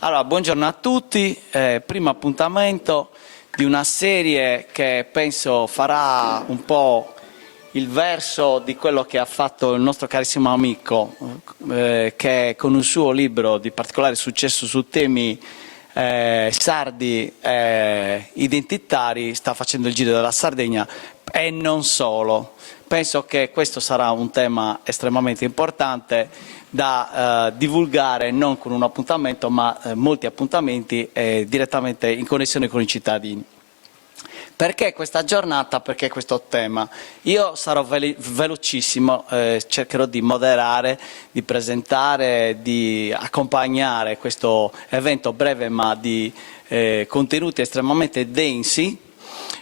Allora, buongiorno a tutti, primo appuntamento di una serie che penso farà un po' il verso di quello che ha fatto il nostro carissimo amico, che con un suo libro di particolare successo su temi sardi identitari sta facendo il giro della Sardegna e non solo. Penso che questo sarà un tema estremamente importante da divulgare non con un appuntamento ma molti appuntamenti direttamente in connessione con i cittadini. Perché questa giornata? Perché questo tema? Io sarò velocissimo, cercherò di moderare, di presentare, di accompagnare questo evento breve ma di contenuti estremamente densi,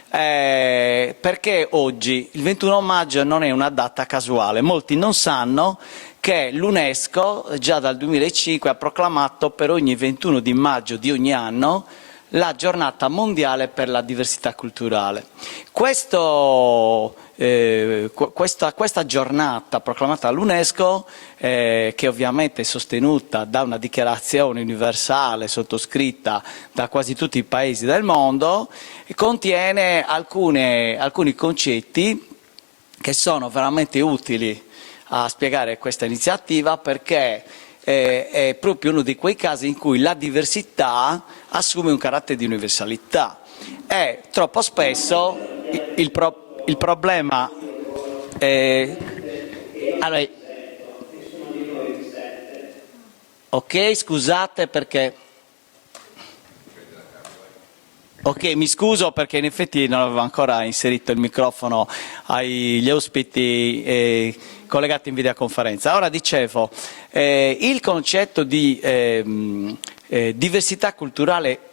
perché oggi, il 21 maggio, non è una data casuale. Molti non sanno che l'UNESCO già dal 2005 ha proclamato per ogni 21 di maggio di ogni anno la giornata mondiale per la diversità culturale. Questa giornata proclamata dall'UNESCO, che ovviamente è sostenuta da una dichiarazione universale sottoscritta da quasi tutti i paesi del mondo, contiene alcuni concetti che sono veramente utili a spiegare questa iniziativa, perché è proprio uno di quei casi in cui la diversità assume un carattere di universalità e troppo spesso il problema allora, ok, scusate perché mi scuso perché in effetti non avevo ancora inserito il microfono agli ospiti collegati in videoconferenza. Ora dicevo, il concetto di diversità culturale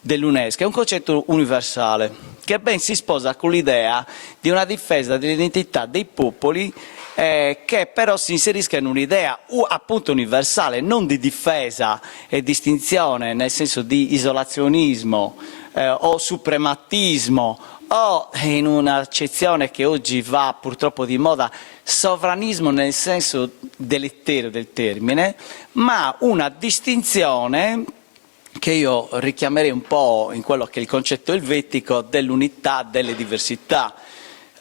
dell'UNESCO è un concetto universale che ben si sposa con l'idea di una difesa dell'identità dei popoli, che però si inserisca in un'idea appunto universale, non di difesa e distinzione nel senso di isolazionismo o suprematismo, o in un'accezione che oggi va purtroppo di moda, sovranismo nel senso delettero del termine, ma una distinzione che io richiamerei un po' in quello che è il concetto elvetico dell'unità delle diversità.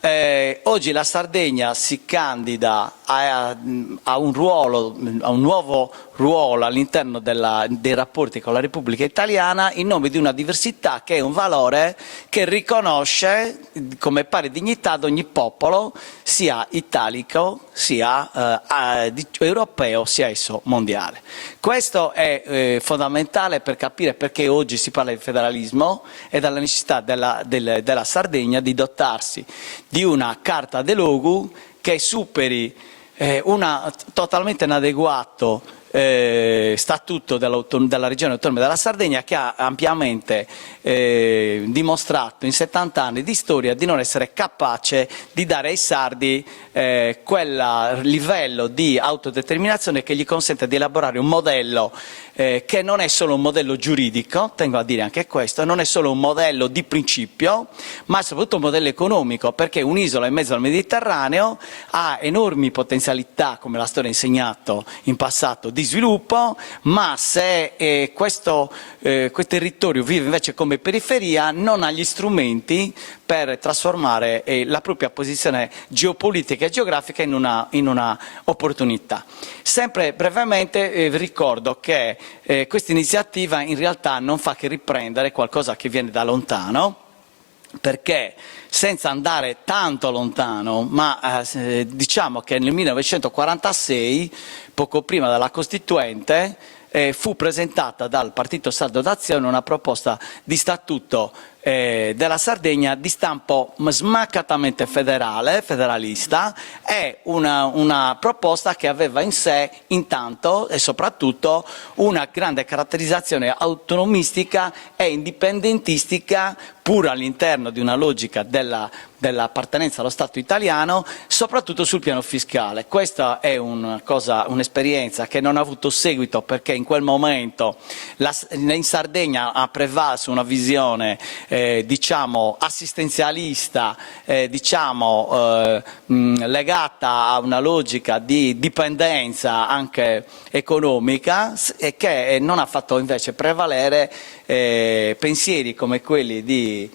Oggi la Sardegna si candida a un nuovo ruolo all'interno dei rapporti con la Repubblica Italiana in nome di una diversità che è un valore che riconosce come pari dignità ad ogni popolo, sia italico, sia europeo, sia esso mondiale. Questo è fondamentale per capire perché oggi si parla di federalismo e della necessità della Sardegna di dotarsi di una carta de logu che superi un totalmente inadeguato statuto della regione autonoma della Sardegna, che ha ampiamente dimostrato in 70 anni di storia di non essere capace di dare ai sardi quel livello di autodeterminazione che gli consente di elaborare un modello che non è solo un modello giuridico, tengo a dire anche questo, non è solo un modello di principio, ma soprattutto un modello economico, perché un'isola in mezzo al Mediterraneo ha enormi potenzialità, come la storia ha insegnato in passato, di sviluppo, ma se questo territorio vive invece come periferia, non ha gli strumenti per trasformare la propria posizione geopolitica e geografica in una opportunità. Sempre brevemente ricordo che questa iniziativa in realtà non fa che riprendere qualcosa che viene da lontano, perché senza andare tanto lontano, ma diciamo che nel 1946, poco prima della Costituente, fu presentata dal Partito Sardo d'Azione una proposta di statuto della Sardegna di stampo smaccatamente federalista, è una proposta che aveva in sé intanto e soprattutto una grande caratterizzazione autonomistica e indipendentistica pur all'interno di una logica dell'appartenenza allo Stato italiano, soprattutto sul piano fiscale. Questa è un'esperienza che non ha avuto seguito perché in quel momento in Sardegna ha prevalso una visione diciamo assistenzialista, legata a una logica di dipendenza anche economica, e che non ha fatto invece prevalere pensieri come quelli di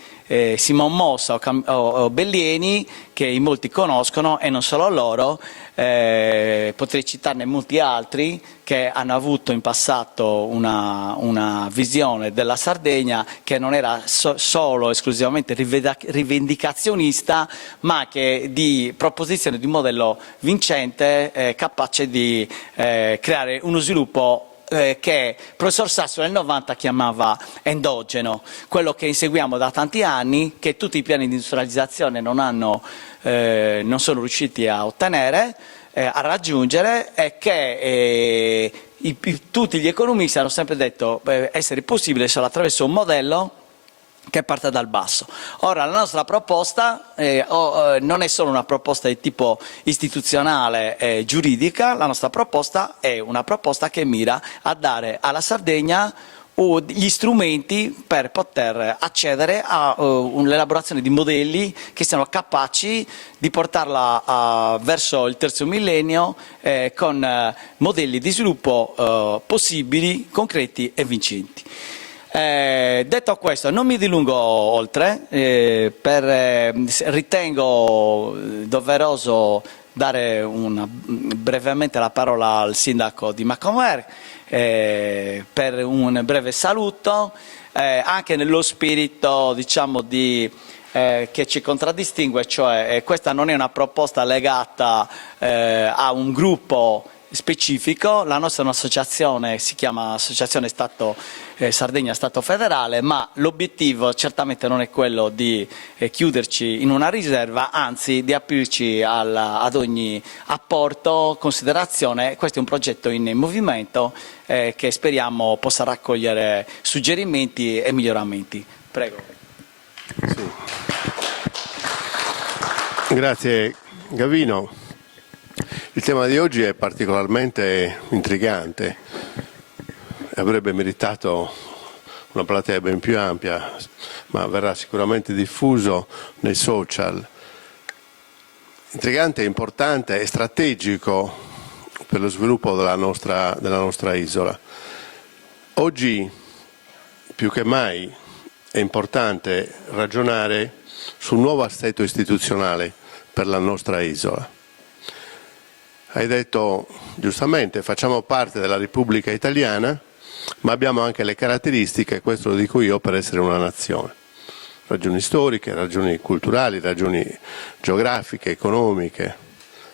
Simon Mossa o Bellieni, che in molti conoscono, e non solo loro. Potrei citarne molti altri che hanno avuto in passato una visione della Sardegna che non era solo esclusivamente rivendicazionista, ma che di proposizione di un modello vincente, capace di creare uno sviluppo che il professor Sasso nel 90 chiamava endogeno, quello che inseguiamo da tanti anni, che tutti i piani di industrializzazione non sono riusciti a ottenere, a raggiungere, e che tutti gli economisti hanno sempre detto essere possibile solo attraverso un modello che parte dal basso. Ora, la nostra proposta non è solo una proposta di tipo istituzionale e giuridica, la nostra proposta è una proposta che mira a dare alla Sardegna gli strumenti per poter accedere a un'elaborazione di modelli che siano capaci di portarla verso il terzo millennio con modelli di sviluppo possibili, concreti e vincenti. Detto questo, non mi dilungo oltre, ritengo doveroso dare brevemente la parola al sindaco di Macomer per un breve saluto, anche nello spirito, diciamo, che ci contraddistingue, cioè questa non è una proposta legata a un gruppo specifico. La nostra è un'associazione, si chiama Associazione Sardegna Stato Federale, ma l'obiettivo certamente non è quello di chiuderci in una riserva, anzi di aprirci ad ogni apporto, considerazione. Questo è un progetto in movimento che speriamo possa raccogliere suggerimenti e miglioramenti. Prego. Sì. Grazie Gavino. Il tema di oggi è particolarmente intrigante, avrebbe meritato una platea ben più ampia, ma verrà sicuramente diffuso nei social. Intrigante, importante e strategico per lo sviluppo della nostra isola. Oggi più che mai è importante ragionare sul nuovo assetto istituzionale per la nostra isola. Hai detto giustamente, facciamo parte della Repubblica Italiana, ma abbiamo anche le caratteristiche, questo lo dico io, per essere una nazione. Ragioni storiche, ragioni culturali, ragioni geografiche, economiche.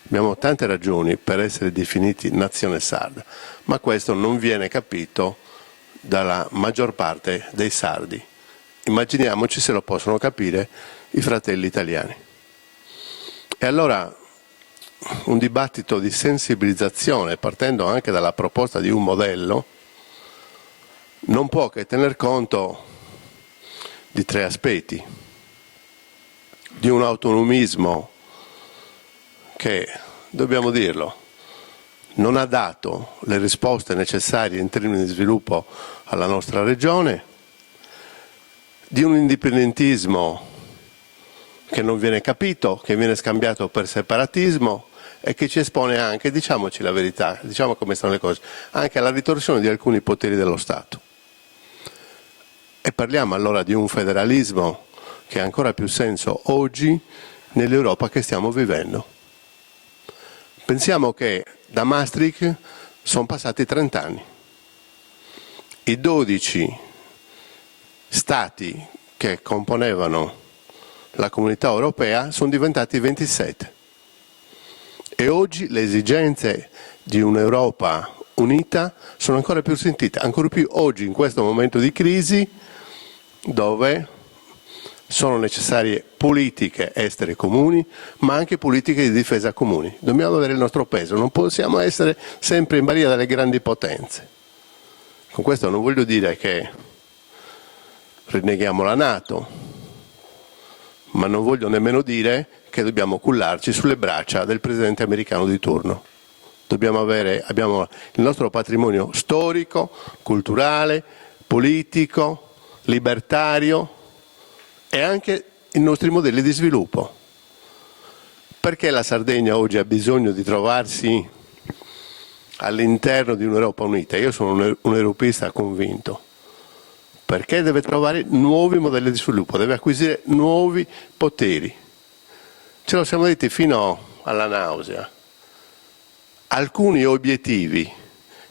Abbiamo tante ragioni per essere definiti nazione sarda, ma questo non viene capito dalla maggior parte dei sardi. Immaginiamoci se lo possono capire i fratelli italiani. E allora un dibattito di sensibilizzazione, partendo anche dalla proposta di un modello, non può che tener conto di tre aspetti: di un autonomismo che, dobbiamo dirlo, non ha dato le risposte necessarie in termini di sviluppo alla nostra regione, di un indipendentismo che non viene capito, che viene scambiato per separatismo e che ci espone anche, diciamoci la verità, diciamo come stanno le cose, anche alla ritorsione di alcuni poteri dello Stato. E parliamo allora di un federalismo che ha ancora più senso oggi nell'Europa che stiamo vivendo. Pensiamo che da Maastricht sono passati 30 anni. I 12 Stati che componevano la Comunità Europea sono diventati 27. E oggi le esigenze di un'Europa unita sono ancora più sentite, ancora più oggi in questo momento di crisi dove sono necessarie politiche estere comuni, ma anche politiche di difesa comuni. Dobbiamo avere il nostro peso, non possiamo essere sempre in balia dalle grandi potenze. Con questo non voglio dire che rinneghiamo la NATO, ma non voglio nemmeno dire che dobbiamo cullarci sulle braccia del presidente americano di turno. Abbiamo il nostro patrimonio storico, culturale, politico, libertario e anche i nostri modelli di sviluppo. Perché la Sardegna oggi ha bisogno di trovarsi all'interno di un'Europa unita? Io sono un europeista convinto. Perché deve trovare nuovi modelli di sviluppo, deve acquisire nuovi poteri. Ce lo siamo detti fino alla nausea. Alcuni obiettivi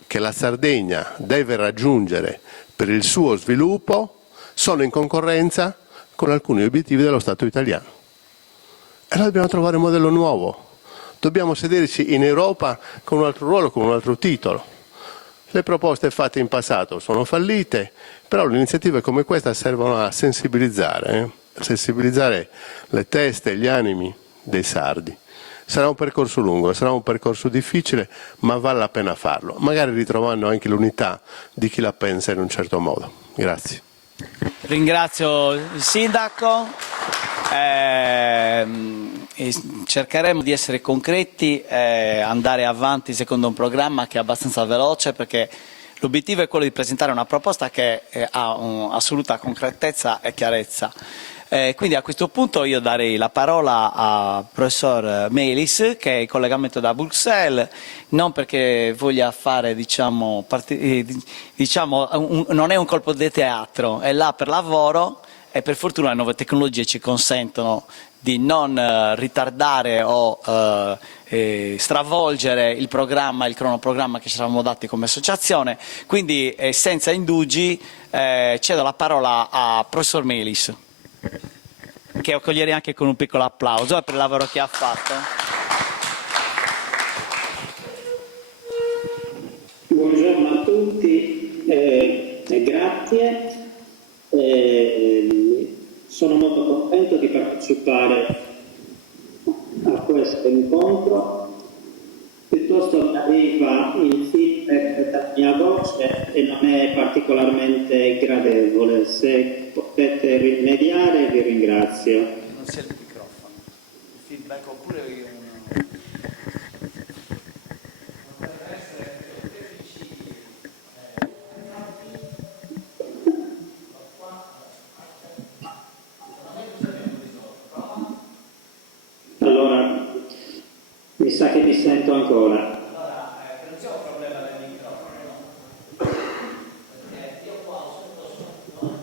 che la Sardegna deve raggiungere per il suo sviluppo sono in concorrenza con alcuni obiettivi dello Stato italiano. E noi dobbiamo trovare un modello nuovo. Dobbiamo sederci in Europa con un altro ruolo, con un altro titolo. Le proposte fatte in passato sono fallite, però le iniziative come questa servono a sensibilizzare le teste e gli animi dei sardi. Sarà un percorso lungo, sarà un percorso difficile, ma vale la pena farlo, magari ritrovando anche l'unità di chi la pensa in un certo modo. Grazie. Ringrazio il Sindaco. E cercheremo di essere concreti e andare avanti secondo un programma che è abbastanza veloce, perché l'obiettivo è quello di presentare una proposta che ha assoluta concretezza e chiarezza. Quindi a questo punto io darei la parola al professor Melis, che è in collegamento da Bruxelles, non perché voglia fare, non è un colpo di teatro, è là per lavoro e per fortuna le nuove tecnologie ci consentono di non ritardare o stravolgere il programma, il cronoprogramma che ci eravamo dati come associazione. Quindi senza indugi cedo la parola a professor Melis, che accoglierei anche con un piccolo applauso per il lavoro che ha fatto. Buongiorno a tutti, grazie. Sono molto contento di partecipare a questo incontro. Piuttosto mi arriva il feedback dalla mia voce e non è particolarmente gradevole. Se potete rimediare vi ringrazio. Non c'è il microfono. Il feedback oppure io... Allora, mi sa che mi sento ancora. Non c'è un problema del microfono, perché io qua ho sotto,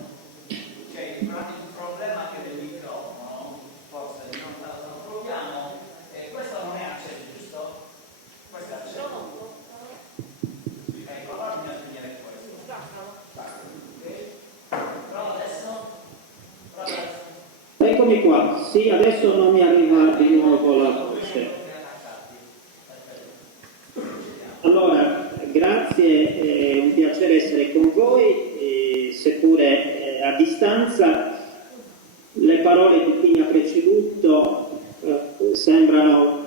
c'è un problema anche del microfono, forse non lo proviamo, questo non è acceso, giusto? Questo è acceso. Ecco, allora bisogna togliere questo. Prova adesso. Eccomi qua, sì, adesso non mi arriva di nuovo la voce. Allora, grazie, è un piacere essere con voi, seppure a distanza. Le parole di chi mi ha preceduto sembrano,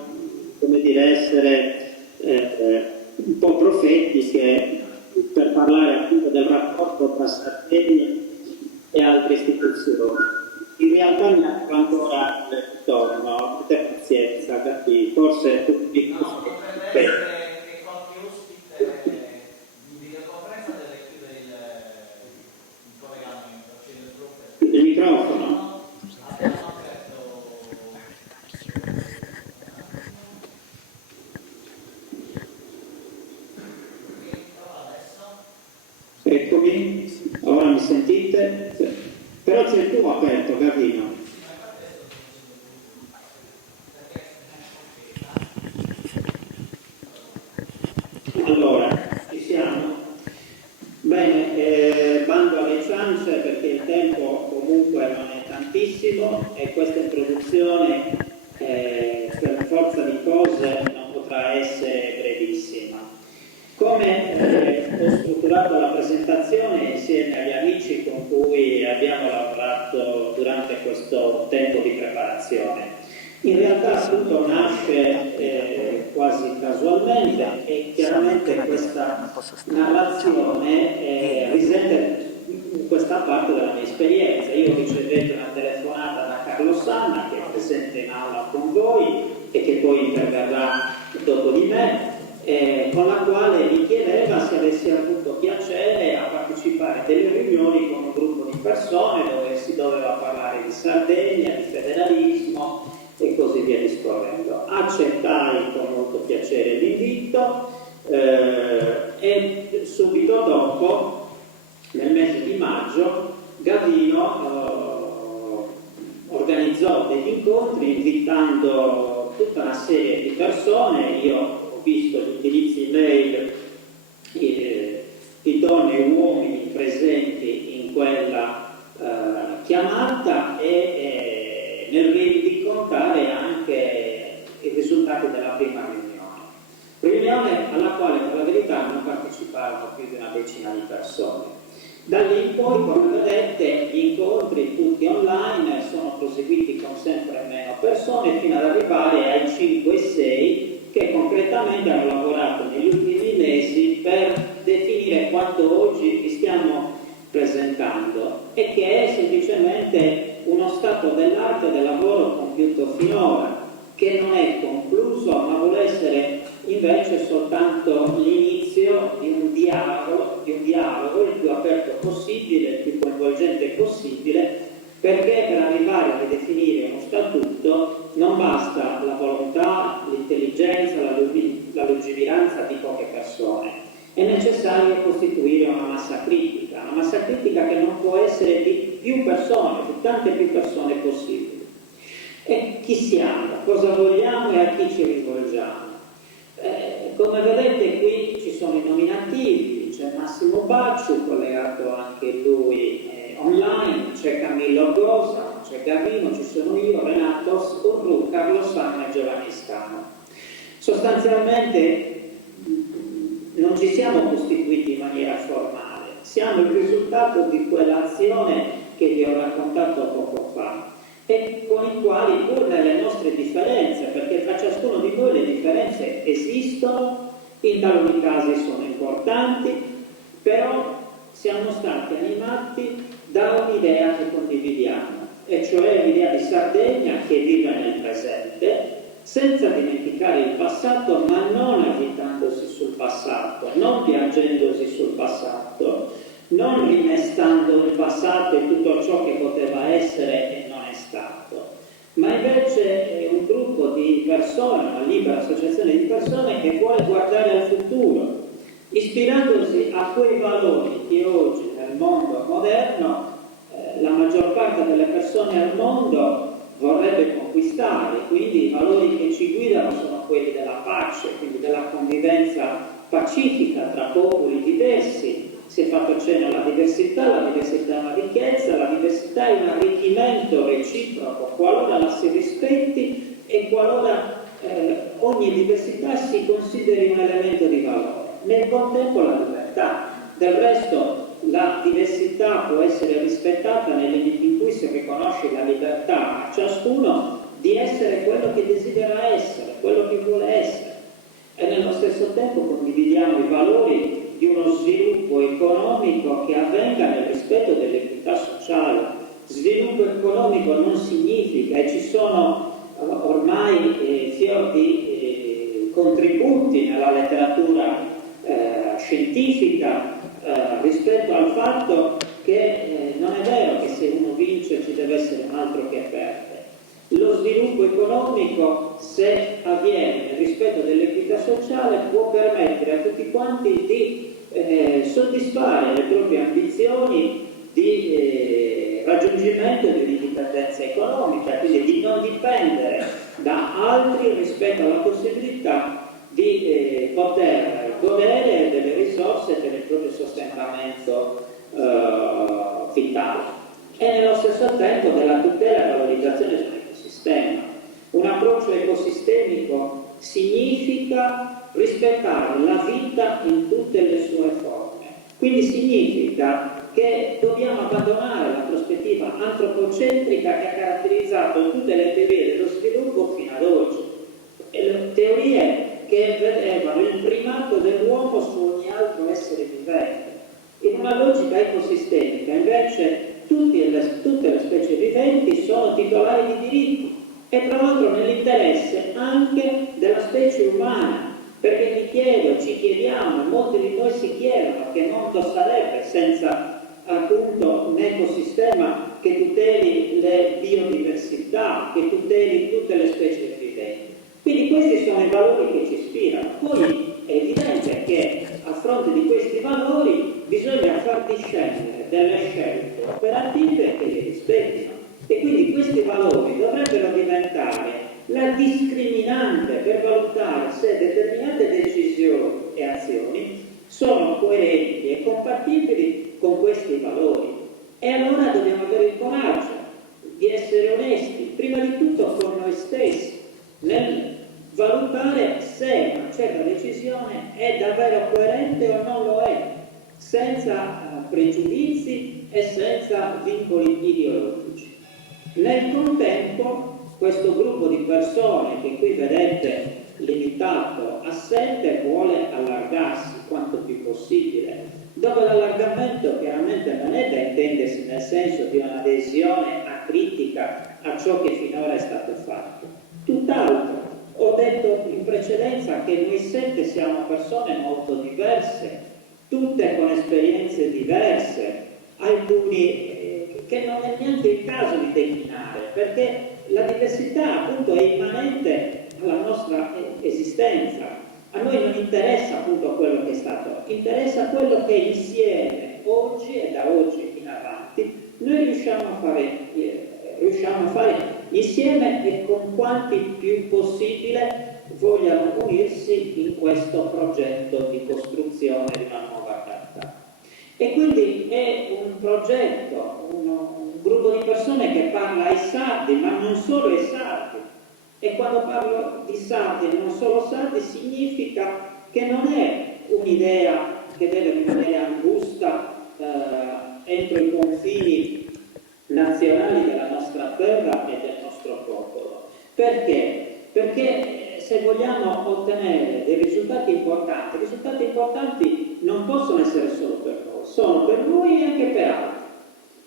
come dire, essere un po' profetiche per parlare appunto del rapporto tra Sardegna e altre istituzioni. In realtà mi arriva ancora il ritorno, avete pazienza, perché forse tutti il microfono. Eccomi, ora mi sentite? Però c'è il tuo aperto, Gavino. Allora, ci siamo? Bene, bando alle ciance perché il tempo comunque non è tantissimo e questa introduzione per forza di cose non potrà essere brevissima. Come ho strutturato la presentazione insieme agli amici con cui abbiamo lavorato durante questo tempo di preparazione. In realtà tutto nasce quasi casualmente e chiaramente questa narrazione risente questa parte della mia esperienza. Io ho ricevuto una telefonata da Carlo Sanna, che è presente in aula con voi e che poi interverrà dopo di me, con la quale mi chiedeva se avessi avuto piacere a partecipare a delle riunioni con un gruppo di persone dove si doveva parlare di Sardegna, di federalismo e così via discorrendo. Accettai con molto piacere l'invito e subito dopo, nel mese di maggio, Gavino organizzò degli incontri invitando tutta una serie di persone. Io ho visto gli indirizzi email di donne e uomini presenti in quella chiamata e nel rendicontare anche i risultati della prima riunione alla quale per la verità non parteciparono più di una decina di persone. Da lì in poi, come vedete, gli incontri tutti online sono proseguiti con sempre meno persone fino ad arrivare ai 5-6 che concretamente hanno lavorato negli ultimi mesi per definire quanto oggi vi stiamo presentando e che è semplicemente uno stato dell'arte del lavoro compiuto finora, che non è concluso ma vuole essere invece soltanto l'inizio di un dialogo il più aperto possibile, il più coinvolgente possibile, perché per arrivare a ridefinire uno statuto non basta la volontà, l'intelligenza, la lungimiranza di poche persone. È necessario costituire una massa critica che non può essere di più persone, di tante più persone possibili. E chi siamo, cosa vogliamo e a chi ci rivolgiamo? Come vedete qui ci sono i nominativi, c'è Massimo Bacciu, collegato anche lui online, c'è Camillo Gosa, c'è Gavino, ci sono io, Renato Urru, Carlo Sanna e Giovanni Scano. Sostanzialmente non ci siamo costituiti in maniera formale, siamo il risultato di quell'azione che vi ho raccontato poco fa e con i quali, pur nelle nostre differenze, perché tra ciascuno di noi le differenze esistono, in taluni casi sono importanti, però siamo stati animati da un'idea che condividiamo, e cioè l'idea di Sardegna che vive nel presente, senza dimenticare il passato, ma non agitandosi sul passato, non piangendosi sul passato, non rimestando il passato e tutto ciò che poteva essere e non è stato, ma invece è un gruppo di persone, una libera associazione di persone che vuole guardare al futuro, ispirandosi a quei valori che oggi nel mondo moderno la maggior parte delle persone al mondo vorrebbe conquistare. Quindi i valori che ci guidano sono quelli della pace, quindi della convivenza pacifica tra popoli diversi. Si è fatto cenno alla diversità è una ricchezza, la diversità è un arricchimento reciproco, qualora la si rispetti e qualora ogni diversità si consideri un elemento di valore. Nel contempo la libertà. Del resto la diversità può essere rispettata nel momento in cui si riconosce la libertà a ciascuno di essere quello che desidera essere, quello che vuole essere. E nello stesso tempo condividiamo i valori di uno sviluppo economico che avvenga nel rispetto dell'equità sociale. Sviluppo economico non significa, e ci sono ormai fior di contributi nella letteratura scientifica rispetto al fatto che non è vero che se uno vince ci deve essere un altro che perde. Lo sviluppo economico, se avviene nel rispetto dell'equità sociale, può permettere a tutti quanti di soddisfare le proprie ambizioni di raggiungimento di un'indipendenza economica, quindi di non dipendere da altri rispetto alla possibilità di poter godere delle risorse e del proprio sostentamento vitale. E nello stesso tempo della tutela e valorizzazione dell'ecosistema. Un approccio ecosistemico significa rispettare la vita in tutte le sue forme. Quindi significa che dobbiamo abbandonare la prospettiva antropocentrica che ha caratterizzato tutte le teorie dello sviluppo fino ad oggi. E teorie che vedevano il primato dell'uomo su ogni altro essere vivente. In una logica ecosistemica America invece tutte le specie viventi sono titolari di diritti e tra l'altro nell'interesse anche della specie umana, perché mi chiedo, ci chiediamo, molti di noi si chiedono che mondo sarebbe senza appunto un ecosistema che tuteli le biodiversità, che tuteli tutte le specie viventi. Quindi questi sono i valori che ci ispirano. Poi è evidente che a fronte di questi valori bisogna far discendere delle scelte operative che li rispettino. E quindi questi valori dovrebbero diventare la discriminante per valutare se determinate decisioni e azioni sono coerenti e compatibili con questi valori. E allora dobbiamo avere il coraggio di essere onesti, prima di tutto con noi stessi, nel valutare se una certa decisione è davvero coerente o non lo è, senza pregiudizi e senza vincoli ideologici. Nel contempo, questo gruppo di persone che qui vedete limitato a 7 vuole allargarsi quanto più possibile, dove l'allargamento chiaramente non è da intendersi nel senso di un'adesione acritica a ciò che finora è stato fatto. Tutt'altro, ho detto in precedenza che noi 7 siamo persone molto diverse, tutte con esperienze diverse, alcuni che non è neanche il caso di declinare, perché la diversità appunto è immanente alla nostra esistenza. A noi non interessa appunto quello che è stato, interessa quello che insieme, oggi e da oggi in avanti, noi riusciamo a fare insieme e con quanti più possibile vogliano unirsi in questo progetto di costruzione di una nuova realtà. E quindi è un progetto, un gruppo di persone che parla ai sardi, ma non solo ai sardi. E quando parlo di sardi e non solo sardi significa che non è un'idea che deve rimanere angusta entro i confini nazionali della nostra terra e del nostro popolo. Perché? Perché se vogliamo ottenere dei risultati importanti non possono essere solo per noi, sono per noi e anche per altri.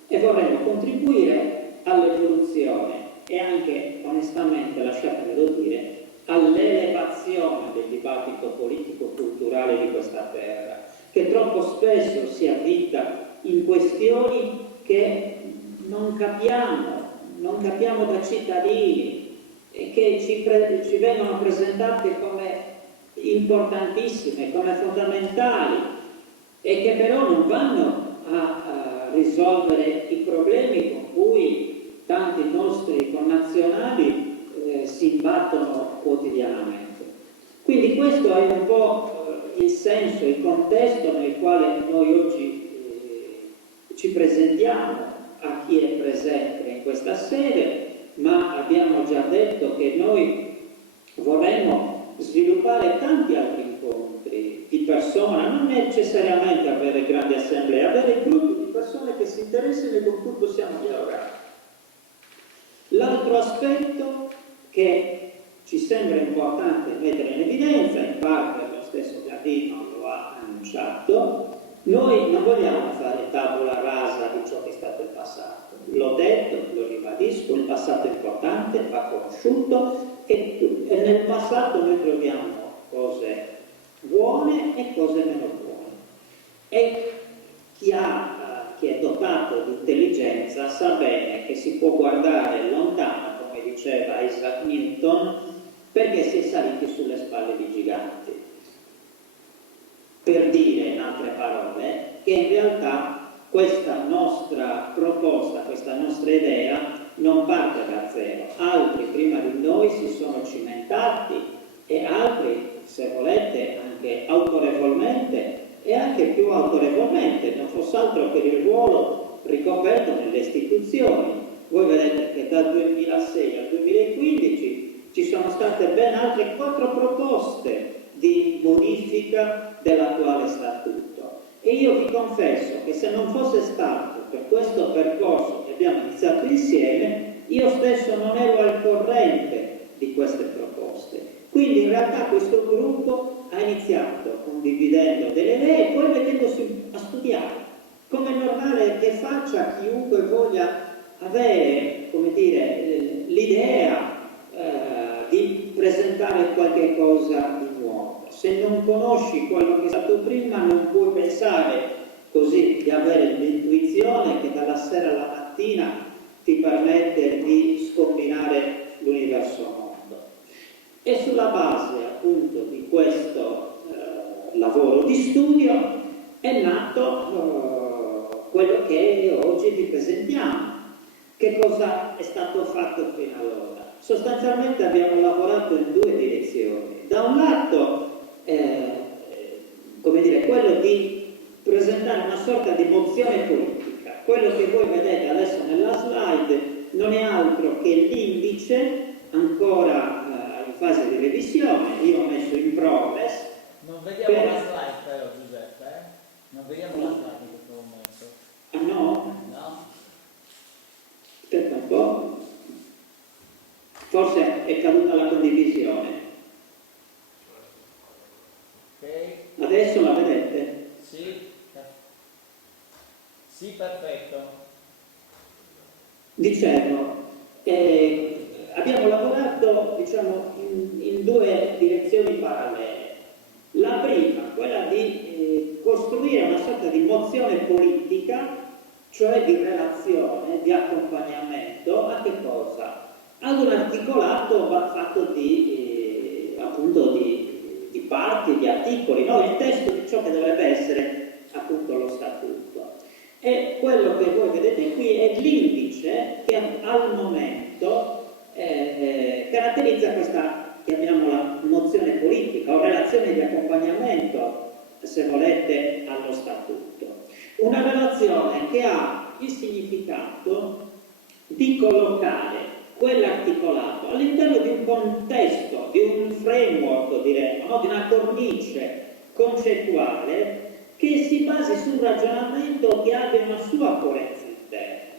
E vorremmo contribuire all'evoluzione e anche, onestamente, lasciatemelo dire, all'elevazione del dibattito politico-culturale di questa terra, che troppo spesso si avvita in questioni che non capiamo da cittadini e che ci vengono presentate come importantissime, come fondamentali e che però non vanno a risolvere i problemi con cui tanti nostri connazionali si imbattono quotidianamente. Quindi questo è un po' il senso, il contesto nel quale noi oggi ci presentiamo a chi è presente in questa sede, ma abbiamo già detto che noi vorremmo sviluppare tanti altri incontri di persona, non necessariamente avere grandi assemblee, avere gruppi di persone che si interessano e con cui possiamo dialogare. L'altro aspetto che ci sembra importante mettere in evidenza, in parte lo stesso Gardino lo ha annunciato, noi non vogliamo fare tabula rasa di ciò che è stato il passato. L'ho detto, lo ribadisco, il passato è importante, va conosciuto e nel passato noi troviamo cose buone e cose meno buone. E chi è dotato di intelligenza sa bene che si può guardare lontano, come diceva Isaac Newton, perché si è saliti sulle spalle di giganti. Per dire, in altre parole, che in realtà questa nostra proposta, questa nostra idea non parte da zero. Altri prima di noi si sono cimentati e altri, se volete, anche autorevolmente e anche più autorevolmente, non fosse altro per il ruolo ricoperto nelle istituzioni. Voi vedete che dal 2006 al 2015 ci sono state ben altre 4 proposte di modifica dell'attuale statuto. E io vi confesso che se non fosse stato per questo percorso che abbiamo iniziato insieme, io stesso non ero al corrente di queste proposte. Quindi in realtà questo gruppo ha iniziato condividendo delle idee e poi mettendosi a studiare, come è normale che faccia a chiunque voglia avere, come dire, l'idea di presentare qualche cosa di nuovo. Se non conosci quello che è stato prima, non puoi pensare così di avere l'intuizione che dalla sera alla mattina ti permette di scombinare l'universo mondo. E sulla base appunto di questo lavoro di studio è nato quello che oggi vi presentiamo. Che cosa è stato fatto fino ad ora? Sostanzialmente abbiamo lavorato in due direzioni. Da un lato, come dire, quello di presentare una sorta di mozione politica. Quello che voi vedete adesso nella slide non è altro che l'indice, ancora in fase di revisione, io ho messo in progress. Non vediamo la slide però, Giuseppe, eh? Non vediamo la slide in questo momento. Ah no? No? Aspetta un po'. Forse è caduta la condivisione. Ok? Adesso la vedete? Sì. Sì, perfetto. Dicevo, abbiamo lavorato diciamo, in due direzioni parallele. La prima, quella di costruire una sorta di mozione politica, cioè di relazione, di accompagnamento, a che cosa? Ad un articolato fatto di, appunto di parti, di articoli, no? Il testo di ciò che dovrebbe essere appunto lo statuto. E quello che voi vedete qui è l'indice che al momento caratterizza questa, chiamiamola, mozione politica o relazione di accompagnamento, se volete, allo statuto. Una relazione che ha il significato di collocare quell'articolato all'interno di un contesto, di un framework, diremmo, no? Di una cornice concettuale che si basi su un ragionamento che abbia una sua coerenza interna.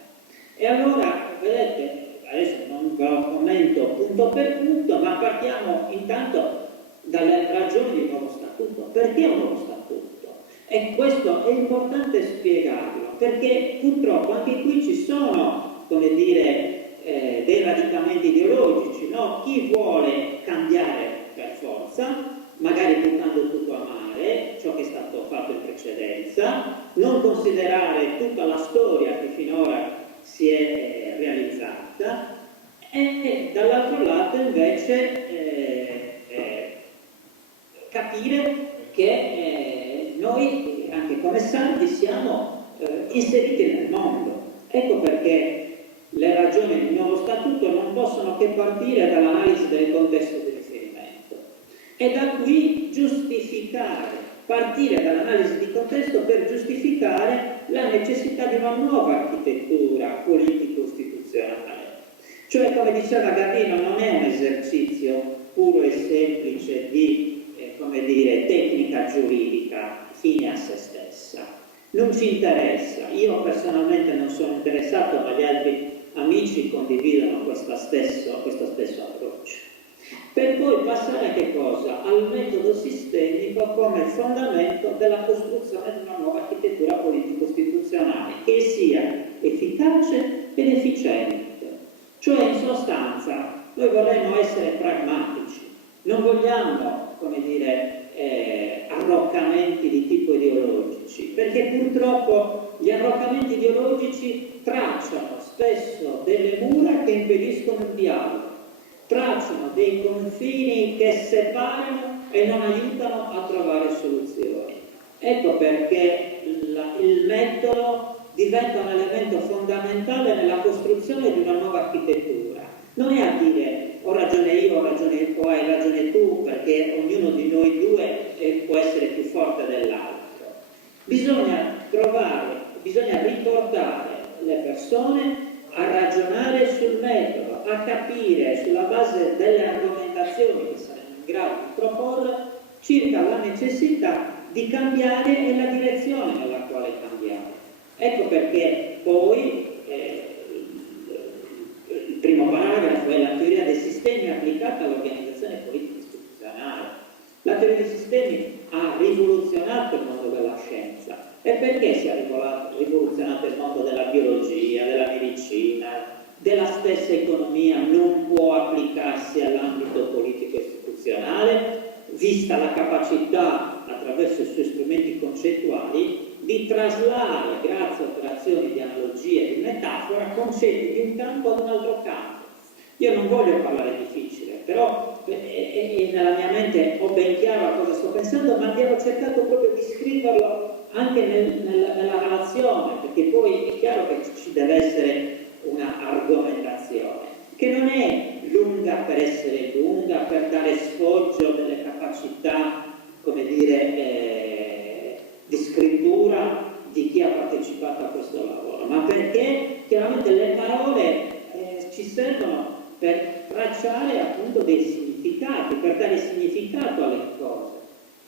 E allora, vedete, adesso non ve lo commento punto per punto, ma partiamo intanto dalle ragioni di un nuovo statuto. Perché un nuovo statuto? E questo è importante spiegarlo, perché purtroppo anche qui ci sono, come dire, dei radicamenti ideologici, no? Chi vuole cambiare per forza, magari buttando tutto a mare, ciò che è stato fatto in precedenza, non considerare tutta la storia che finora si è realizzata, e dall'altro lato invece capire che noi, anche come santi, siamo inseriti nel mondo. Ecco perché le ragioni di un nuovo statuto non possono che partire dall'analisi del contesto di riferimento e da qui partire dall'analisi di contesto per giustificare la necessità di una nuova architettura politico-istituzionale. Cioè, come diceva Gavino, non è un esercizio puro e semplice di, come dire, tecnica giuridica fine a se stessa. Non ci interessa, io personalmente non sono interessato, ma gli altri amici condividono questo stesso approccio. Per poi passare a che cosa? Al metodo sistemico come fondamento della costruzione di una nuova architettura politico-istituzionale che sia efficace ed efficiente. Cioè, in sostanza, noi vorremmo essere pragmatici, non vogliamo, come dire, arroccamenti di tipo ideologici, perché purtroppo gli arroccamenti ideologici tracciano spesso delle mura che impediscono il dialogo, tracciano dei confini che separano e non aiutano a trovare soluzioni. Ecco perché il metodo diventa un elemento fondamentale nella costruzione di una nuova architettura. Non è a dire ho ragione io, o hai ragione tu, perché ognuno di noi due può essere più forte dell'altro. Bisogna riportare le persone a ragionare sul metodo, a capire sulla base delle argomentazioni che saremo in grado di proporre circa la necessità di cambiare e la direzione nella quale cambiare. Ecco perché poi il primo paragrafo è la teoria dei sistemi applicata all'organizzazione politica istituzionale. La teoria dei sistemi ha rivoluzionato il mondo della scienza, E perché si è rivoluzionato il mondo della biologia, della medicina, della stessa economia, non può applicarsi all'ambito politico-istituzionale, vista la capacità, attraverso i suoi strumenti concettuali, di traslare, grazie a operazioni di analogia e di metafora, concetti di un campo ad un altro campo. Io non voglio parlare difficile, però nella mia mente ho ben chiaro a cosa sto pensando, ma abbiamo cercato proprio di scriverlo anche nella relazione, perché poi è chiaro che ci deve essere una argomentazione, che non è lunga per essere lunga, per dare sfoggio delle capacità, come dire, di scrittura di chi ha partecipato a questo lavoro, ma perché chiaramente le parole ci servono per tracciare appunto dei significati, per dare significato alle cose.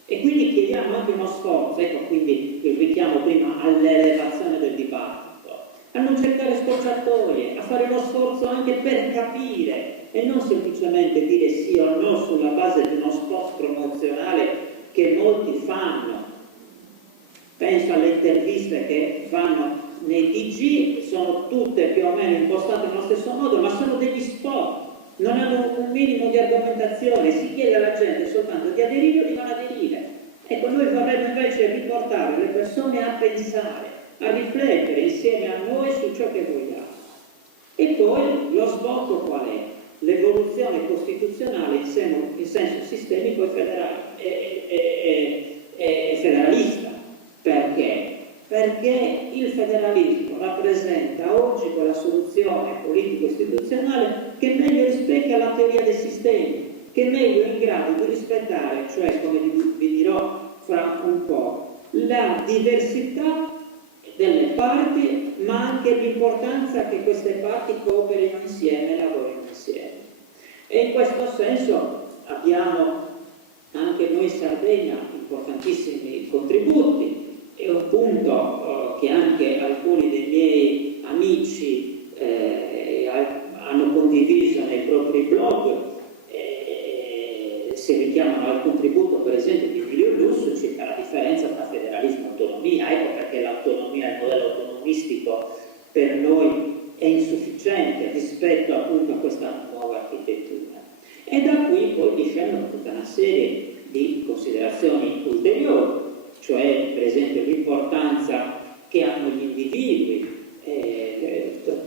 E quindi chiediamo anche uno sforzo, ecco quindi il richiamo prima all'elevazione del dibattito, a non cercare scorciatoie, a fare uno sforzo anche per capire e non semplicemente dire sì o no sulla base di uno spot promozionale che molti fanno. Penso alle interviste che fanno nei TG, sono tutte più o meno impostate nello stesso modo, ma sono degli spot, non hanno un minimo di argomentazione, si chiede alla gente soltanto di aderire o di non aderire. Ecco, noi vorremmo invece riportare le persone a pensare, a riflettere insieme a noi su ciò che vogliamo. E poi lo sbocco qual è? L'evoluzione costituzionale in senso sistemico e federalista. Perché? Perché il federalismo rappresenta oggi quella soluzione politico-istituzionale che meglio rispecchia la teoria dei sistemi, che è meglio in grado di rispettare, cioè come vi dirò fra un po', la diversità delle parti, ma anche l'importanza che queste parti cooperino insieme e lavorino insieme. E in questo senso abbiamo anche noi in Sardegna importantissimi contributi. È un punto che anche alcuni dei miei amici hanno condiviso nei propri blog, si richiamano al contributo per esempio di Emilio Lussu circa la differenza tra federalismo e autonomia. Ecco perché l'autonomia, il modello autonomistico per noi è insufficiente rispetto appunto a questa nuova architettura. E da qui poi discendono tutta una serie di considerazioni ulteriori, cioè per esempio l'importanza che hanno gli individui.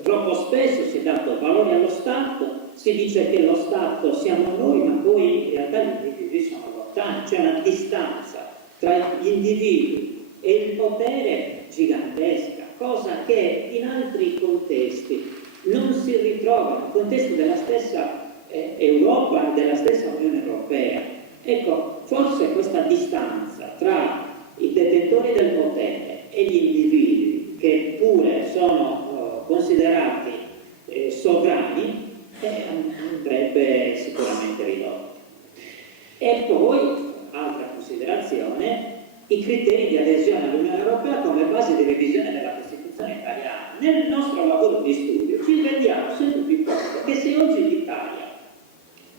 Troppo spesso si è dato valore allo Stato, si dice che lo Stato siamo noi, ma poi in realtà gli individui sono lontani, c'è una distanza tra gli individui e il potere gigantesca, cosa che in altri contesti non si ritrova, nel contesto della stessa Europa e della stessa Unione Europea. Ecco, forse questa distanza tra i detentori del potere e gli individui, che pure sono considerati sovrani, andrebbe sicuramente ridotto. E poi, altra considerazione, i criteri di adesione all'Unione Europea come base di revisione della Costituzione italiana. Nel nostro lavoro di studio ci rendiamo sempre più conto che se oggi l'Italia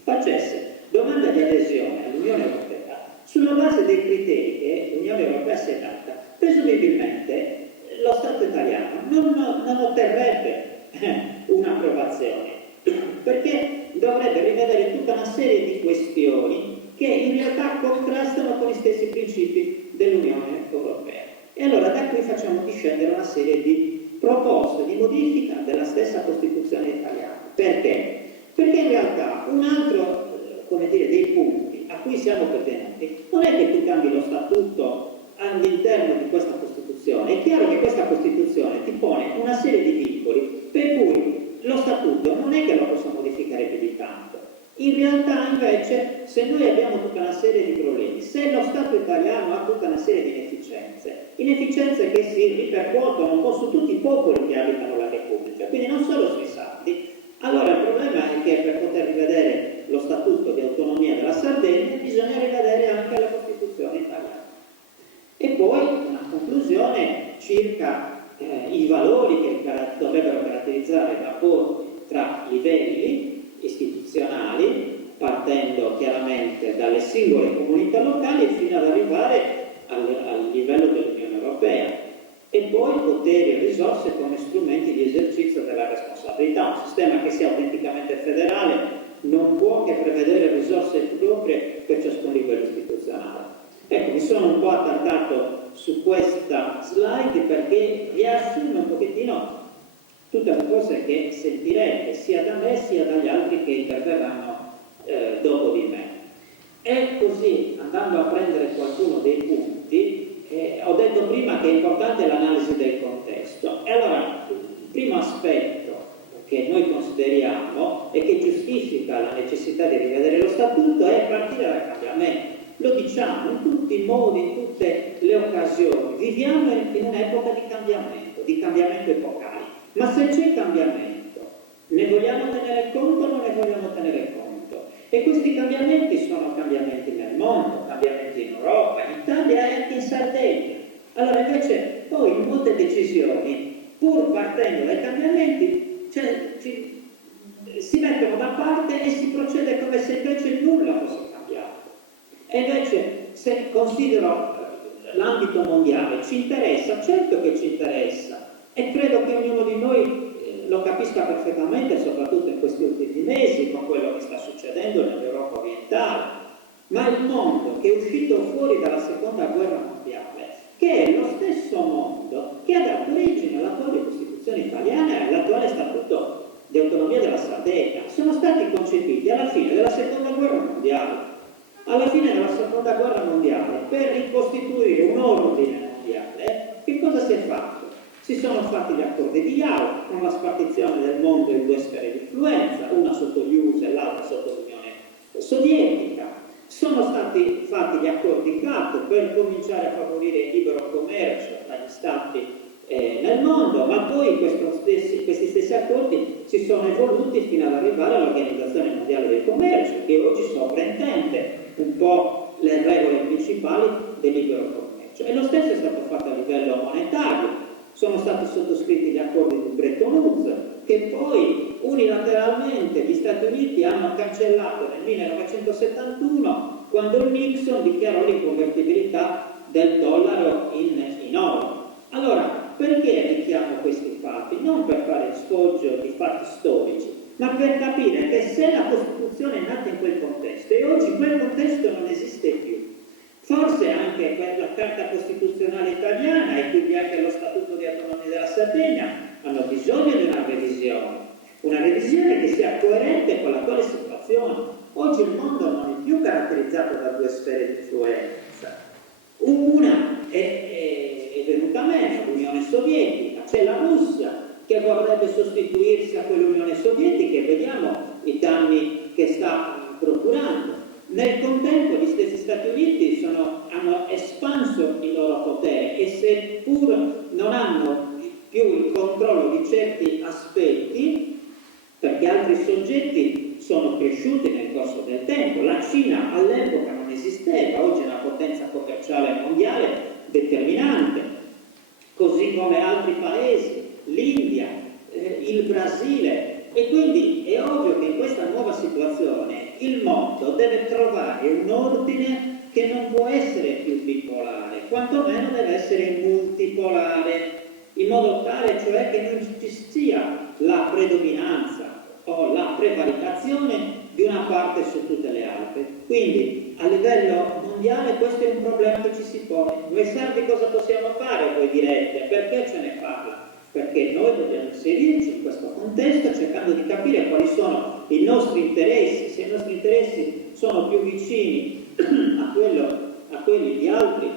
facesse domanda di adesione all'Unione Europea sulla base dei criteri che l'Unione Europea si è data, presumibilmente lo Stato italiano non otterrebbe un'approvazione, perché dovrebbe rivedere tutta una serie di questioni che in realtà contrastano con gli stessi principi dell'Unione Europea. E allora da qui facciamo discendere una serie di proposte di modifica della stessa Costituzione italiana. Perché? Perché in realtà un altro, dei punti a cui siamo pervenuti non è che tu cambi lo statuto all'interno di questa Costituzione. È chiaro che questa Costituzione ti pone una serie di vincoli per cui lo statuto non è che lo posso modificare più di tanto. In realtà invece, se noi abbiamo tutta una serie di problemi, se lo Stato italiano ha tutta una serie di inefficienze che si ripercuotono un po' su tutti i popoli che abitano la Repubblica, quindi non solo sui sardi, allora il problema è che per poter rivedere lo statuto di autonomia della Sardegna bisogna rivedere anche la Costituzione italiana. E poi una conclusione circa i valori che dovrebbero caratterizzare i rapporti tra livelli istituzionali, partendo chiaramente dalle singole comunità locali fino ad arrivare al livello dell'Unione Europea. prevedere risorse proprie per ciascun livello istituzionale. Ecco, mi sono un po' attardato su questa slide perché riassume un pochettino tutte le cose che sentirete sia da me sia dagli altri che interverranno dopo di me. E così, andando a prendere qualcuno dei punti, ho detto prima che è importante l'analisi del contesto. E allora, il primo aspetto che noi consideriamo e che giustifica la necessità di rivedere lo statuto è partire dal cambiamento. Lo diciamo in tutti i modi, in tutte le occasioni. Viviamo in un'epoca di cambiamento epocale. Ma se c'è cambiamento, ne vogliamo tenere conto o non ne vogliamo tenere conto? E questi cambiamenti sono cambiamenti nel mondo, cambiamenti in Europa, in Italia e anche in Sardegna. Allora invece poi in molte decisioni, pur partendo dai cambiamenti, si mettono da parte e si procede come se invece nulla fosse cambiato. E invece se considero l'ambito mondiale, ci interessa, certo che ci interessa, e credo che ognuno di noi lo capisca perfettamente, soprattutto in questi ultimi mesi, con quello che sta succedendo nell'Europa orientale. Ma il mondo che è uscito fuori dalla seconda guerra mondiale, che è lo stesso mondo che ha dato origine all'attuale Costituzione italiana e all'attuale Statuto di autonomia della Sardegna, sono stati concepiti alla fine della seconda guerra mondiale. Alla fine della seconda guerra mondiale, per ricostituire un ordine mondiale, che cosa si è fatto? Si sono fatti gli accordi di Yalta con la spartizione del mondo in due sfere di influenza, una sotto gli USA e l'altra sotto l'Unione Sovietica. Sono stati fatti gli accordi GATT per cominciare a favorire il libero commercio tra gli stati nel mondo, ma poi questi stessi accordi si sono evoluti fino ad arrivare all'Organizzazione Mondiale del Commercio, che oggi sovrintende un po' le regole principali del libero commercio. E lo stesso è stato fatto a livello monetario. Sono stati sottoscritti gli accordi di Bretton Woods, che poi unilateralmente gli Stati Uniti hanno cancellato nel 1971, quando il Nixon dichiarò l'inconvertibilità del dollaro in oro. Allora, perché richiamo questi fatti? Non per fare sfoggio di fatti storici, ma per capire che se la Costituzione è nata in quel contesto e oggi quel contesto non esiste più, forse anche per la Carta Costituzionale italiana e quindi anche lo Statuto di autonomia della Sardegna hanno bisogno di una revisione che sia coerente con l'attuale situazione. Oggi il mondo non è più caratterizzato da due sfere di influenza. Una è venuta meno, l'Unione Sovietica, c'è la Russia che vorrebbe sostituirsi a quell'Unione Sovietica e vediamo i danni che sta procurando. Nel contempo gli stessi Stati Uniti hanno espanso il loro potere e seppur non hanno più il controllo di certi aspetti, perché altri soggetti sono cresciuti nel corso del tempo. La Cina all'epoca non esisteva, oggi è una potenza commerciale mondiale determinante, così come altri paesi, l'India, il Brasile. E quindi è ovvio che in questa nuova situazione il mondo deve trovare un ordine che non può essere più bipolare, quantomeno deve essere multipolare, in modo tale cioè che non ci sia la predominanza o la prevaricazione di una parte su tutte le altre. Quindi a livello mondiale questo è un problema che ci si pone. Noi sardi cosa possiamo fare? Voi direte, perché ce ne parla? Perché noi dobbiamo inserirci in questo contesto cercando di capire quali sono i nostri interessi, se i nostri interessi sono più vicini a quelli di altri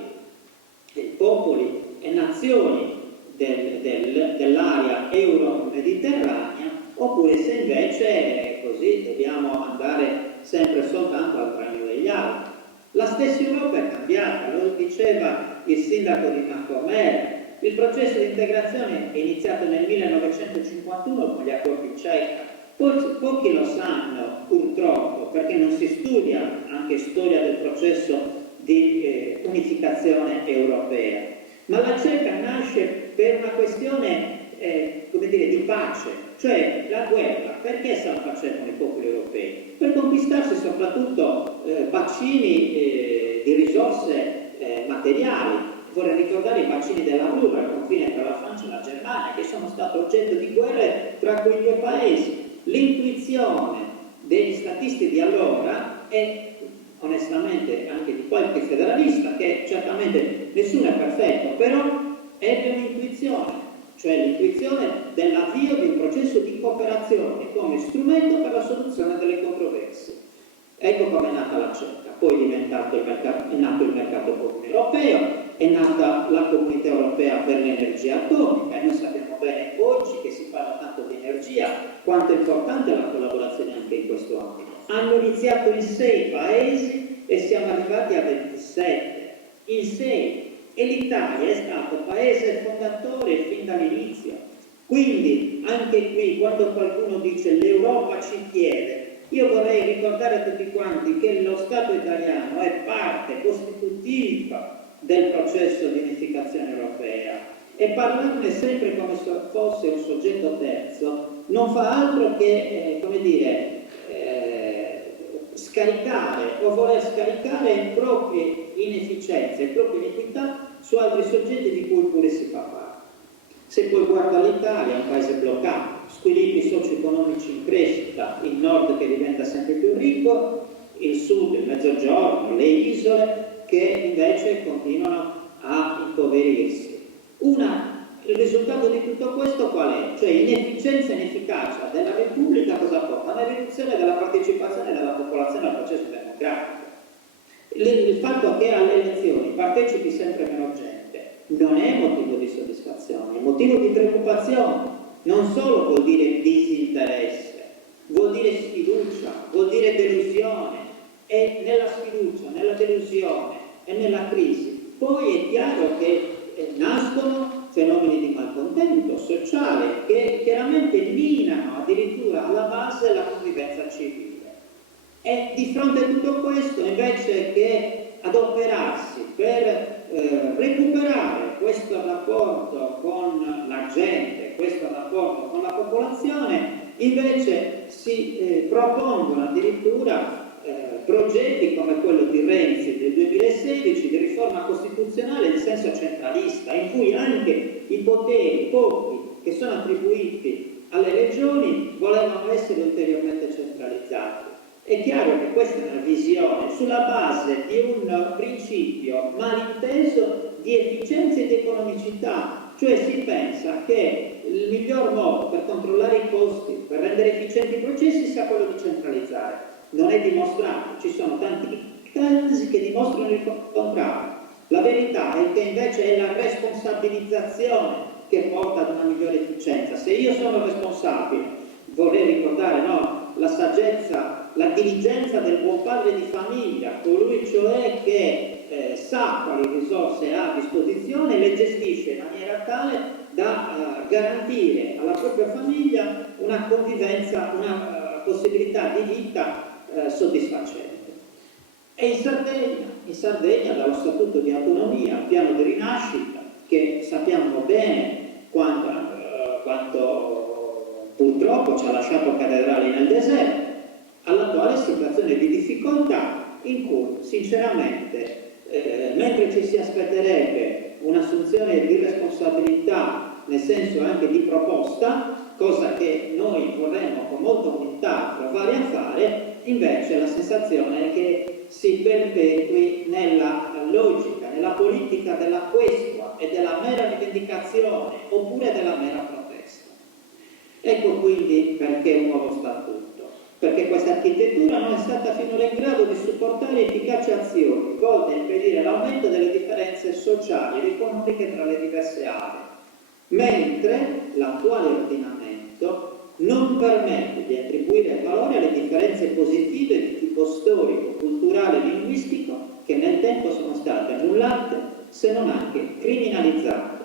popoli e nazioni dell'area euro-mediterranea, oppure se invece così dobbiamo andare sempre soltanto al premio degli altri. La stessa Europa è cambiata, lo diceva il sindaco di Macomer. Il processo di integrazione è iniziato nel 1951 con gli accordi CECA. Pochi lo sanno, purtroppo, perché non si studia anche storia del processo di unificazione europea. Ma la CECA nasce per una questione di pace, cioè la guerra. Perché se la facevano i popoli europei? Per conquistarsi soprattutto bacini di risorse materiali. Vorrei ricordare i bacini della Ruhr al confine tra la Francia e la Germania, che sono stati oggetto di guerre tra quei due paesi. L'intuizione degli statisti di allora e onestamente anche di qualche federalista, che certamente nessuno è perfetto, però ebbe un'intuizione, cioè l'intuizione dell'avvio di un processo di cooperazione come strumento per la soluzione delle controversie. Ecco come è nata la CECA, poi è nato il mercato comune europeo, è nata la Comunità Europea per l'energia atomica, e noi sappiamo bene oggi che si parla tanto di energia, quanto è importante la collaborazione anche in questo ambito. Hanno iniziato in 6 paesi e siamo arrivati a 27, in 6, e l'Italia è stato paese fondatore fin dall'inizio. Quindi anche qui, quando qualcuno dice l'Europa ci chiede, io vorrei ricordare a tutti quanti che lo Stato italiano è parte costitutiva del processo di unificazione europea, e parlarne sempre come se fosse un soggetto terzo non fa altro che, scaricare o voler scaricare le proprie inefficienze, le proprie iniquità su altri soggetti di cui pure si fa parte. Se poi guarda l'Italia, è un paese bloccato, squilibri socio-economici in crescita, il nord che diventa sempre più ricco, il sud, il mezzogiorno, le isole che invece continuano a impoverirsi. Il risultato di tutto questo qual è? Cioè inefficienza e inefficacia della Repubblica cosa porta? Una riduzione della partecipazione della popolazione al processo democratico. Il fatto che alle elezioni partecipi sempre meno gente non è motivo di soddisfazione, è motivo di preoccupazione. Non solo vuol dire disinteresse, vuol dire sfiducia, vuol dire delusione, e nella sfiducia, nella delusione e nella crisi poi è chiaro che nascono fenomeni di malcontento sociale che chiaramente minano addirittura alla base la convivenza civile. E di fronte a tutto questo, invece che adoperarsi per recuperare questo rapporto con la gente, questo rapporto con la popolazione, invece si propongono addirittura progetti come quello di Renzi del 2016 di riforma costituzionale in senso centralista, in cui anche i poteri pochi che sono attribuiti alle regioni volevano essere ulteriormente centralizzati. È chiaro che questa è una visione sulla base di un principio malinteso di efficienza e di economicità, cioè si pensa che il miglior modo per controllare i costi, per rendere efficienti i processi, sia quello di centralizzare. Non è dimostrato, ci sono tanti casi che dimostrano il contrario. La verità è che invece è la responsabilizzazione che porta ad una migliore efficienza. Se io sono responsabile, vorrei ricordare la saggezza, la diligenza del buon padre di famiglia, colui cioè che sa quali risorse ha a disposizione e le gestisce in maniera tale da garantire alla propria famiglia una convivenza, una possibilità di vita soddisfacente. E in Sardegna dallo Statuto di Autonomia, piano di rinascita, che sappiamo bene quanto purtroppo ci ha lasciato catedrali nel deserto, all'attuale situazione di difficoltà in cui sinceramente mentre ci si aspetterebbe un'assunzione di responsabilità nel senso anche di proposta, cosa che noi vorremmo con molta umiltà provare a fare, invece la sensazione è che si perpetui nella logica, nella politica della questua e della mera rivendicazione oppure della mera protesta. Ecco quindi perché un nuovo statuto, perché questa architettura non è stata finora in grado di supportare efficaci azioni volte a impedire l'aumento delle differenze sociali ed economiche tra le diverse aree, mentre l'attuale ordinamento non permette di attribuire valore alle differenze positive di tipo storico, culturale e linguistico che nel tempo sono state annullate, se non anche criminalizzate.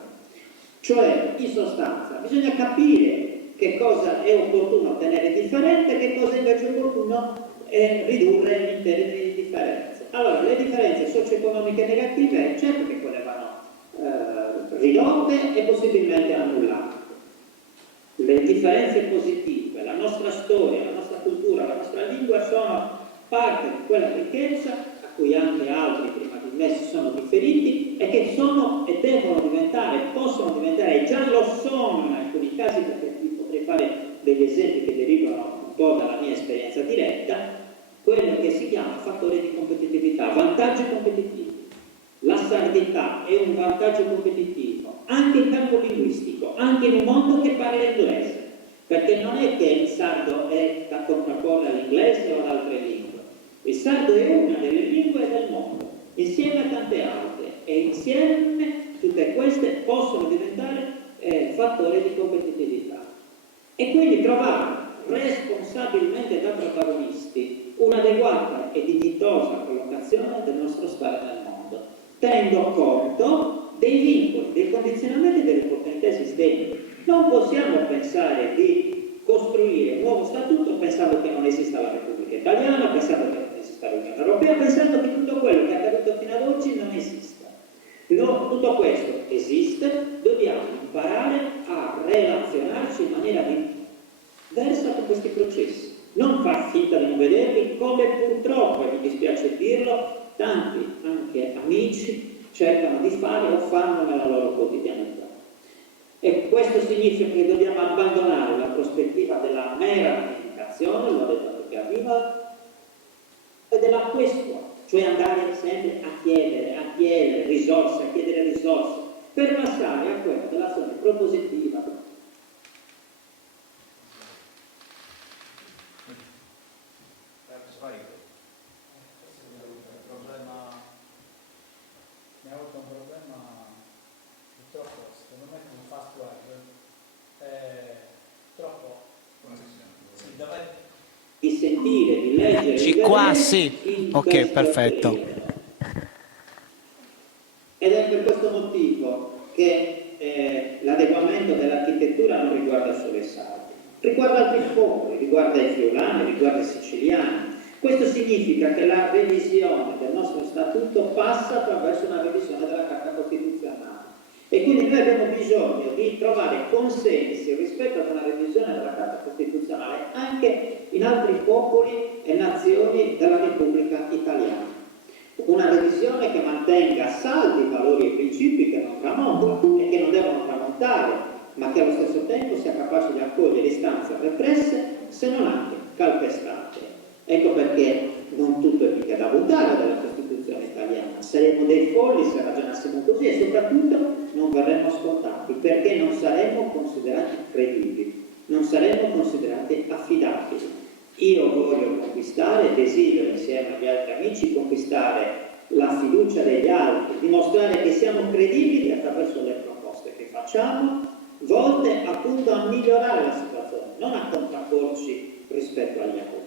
Cioè, in sostanza, bisogna capire che cosa è opportuno tenere differente e che cosa invece è opportuno ridurre in termini di differenze. Allora, le differenze socio-economiche negative, certo che quelle vanno ridotte e possibilmente annullate. Le differenze positive, la nostra storia, la nostra cultura, la nostra lingua sono parte di quella ricchezza a cui anche altri prima di me si sono riferiti e che sono e devono diventare, possono diventare e già lo sono in alcuni casi, perché vi potrei fare degli esempi che derivano po' dalla mia esperienza diretta, quello che si chiama fattore di competitività, vantaggi competitivi. La sardità è un vantaggio competitivo, anche in campo linguistico, anche in un mondo che parla inglese, perché non è che il sardo è da contrapporre all'inglese o ad altre lingue. Il sardo è una delle lingue del mondo, insieme a tante altre, e insieme tutte queste possono diventare fattore di competitività. E quindi trovare responsabilmente da protagonisti un'adeguata e dignitosa collocazione del nostro stare nel mondo, tenendo conto dei vincoli, dei condizionamenti e delle opportunità esistenti. Non possiamo pensare di costruire un nuovo statuto pensando che non esista la Repubblica Italiana, pensando che non esista l'Unione Europea, pensando che tutto quello che è accaduto fino ad oggi non esista. No, tutto questo esiste, dobbiamo imparare a relazionarci in maniera diversa con questi processi, non far finta di non vederli, come purtroppo, e mi dispiace dirlo, tanti anche amici cercano di fare o fanno nella loro quotidianità. E questo significa che dobbiamo abbandonare la prospettiva della mera pianificazione, l'ho detto anche prima, e della questua, cioè andare sempre a chiedere risorse, per passare a quella dell'azione propositiva. Mi ha avuto un problema purtroppo, secondo me, con un fast web. Troppo. Sì, Di sentire, di leggere, di Qua vedere sì, ok, perfetto. periodo. Ed è per questo motivo che l'adeguamento dell'architettura non riguarda solo i sardi, riguarda altri popoli, riguarda i friulani, riguarda i siciliani. Questo significa che la revisione del nostro statuto passa attraverso una revisione della Carta Costituzionale e quindi noi abbiamo bisogno di trovare consensi rispetto ad una revisione della Carta Costituzionale anche in altri popoli e nazioni della Repubblica Italiana. Una revisione che mantenga saldi i valori e principi che non tramontano e che non devono tramontare, ma che allo stesso tempo sia capace di accogliere istanze represse, se non anche calpestate. Ecco perché non tutto è mica da buttare dalla Costituzione italiana. Saremmo dei folli se ragionassimo così e soprattutto non verremmo ascoltati, perché non saremmo considerati credibili, non saremmo considerati affidabili. Io voglio conquistare, desidero insieme agli altri amici conquistare la fiducia degli altri, dimostrare che siamo credibili attraverso le proposte che facciamo, volte appunto a migliorare la situazione, non a contrapporci rispetto agli altri.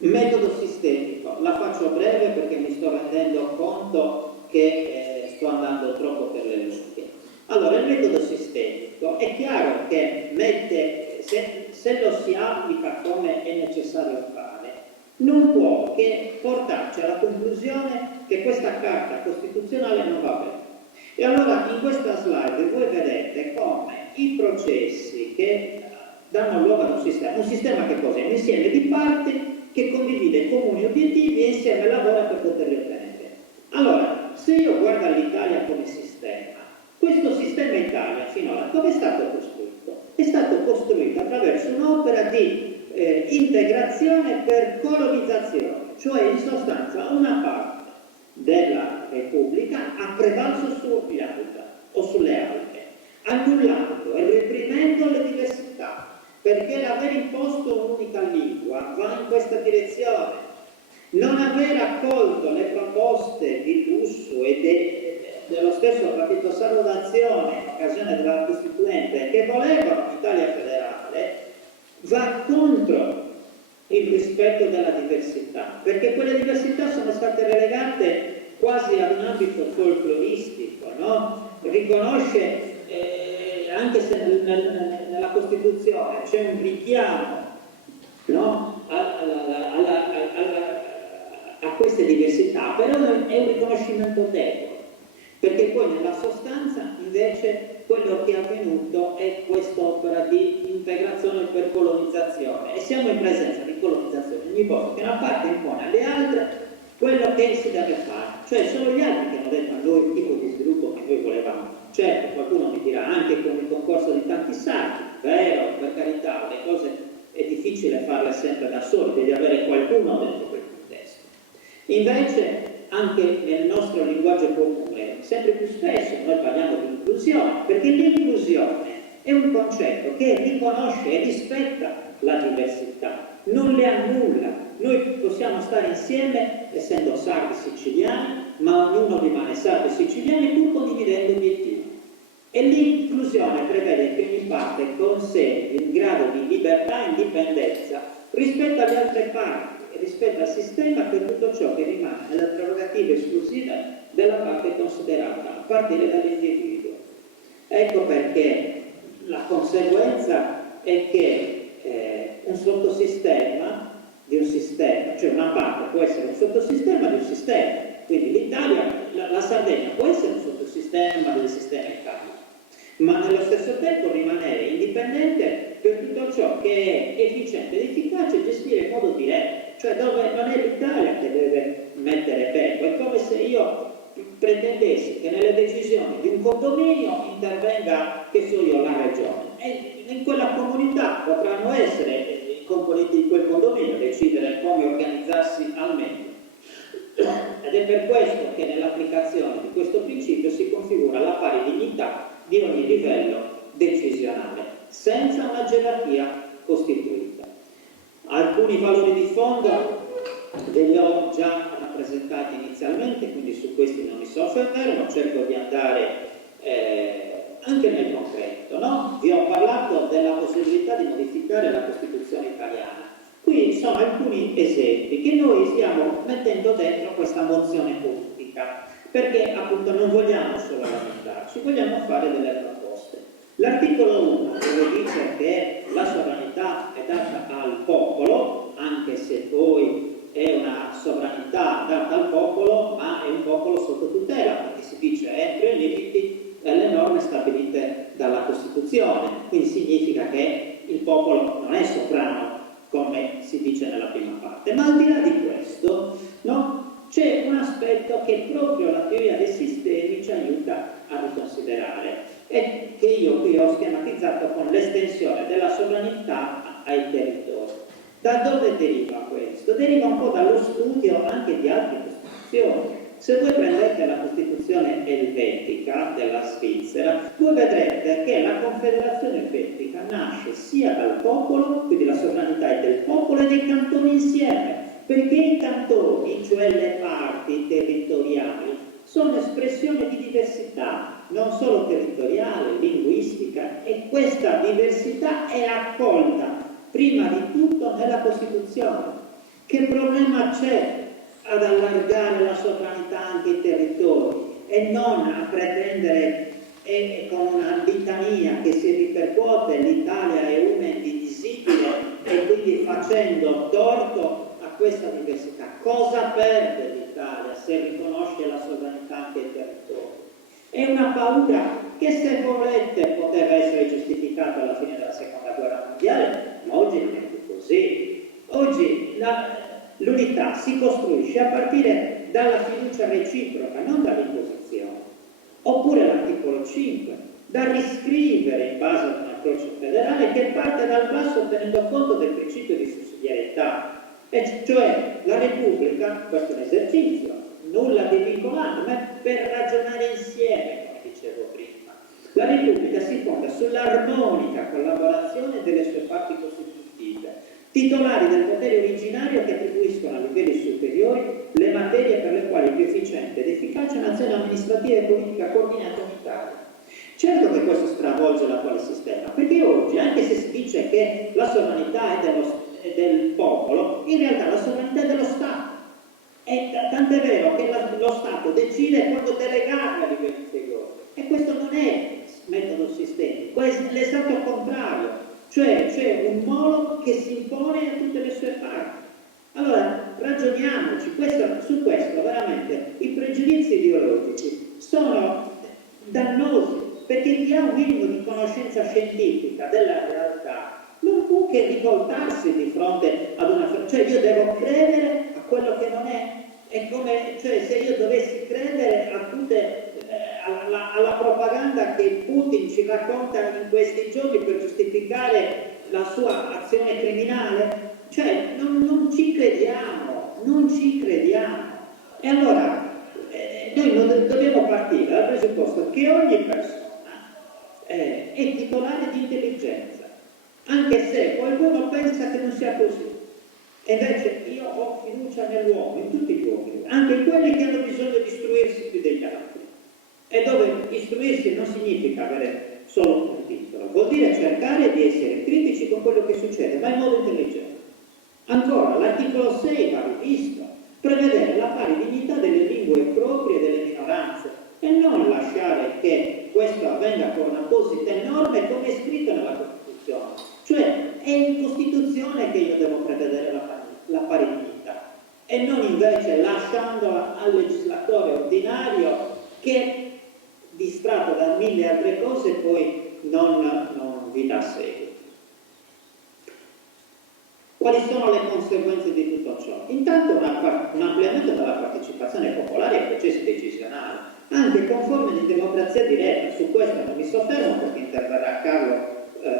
Metodo sistemico, la faccio breve perché mi sto rendendo conto che sto andando troppo per le lunghe. Allora, il metodo sistemico è chiaro che mette, se lo si applica come è necessario fare, non può che portarci alla conclusione che questa Carta Costituzionale non va bene. E allora in questa slide voi vedete come i processi che danno luogo ad un sistema che cos'è? Un insieme di parti che condivide comuni obiettivi e insieme lavora per poterli ottenere. Allora, se io guardo all'Italia come sistema, questo sistema Italia finora come è stato costruito? È stato costruito attraverso un'opera di integrazione per colonizzazione, cioè in sostanza una parte della Repubblica ha prevalso sugli altri o sulle altre, annullando e reprimendo le diversità, perché l'aver imposto un'unica lingua va in questa direzione. Non aver accolto le proposte di Lussu e dello stesso Partito Sardo d'Azione in occasione della Costituente che volevano un'Italia federale va contro il rispetto della diversità, perché quelle diversità sono state relegate quasi ad un ambito folcloristico, no? Riconosce anche se nella Costituzione c'è un richiamo, no? a queste diversità, però è un riconoscimento debole, perché poi nella sostanza invece quello che è avvenuto è quest'opera di integrazione per colonizzazione e siamo in presenza di colonizzazione ogni volta che una parte impone alle altre quello che si deve fare, cioè sono gli altri che hanno detto a noi il tipo di sviluppo che noi volevamo. Certo, qualcuno mi dirà anche con il concorso di tanti sardi, vero, per carità, le cose è difficile farle sempre da soli, devi avere qualcuno dentro quel contesto. Invece anche nel nostro linguaggio comune, sempre più spesso noi parliamo di inclusione, perché l'inclusione è un concetto che riconosce e rispetta la diversità, non le annulla. Noi possiamo stare insieme essendo sardi siciliani, ma ognuno rimane sardo e siciliano pur condividendo obiettivi. E l'inclusione prevede che ogni parte consegui un grado di libertà e indipendenza rispetto alle altre parti e rispetto al sistema per tutto ciò che rimane nelle prerogative esclusive della parte considerata, a partire dall'individuo. Ecco perché la conseguenza è che un sottosistema di un sistema, cioè una parte può essere un sottosistema di un sistema, quindi l'Italia, la Sardegna può essere un sottosistema del sistema Italia, ma nello stesso tempo rimanere indipendente per tutto ciò che è efficiente ed efficace, gestire in modo diretto, cioè dove non è l'Italia che deve mettere becco. È come se io pretendessi che nelle decisioni di un condominio intervenga, che so io, la regione, e in quella comunità potranno essere i componenti di quel condominio a decidere come organizzarsi al meglio. Ed è per questo che nell'applicazione di questo principio si configura la pari dignità di ogni livello decisionale, senza una gerarchia costituita. Alcuni valori di fondo ve li ho già rappresentati inizialmente, quindi su questi non mi soffermerò, ma cerco di andare anche nel concreto, no? Vi ho parlato della possibilità di modificare la Costituzione italiana. Qui sono alcuni esempi che noi stiamo mettendo dentro questa mozione politica, perché appunto non vogliamo solo lamentarci, vogliamo fare delle proposte. L'articolo 1, dove dice che la sovranità è data al popolo, anche se poi è una sovranità data al popolo, ma è un popolo sotto tutela, perché si dice entro i limiti delle norme stabilite dalla Costituzione, quindi significa che il popolo non è sovrano, come si dice nella prima parte. Ma al di là di questo, no, c'è un aspetto che proprio la teoria dei sistemi ci aiuta a riconsiderare e che io qui ho schematizzato con l'estensione della sovranità ai territori. Da dove deriva questo? Deriva un po' dallo studio anche di altre costituzioni. Se voi prendete la Costituzione elvetica della Svizzera, voi vedrete che la Confederazione elvetica nasce sia dal popolo, quindi la sovranità è del popolo e dei cantoni insieme, perché i cantoni, cioè le parti territoriali, sono espressione di diversità, non solo territoriale, linguistica, e questa diversità è accolta prima di tutto nella Costituzione. Che problema c'è ad allargare la sovranità anche ai territori e non a pretendere con una litania che si ripercuote l'Italia è una indivisibile e quindi facendo torto a questa diversità? Cosa perde l'Italia se riconosce la sovranità anche ai territori? È una paura che, se volete, poteva essere giustificata alla fine della Seconda Guerra Mondiale, ma oggi non è più così. Oggi l'unità si costruisce a partire dalla fiducia reciproca, non dall'imposizione. Oppure l'articolo 5, da riscrivere in base ad un approccio federale che parte dal basso tenendo conto del principio di sussidiarietà. E cioè la Repubblica, questo è un esercizio, nulla di vincolante, ma per ragionare insieme, come dicevo prima. La Repubblica si fonda sull'armonica collaborazione delle sue parti costitutive, titolari del potere originario che attribuiscono a livelli superiori le materie per le quali più efficiente ed efficace un'azione amministrativa e politica coordinata in Italia. Certo che questo stravolge l'attuale sistema, perché oggi, anche se si dice che la sovranità è del popolo, in realtà la sovranità è dello Stato. E tant'è vero che lo Stato decide quando delegarla a livelli inferiori. E questo non è metodo sistemico, è l'esatto contrario. Cioè c'è un molo che si impone a tutte le sue parti. Allora, ragioniamoci, su questo veramente i pregiudizi ideologici sono dannosi, perché chi ha un minimo di conoscenza scientifica della realtà non può che rivoltarsi di fronte ad una... Cioè io devo credere a quello che non è come, cioè se io dovessi credere a tutte... alla propaganda che Putin ci racconta in questi giorni per giustificare la sua azione criminale? Cioè non ci crediamo, non ci crediamo. E allora noi non dobbiamo partire dal presupposto che ogni persona è titolare di intelligenza, anche se qualcuno pensa che non sia così. E invece io ho fiducia nell'uomo, in tutti gli uomini, anche in quelli che hanno bisogno di istruirsi più degli altri. E dove istruirsi non significa avere solo un titolo, vuol dire cercare di essere critici con quello che succede, ma in modo intelligente. Ancora, l'articolo 6 va rivisto, prevedere la pari dignità delle lingue proprie delle minoranze e non lasciare che questo avvenga con apposite norme come è scritto nella Costituzione. Cioè è in Costituzione che io devo prevedere la pari dignità e non invece lasciandola al legislatore ordinario che, distratto da mille altre cose, poi non vi dà seguito. Quali sono le conseguenze di tutto ciò? Intanto un ampliamento della partecipazione popolare ai processi decisionali, anche con forme di democrazia diretta. Su questo non mi soffermo perché interverrà Carlo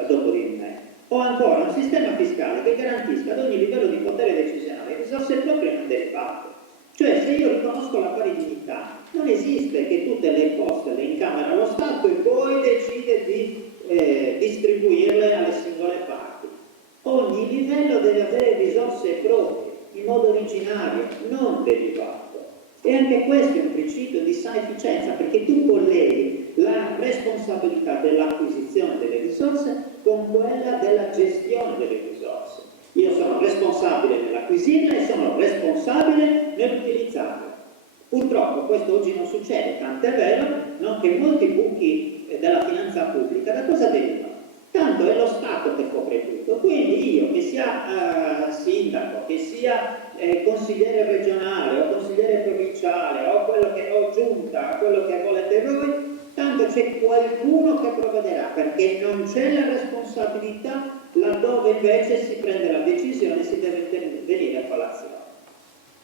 dopo di me. O ancora un sistema fiscale che garantisca ad ogni livello di potere decisionale risorse proprie non derivate. Cioè, se io riconosco la pari dignità, non esiste che tutte le imposte le incamera lo Stato e poi decide di distribuirle alle singole parti. Ogni livello deve avere risorse proprie, in modo originario, non derivato. E anche questo è un principio di sana efficienza, perché tu colleghi la responsabilità dell'acquisizione delle risorse con quella della gestione delle risorse. Io sono responsabile nell'acquisirle e sono responsabile nell'utilizzarle. Purtroppo questo oggi non succede, tant'è vero che molti buchi della finanza pubblica da cosa derivano? Tanto è lo Stato che copre tutto, quindi io che sia sindaco, che sia consigliere regionale o consigliere provinciale o quello che ho giunta, quello che volete voi, tanto c'è qualcuno che provvederà, perché non c'è la responsabilità laddove invece si prende la decisione e si deve venire con l'azione.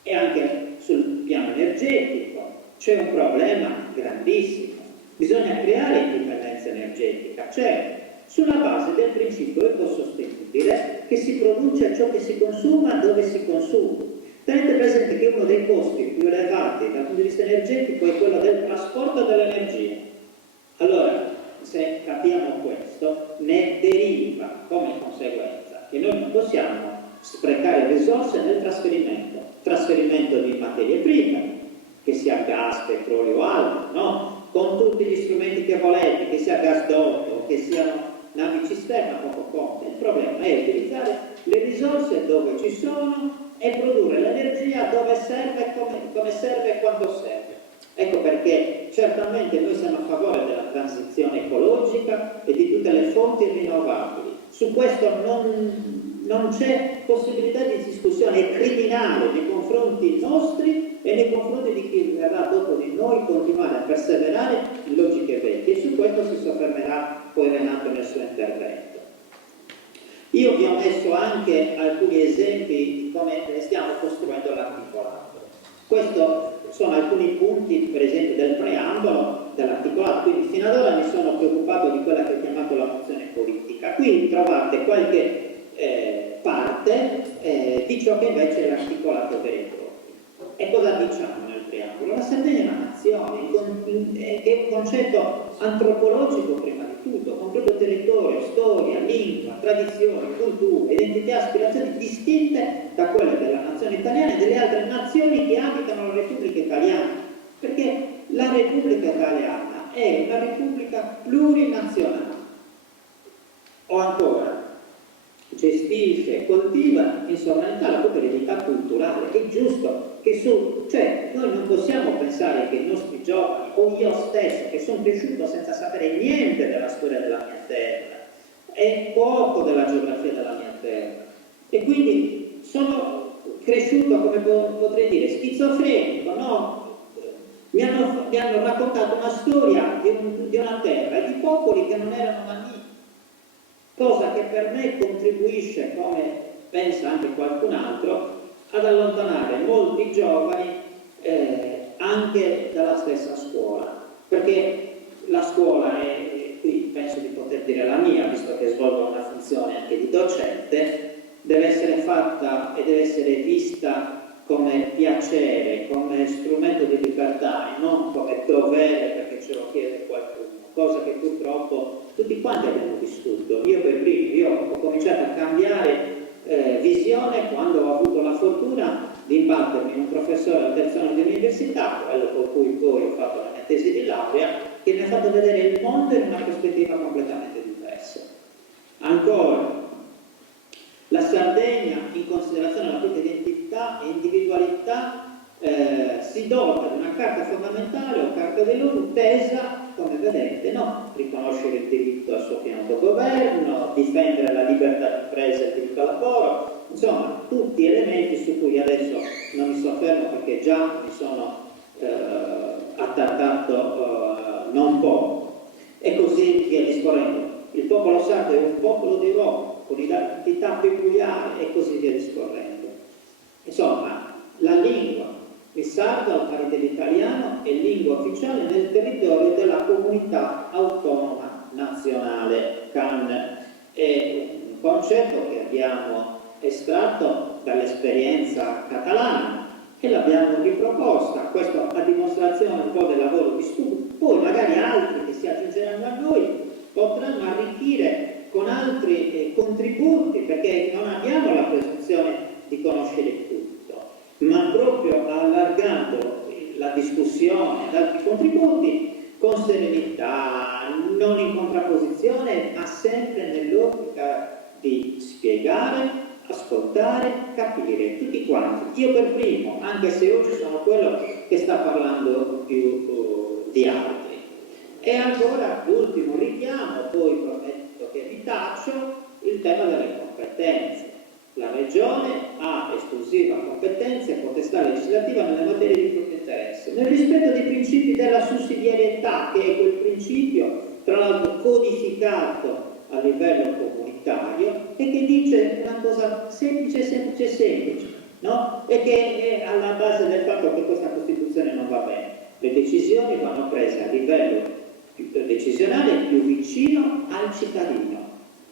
E anche sul piano energetico c'è un problema grandissimo, bisogna creare indipendenza energetica, cioè sulla base del principio ecosostenibile che si produce ciò che si consuma dove si consuma. Tenete presente che uno dei costi più elevati dal punto di vista energetico è quello del trasporto dell'energia. Allora, se capiamo questo, ne deriva come conseguenza che noi non possiamo sprecare risorse nel trasferimento di materie prime, che sia gas, petrolio o altro, no? Con tutti gli strumenti che volete, che sia gasdotto, che siano navi cisterna, poco conta. Il problema è utilizzare le risorse dove ci sono e produrre l'energia dove serve, come serve e quando serve. Ecco perché certamente noi siamo a favore della transizione ecologica e di tutte le fonti rinnovabili. Su questo non c'è possibilità di discussione, è criminale nei confronti nostri e nei confronti di chi verrà dopo di noi continuare a perseverare in logiche vecchie, e su questo si soffermerà poi Renato nel suo intervento. Io vi ho messo anche alcuni esempi di come stiamo costruendo l'articolato. Questi sono alcuni punti, per esempio, del preambolo dell'articolato, quindi fino ad ora mi sono preoccupato di quella che ho chiamato la funzione politica. Qui trovate qualche parte di ciò che invece è l'articolato vero e proprio. E cosa diciamo nel preambolo? La Sardegna è una nazione, è un concetto antropologico prima di tutto, completo territorio, storia, lingua, tradizioni, cultura, identità, aspirazioni distinte da quelle della nazione italiana e delle altre nazioni che abitano la Repubblica Italiana, perché la Repubblica Italiana è una repubblica plurinazionale. O ancora, gestisce e coltiva in sovranità la propria identità culturale. È giusto che cioè noi non possiamo pensare che i nostri giovani o io stesso, che sono cresciuto senza sapere niente della storia della mia terra e poco della geografia della mia terra, e quindi sono cresciuto, come potrei dire, schizofrenico, no? Mi hanno raccontato una storia di una terra e di popoli che non erano la mia, cosa che per me contribuisce, come pensa anche qualcun altro, ad allontanare molti giovani anche dalla stessa scuola, perché la scuola è, qui penso di poter dire la mia, visto che svolgo una funzione anche di deve essere vista come piacere, come strumento di libertà e non come dovere perché ce lo chiede qualcuno, cosa che purtroppo tutti quanti abbiamo vissuto. Io per primo, io ho cominciato a cambiare visione quando ho avuto la fortuna di imbattermi in un professore al terzo anno di università, quello con cui poi ho fatto la mia tesi di laurea, che mi ha fatto vedere il mondo in una prospettiva completamente diversa. Ancora, la Sardegna, in considerazione della propria identità e individualità, si dota di una carta fondamentale o carta dell'ONU tesa, come vedete, no? Riconoscere il diritto al suo pieno autogoverno, difendere la libertà di impresa e il diritto al lavoro, insomma, tutti elementi su cui adesso non mi soffermo perché già mi sono attardato non poco. E così via discorrendo. Il popolo sardo è un popolo di Roma, con identità peculiare e così via discorrendo. Insomma, la lingua, il sardo al pari dell'italiano è lingua ufficiale nel territorio della comunità autonoma nazionale CAN. È un concetto che abbiamo estratto dall'esperienza catalana e l'abbiamo riproposta, questo a dimostrazione un po' del lavoro di studio. Poi magari altri che si aggiungeranno a noi potranno arricchire con altri contributi, perché non abbiamo la presunzione di conoscere tutto, ma proprio allargando la discussione ad altri contributi con serenità, non in contrapposizione, ma sempre nell'ottica di spiegare, ascoltare, capire tutti quanti. Io per primo, anche se oggi sono quello che sta parlando più di altri. E ancora l'ultimo richiamo, poi prometto che vi taccio, il tema delle competenze. La Regione ha esclusiva competenza e potestà legislativa nelle materie di proprio interesse, nel rispetto dei principi della sussidiarietà, che è quel principio, tra l'altro codificato a livello comunitario, e che dice una cosa semplice, no? E che è alla base del fatto che questa Costituzione non va bene. Le decisioni vanno prese a livello decisionale più vicino al cittadino,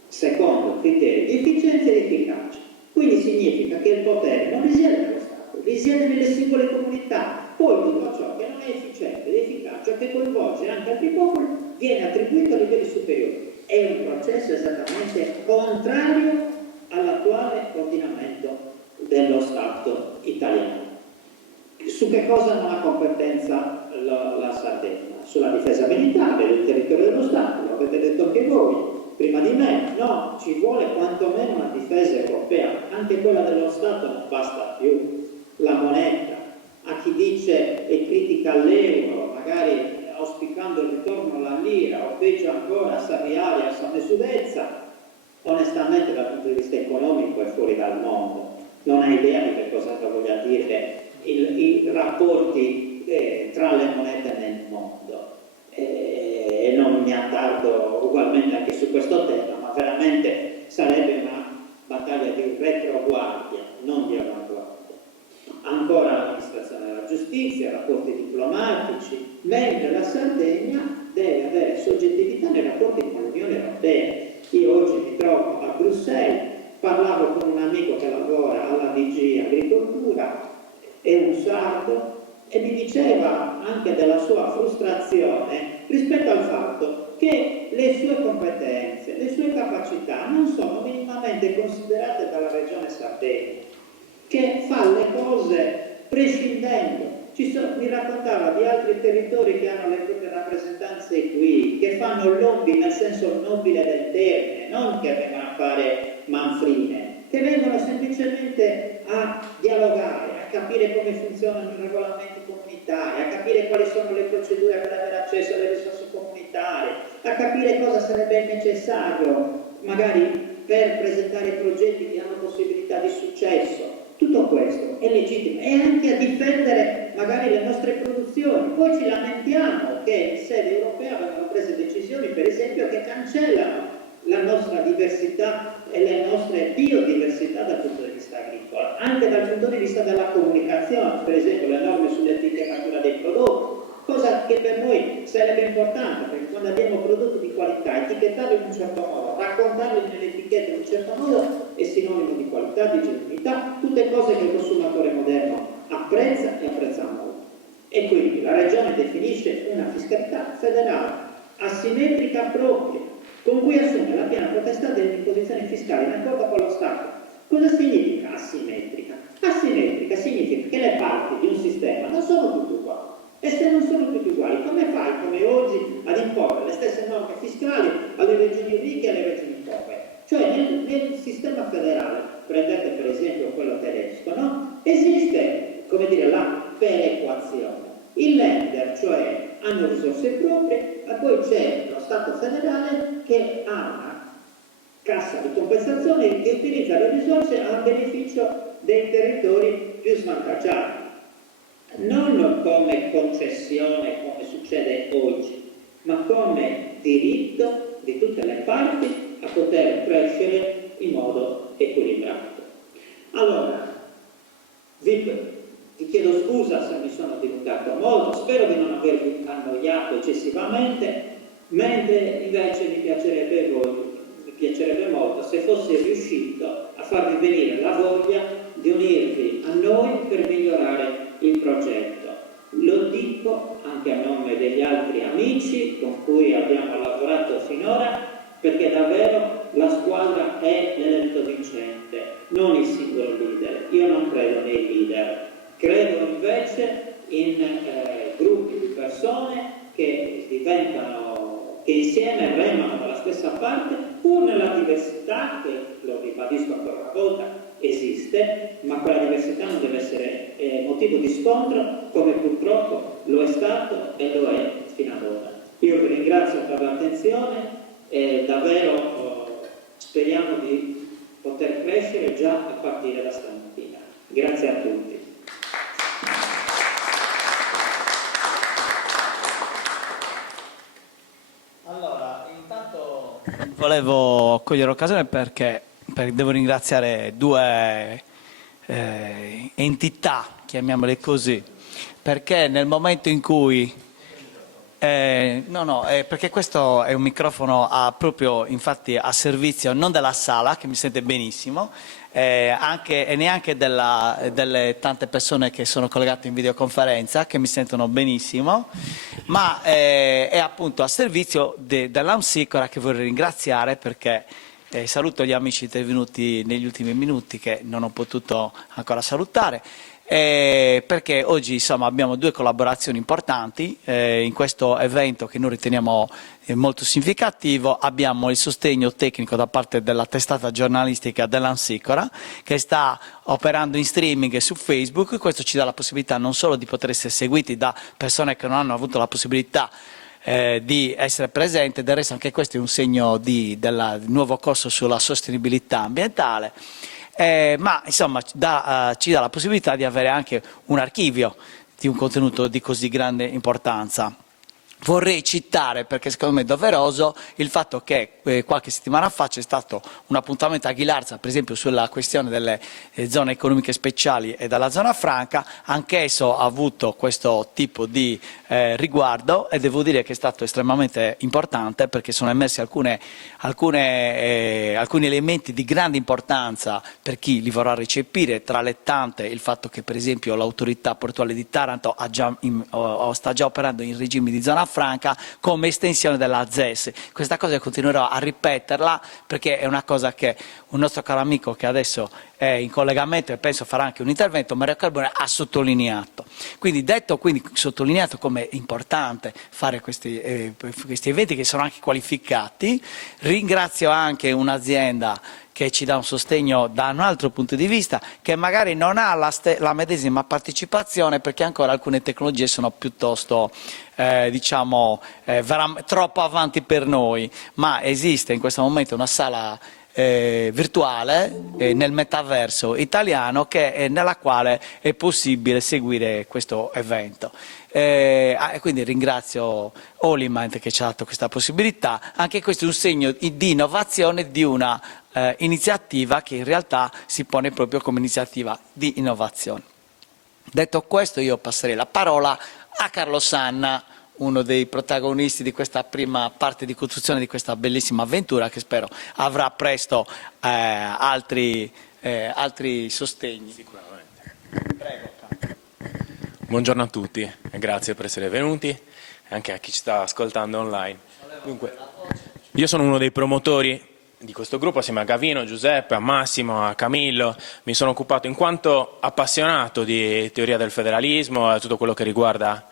secondo criteri di efficienza e di efficacia. Quindi significa che il potere non risiede nello Stato, risiede nelle singole comunità. Poi tutto ciò che non è efficiente ed efficace, che coinvolge anche altri popoli, viene attribuito a livelli superiori. È un processo esattamente contrario all'attuale ordinamento dello Stato italiano. Su che cosa non ha competenza la Sardegna? Sulla difesa militare del territorio dello Stato, lo avete detto anche voi prima di me. No, ci vuole quantomeno una difesa europea, anche quella dello Stato non basta più. La moneta, a chi dice e critica l'euro, magari auspicando il ritorno alla lira o peggio ancora a Sarriari, a San Sudezza, onestamente dal punto di vista economico è fuori dal mondo, non ha idea di che cosa voglia dire i rapporti tra le monete nel mondo. E non mi attardo ugualmente anche su questo tema, ma veramente sarebbe una battaglia di retroguardia, non di avanguardia. Ancora l'amministrazione della giustizia, rapporti diplomatici, mentre la Sardegna deve avere soggettività nei rapporti con l'Unione Europea. Io oggi mi trovo a Bruxelles, parlavo con un amico che lavora alla DG Agricoltura, è un sardo, e mi diceva anche della sua frustrazione rispetto al fatto che le sue competenze, le sue capacità non sono minimamente considerate dalla Regione Sardegna, che fa le cose prescindendo. Mi raccontava di altri territori che hanno le proprie rappresentanze qui, che fanno lobby nel senso nobile del termine, non che vengono a fare manfrine, che vengono semplicemente a dialogare, a capire come funzionano i regolamenti comunitari, a capire quali sono le procedure per avere accesso alle risorse comunitarie, a capire cosa sarebbe necessario magari per presentare progetti che hanno possibilità di successo. Tutto questo è legittimo, e anche a difendere magari le nostre produzioni. Poi ci lamentiamo che in sede europea vengono prese decisioni, per esempio, che cancellano la nostra diversità e le nostre biodiversità dal punto di vista agricolo, anche dal punto di vista della comunicazione, per esempio le norme sull'etichettatura dei prodotti, cosa che che per noi sarebbe importante, perché quando abbiamo prodotti di qualità, etichettarli in un certo modo, raccontarli nell'etichetta in un certo modo è sinonimo di qualità, di genuinità, tutte cose che il consumatore moderno apprezza e apprezza molto. E quindi la Regione definisce una fiscalità federale, asimmetrica propria, con cui assume la piena potestà dell'imposizione fiscale in accordo con lo Stato. Cosa significa asimmetrica? Asimmetrica significa che le parti di un sistema non sono tutte uguali. E se non sono tutte uguali, come fai, come oggi, ad imporre le stesse norme fiscali alle regioni ricche e alle regioni povere? Cioè nel sistema federale, prendete per esempio quello tedesco, no? Esiste, come dire, la perequazione. Il lender, cioè, hanno risorse proprie, e poi c'è lo Stato federale che ha una cassa di compensazione che utilizza le risorse a beneficio dei territori più svantaggiati. Non come concessione, come succede oggi, ma come diritto di tutte le parti a poter crescere in modo equilibrato. Allora, vi chiedo scusa se mi sono dilungato molto, spero di non avervi annoiato eccessivamente, mentre invece mi piacerebbe molto se fossi riuscito a farvi venire la voglia di unirvi a noi per migliorare il progetto. Lo dico anche a nome degli altri amici con cui abbiamo lavorato finora, perché davvero la squadra è l'elemento vincente, non il singolo leader. Io non credo nei leader, credo invece in gruppi di persone che insieme remano dalla stessa parte, pur nella diversità che, lo ribadisco ancora una volta, esiste, ma quella diversità non deve essere motivo di scontro, come purtroppo lo è stato e lo è fino ad ora. Io vi ringrazio per l'attenzione e davvero speriamo di poter crescere già a partire da stamattina. Grazie a tutti. Allora, intanto volevo cogliere l'occasione perché devo ringraziare due entità, chiamiamole così, perché nel momento in cui perché questo è un microfono proprio infatti a servizio non della sala, che mi sente benissimo, e neanche delle tante persone che sono collegate in videoconferenza, che mi sentono benissimo, ma è appunto a servizio dell'Amsicora, che vorrei ringraziare perché saluto gli amici intervenuti negli ultimi minuti che non ho potuto ancora salutare. Perché oggi insomma, abbiamo due collaborazioni importanti in questo evento che noi riteniamo molto significativo. Abbiamo il sostegno tecnico da parte della testata giornalistica dell'Amsicora, che sta operando in streaming su Facebook. Questo ci dà la possibilità non solo di poter essere seguiti da persone che non hanno avuto la possibilità di essere presente, del resto anche questo è un segno del nuovo corso sulla sostenibilità ambientale. Ma insomma ci dà la possibilità di avere anche un archivio di un contenuto di così grande importanza. Vorrei citare, perché secondo me è doveroso, il fatto che qualche settimana fa c'è stato un appuntamento a Ghilarza, per esempio sulla questione delle zone economiche speciali e della zona franca. Anch'esso ha avuto questo tipo di riguardo e devo dire che è stato estremamente importante, perché sono emersi alcuni elementi di grande importanza per chi li vorrà recepire, tra le tante il fatto che per esempio l'autorità portuale di Taranto sta già operando in regime di zona franca come estensione della ZES. Questa cosa continuerò a ripeterla perché è una cosa che un nostro caro amico che adesso è in collegamento e penso farà anche un intervento, Mario Carbone, ha sottolineato. Quindi sottolineato come è importante fare questi eventi che sono anche qualificati. Ringrazio anche un'azienda che ci dà un sostegno da un altro punto di vista, che magari non ha la medesima partecipazione perché ancora alcune tecnologie sono piuttosto troppo avanti per noi, ma esiste in questo momento una sala virtuale nel metaverso italiano nella quale è possibile seguire questo evento. Quindi ringrazio Olimant che ci ha dato questa possibilità. Anche questo è un segno di innovazione di una iniziativa che in realtà si pone proprio come iniziativa di innovazione. Detto questo, io passerei la parola a Carlo Sanna, uno dei protagonisti di questa prima parte di costruzione di questa bellissima avventura che spero avrà presto altri sostegni. Prego. Buongiorno a tutti e grazie per essere venuti e anche a chi ci sta ascoltando online. Dunque, io sono uno dei promotori di questo gruppo assieme a Gavino, a Giuseppe, a Massimo, a Camillo. Mi sono occupato in quanto appassionato di teoria del federalismo e tutto quello che riguarda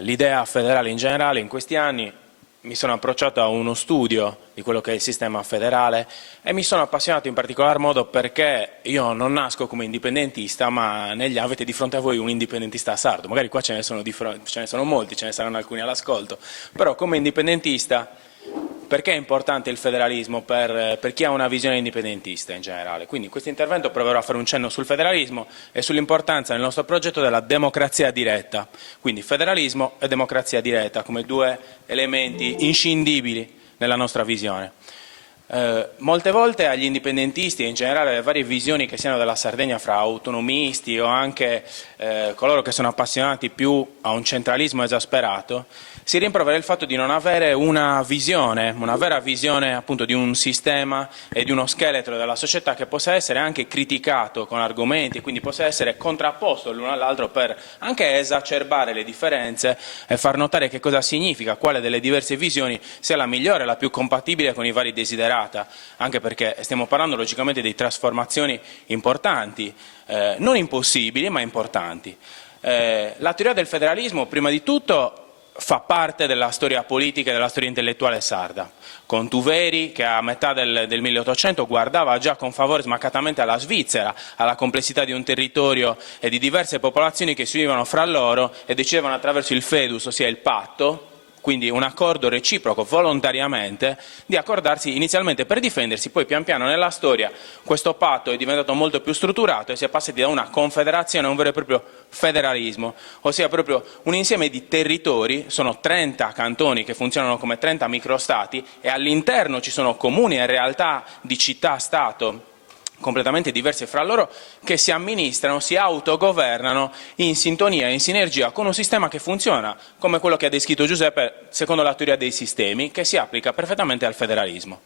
l'idea federale in generale. In questi anni mi sono approcciato a uno studio di quello che è il sistema federale e mi sono appassionato in particolar modo perché io non nasco come indipendentista, ma negli avete di fronte a voi un indipendentista sardo. Magari qua ce ne sono molti, ce ne saranno alcuni all'ascolto, però come indipendentista, perché è importante il federalismo per chi ha una visione indipendentista in generale? Quindi in questo intervento proverò a fare un cenno sul federalismo e sull'importanza nel nostro progetto della democrazia diretta. Quindi federalismo e democrazia diretta come due elementi inscindibili nella nostra visione. Molte volte agli indipendentisti e in generale alle varie visioni che siano della Sardegna fra autonomisti o anche coloro che sono appassionati più a un centralismo esasperato, si rimprovera il fatto di non avere una vera visione appunto di un sistema e di uno scheletro della società che possa essere anche criticato con argomenti e quindi possa essere contrapposto l'uno all'altro per anche esacerbare le differenze e far notare che cosa significa, quale delle diverse visioni sia la migliore, la più compatibile con i vari desiderata, anche perché stiamo parlando logicamente di trasformazioni importanti, non impossibili ma importanti. La teoria del federalismo prima di tutto fa parte della storia politica e della storia intellettuale sarda. Contuveri, che a metà del 1800 guardava già con favore smaccatamente alla Svizzera, alla complessità di un territorio e di diverse popolazioni che si univano fra loro e decidevano attraverso il fedus, ossia il patto, quindi un accordo reciproco volontariamente, di accordarsi inizialmente per difendersi, poi pian piano nella storia questo patto è diventato molto più strutturato e si è passati da una confederazione a un vero e proprio federalismo, ossia proprio un insieme di territori, sono 30 cantoni che funzionano come 30 microstati e all'interno ci sono comuni e realtà di città-stato completamente diverse fra loro, che si amministrano, si autogovernano in sintonia, in sinergia con un sistema che funziona come quello che ha descritto Giuseppe secondo la teoria dei sistemi, che si applica perfettamente al federalismo.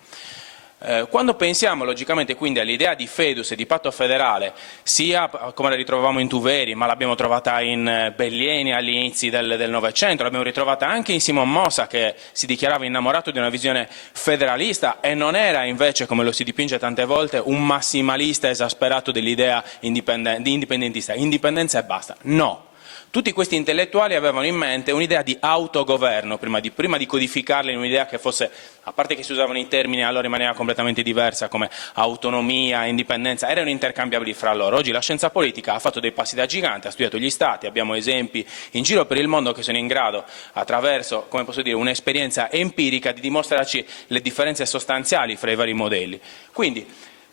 Quando pensiamo logicamente quindi all'idea di fedus e di patto federale, sia come la ritrovavamo in Tuveri, ma l'abbiamo trovata in Bellieni agli inizi del Novecento, l'abbiamo ritrovata anche in Simon Mosa, che si dichiarava innamorato di una visione federalista e non era invece, come lo si dipinge tante volte, un massimalista esasperato dell'idea indipendentista, indipendenza e basta. No. Tutti questi intellettuali avevano in mente un'idea di autogoverno, prima di codificarla in un'idea che fosse, a parte che si usavano i termini allora in maniera completamente diversa come autonomia, indipendenza, erano intercambiabili fra loro. Oggi la scienza politica ha fatto dei passi da gigante, ha studiato gli stati, abbiamo esempi in giro per il mondo che sono in grado, attraverso, come posso dire, un'esperienza empirica, di dimostrarci le differenze sostanziali fra i vari modelli. Quindi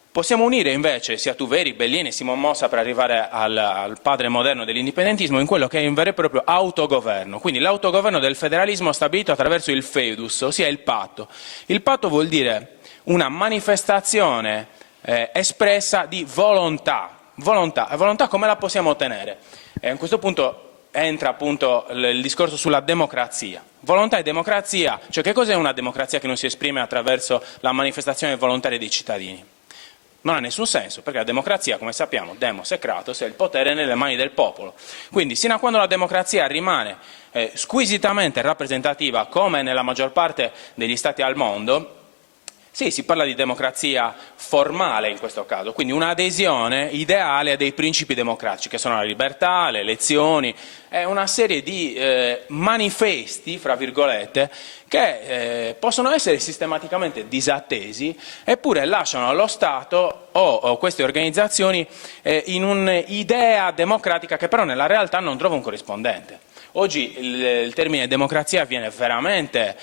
possiamo unire invece sia Tuveri, Bellieni e Simon Mosa per arrivare al padre moderno dell'indipendentismo in quello che è un vero e proprio autogoverno, quindi l'autogoverno del federalismo stabilito attraverso il feudus, ossia il patto. Il patto vuol dire una manifestazione espressa di volontà. Volontà. E volontà come la possiamo ottenere? A questo punto entra appunto il discorso sulla democrazia. Volontà e democrazia, cioè che cos'è una democrazia che non si esprime attraverso la manifestazione volontaria dei cittadini? Non ha nessun senso, perché la democrazia, come sappiamo, demos e kratos, è il potere nelle mani del popolo. Quindi, sino a quando la democrazia rimane squisitamente rappresentativa, come nella maggior parte degli stati al mondo, sì, si parla di democrazia formale in questo caso, quindi un'adesione ideale a dei principi democratici, che sono la libertà, le elezioni, è una serie di manifesti, fra virgolette, che possono essere sistematicamente disattesi, eppure lasciano allo Stato o queste organizzazioni in un'idea democratica che però nella realtà non trova un corrispondente. Oggi il termine democrazia viene veramente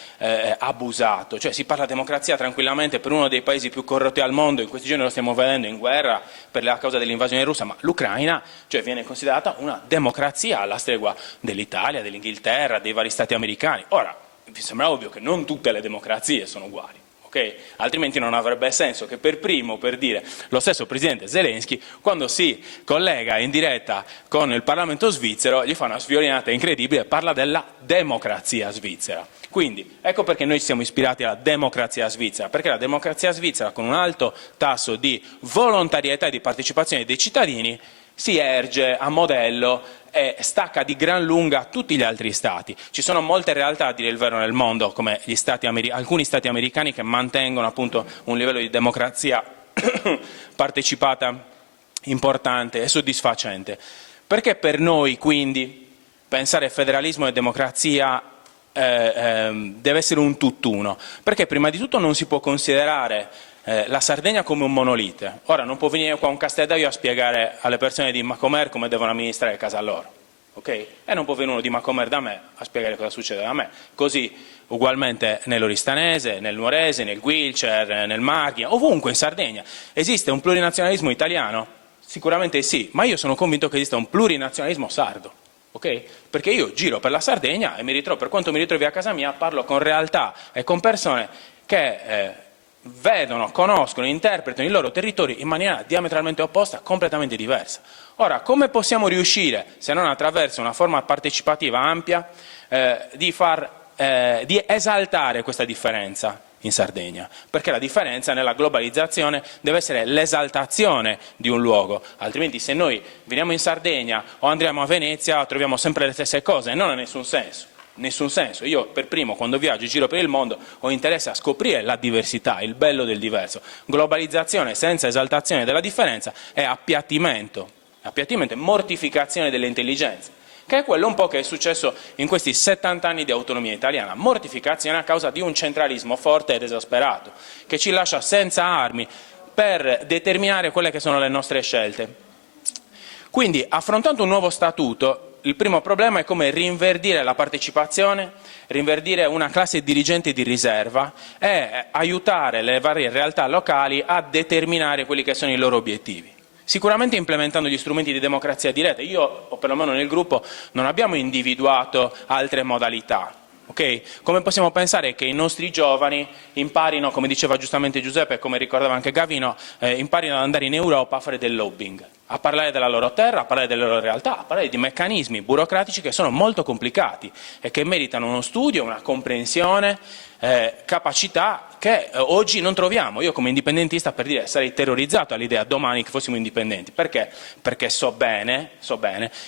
abusato, cioè si parla democrazia tranquillamente per uno dei paesi più corrotti al mondo, in questi giorni lo stiamo vedendo in guerra per la causa dell'invasione russa, ma l'Ucraina cioè, viene considerata una democrazia alla stregua dell'Italia, dell'Inghilterra, dei vari stati americani. Ora, vi sembra ovvio che non tutte le democrazie sono uguali. Okay? Altrimenti non avrebbe senso che per primo, per dire, lo stesso presidente Zelensky, quando si collega in diretta con il Parlamento svizzero, gli fa una sviolinata incredibile e parla della democrazia svizzera. Quindi, ecco perché noi ci siamo ispirati alla democrazia svizzera, perché la democrazia svizzera, con un alto tasso di volontarietà e di partecipazione dei cittadini, si erge a modello e stacca di gran lunga tutti gli altri stati. Ci sono molte realtà, a dire il vero, nel mondo, come alcuni stati americani, che mantengono appunto un livello di democrazia partecipata importante e soddisfacente. Perché per noi, quindi, pensare federalismo e democrazia deve essere un tutt'uno? Perché prima di tutto non si può considerare la Sardegna come un monolite. Ora non può venire qua un Casteldevio a spiegare alle persone di Macomer come devono amministrare casa loro, ok? E non può venire uno di Macomer da me a spiegare cosa succede da me. Così ugualmente nell'Oristanese, nel Nuorese, nel Guilcer, nel Marghia, ovunque in Sardegna. Esiste un plurinazionalismo italiano? Sicuramente sì, ma io sono convinto che esista un plurinazionalismo sardo. Okay? Perché io giro per la Sardegna e per quanto mi ritrovi a casa mia, parlo con realtà e con persone che vedono, conoscono, interpretano i loro territori in maniera diametralmente opposta, completamente diversa. Ora, come possiamo riuscire, se non attraverso una forma partecipativa ampia, di esaltare questa differenza in Sardegna? Perché la differenza nella globalizzazione deve essere l'esaltazione di un luogo, altrimenti se noi veniamo in Sardegna o andiamo a Venezia troviamo sempre le stesse cose e non ha nessun senso. Nessun senso. Io per primo, quando viaggio, giro per il mondo, ho interesse a scoprire la diversità, il bello del diverso. Globalizzazione senza esaltazione della differenza è appiattimento e mortificazione delle intelligenze, che è quello un po' che è successo in questi 70 anni di autonomia italiana. Mortificazione a causa di un centralismo forte ed esasperato, che ci lascia senza armi per determinare quelle che sono le nostre scelte. Quindi, affrontando un nuovo statuto, il primo problema è come rinverdire la partecipazione, rinverdire una classe dirigente di riserva e aiutare le varie realtà locali a determinare quelli che sono i loro obiettivi. Sicuramente implementando gli strumenti di democrazia diretta. Io, o perlomeno nel gruppo, non abbiamo individuato altre modalità. Okay? Come possiamo pensare che i nostri giovani imparino, come diceva giustamente Giuseppe e come ricordava anche Gavino, imparino ad andare in Europa a fare del lobbying, a parlare della loro terra, a parlare delle loro realtà, a parlare di meccanismi burocratici che sono molto complicati e che meritano uno studio, una comprensione, capacità che oggi non troviamo. Io come indipendentista, per dire, sarei terrorizzato all'idea domani che fossimo indipendenti. Perché? Perché so bene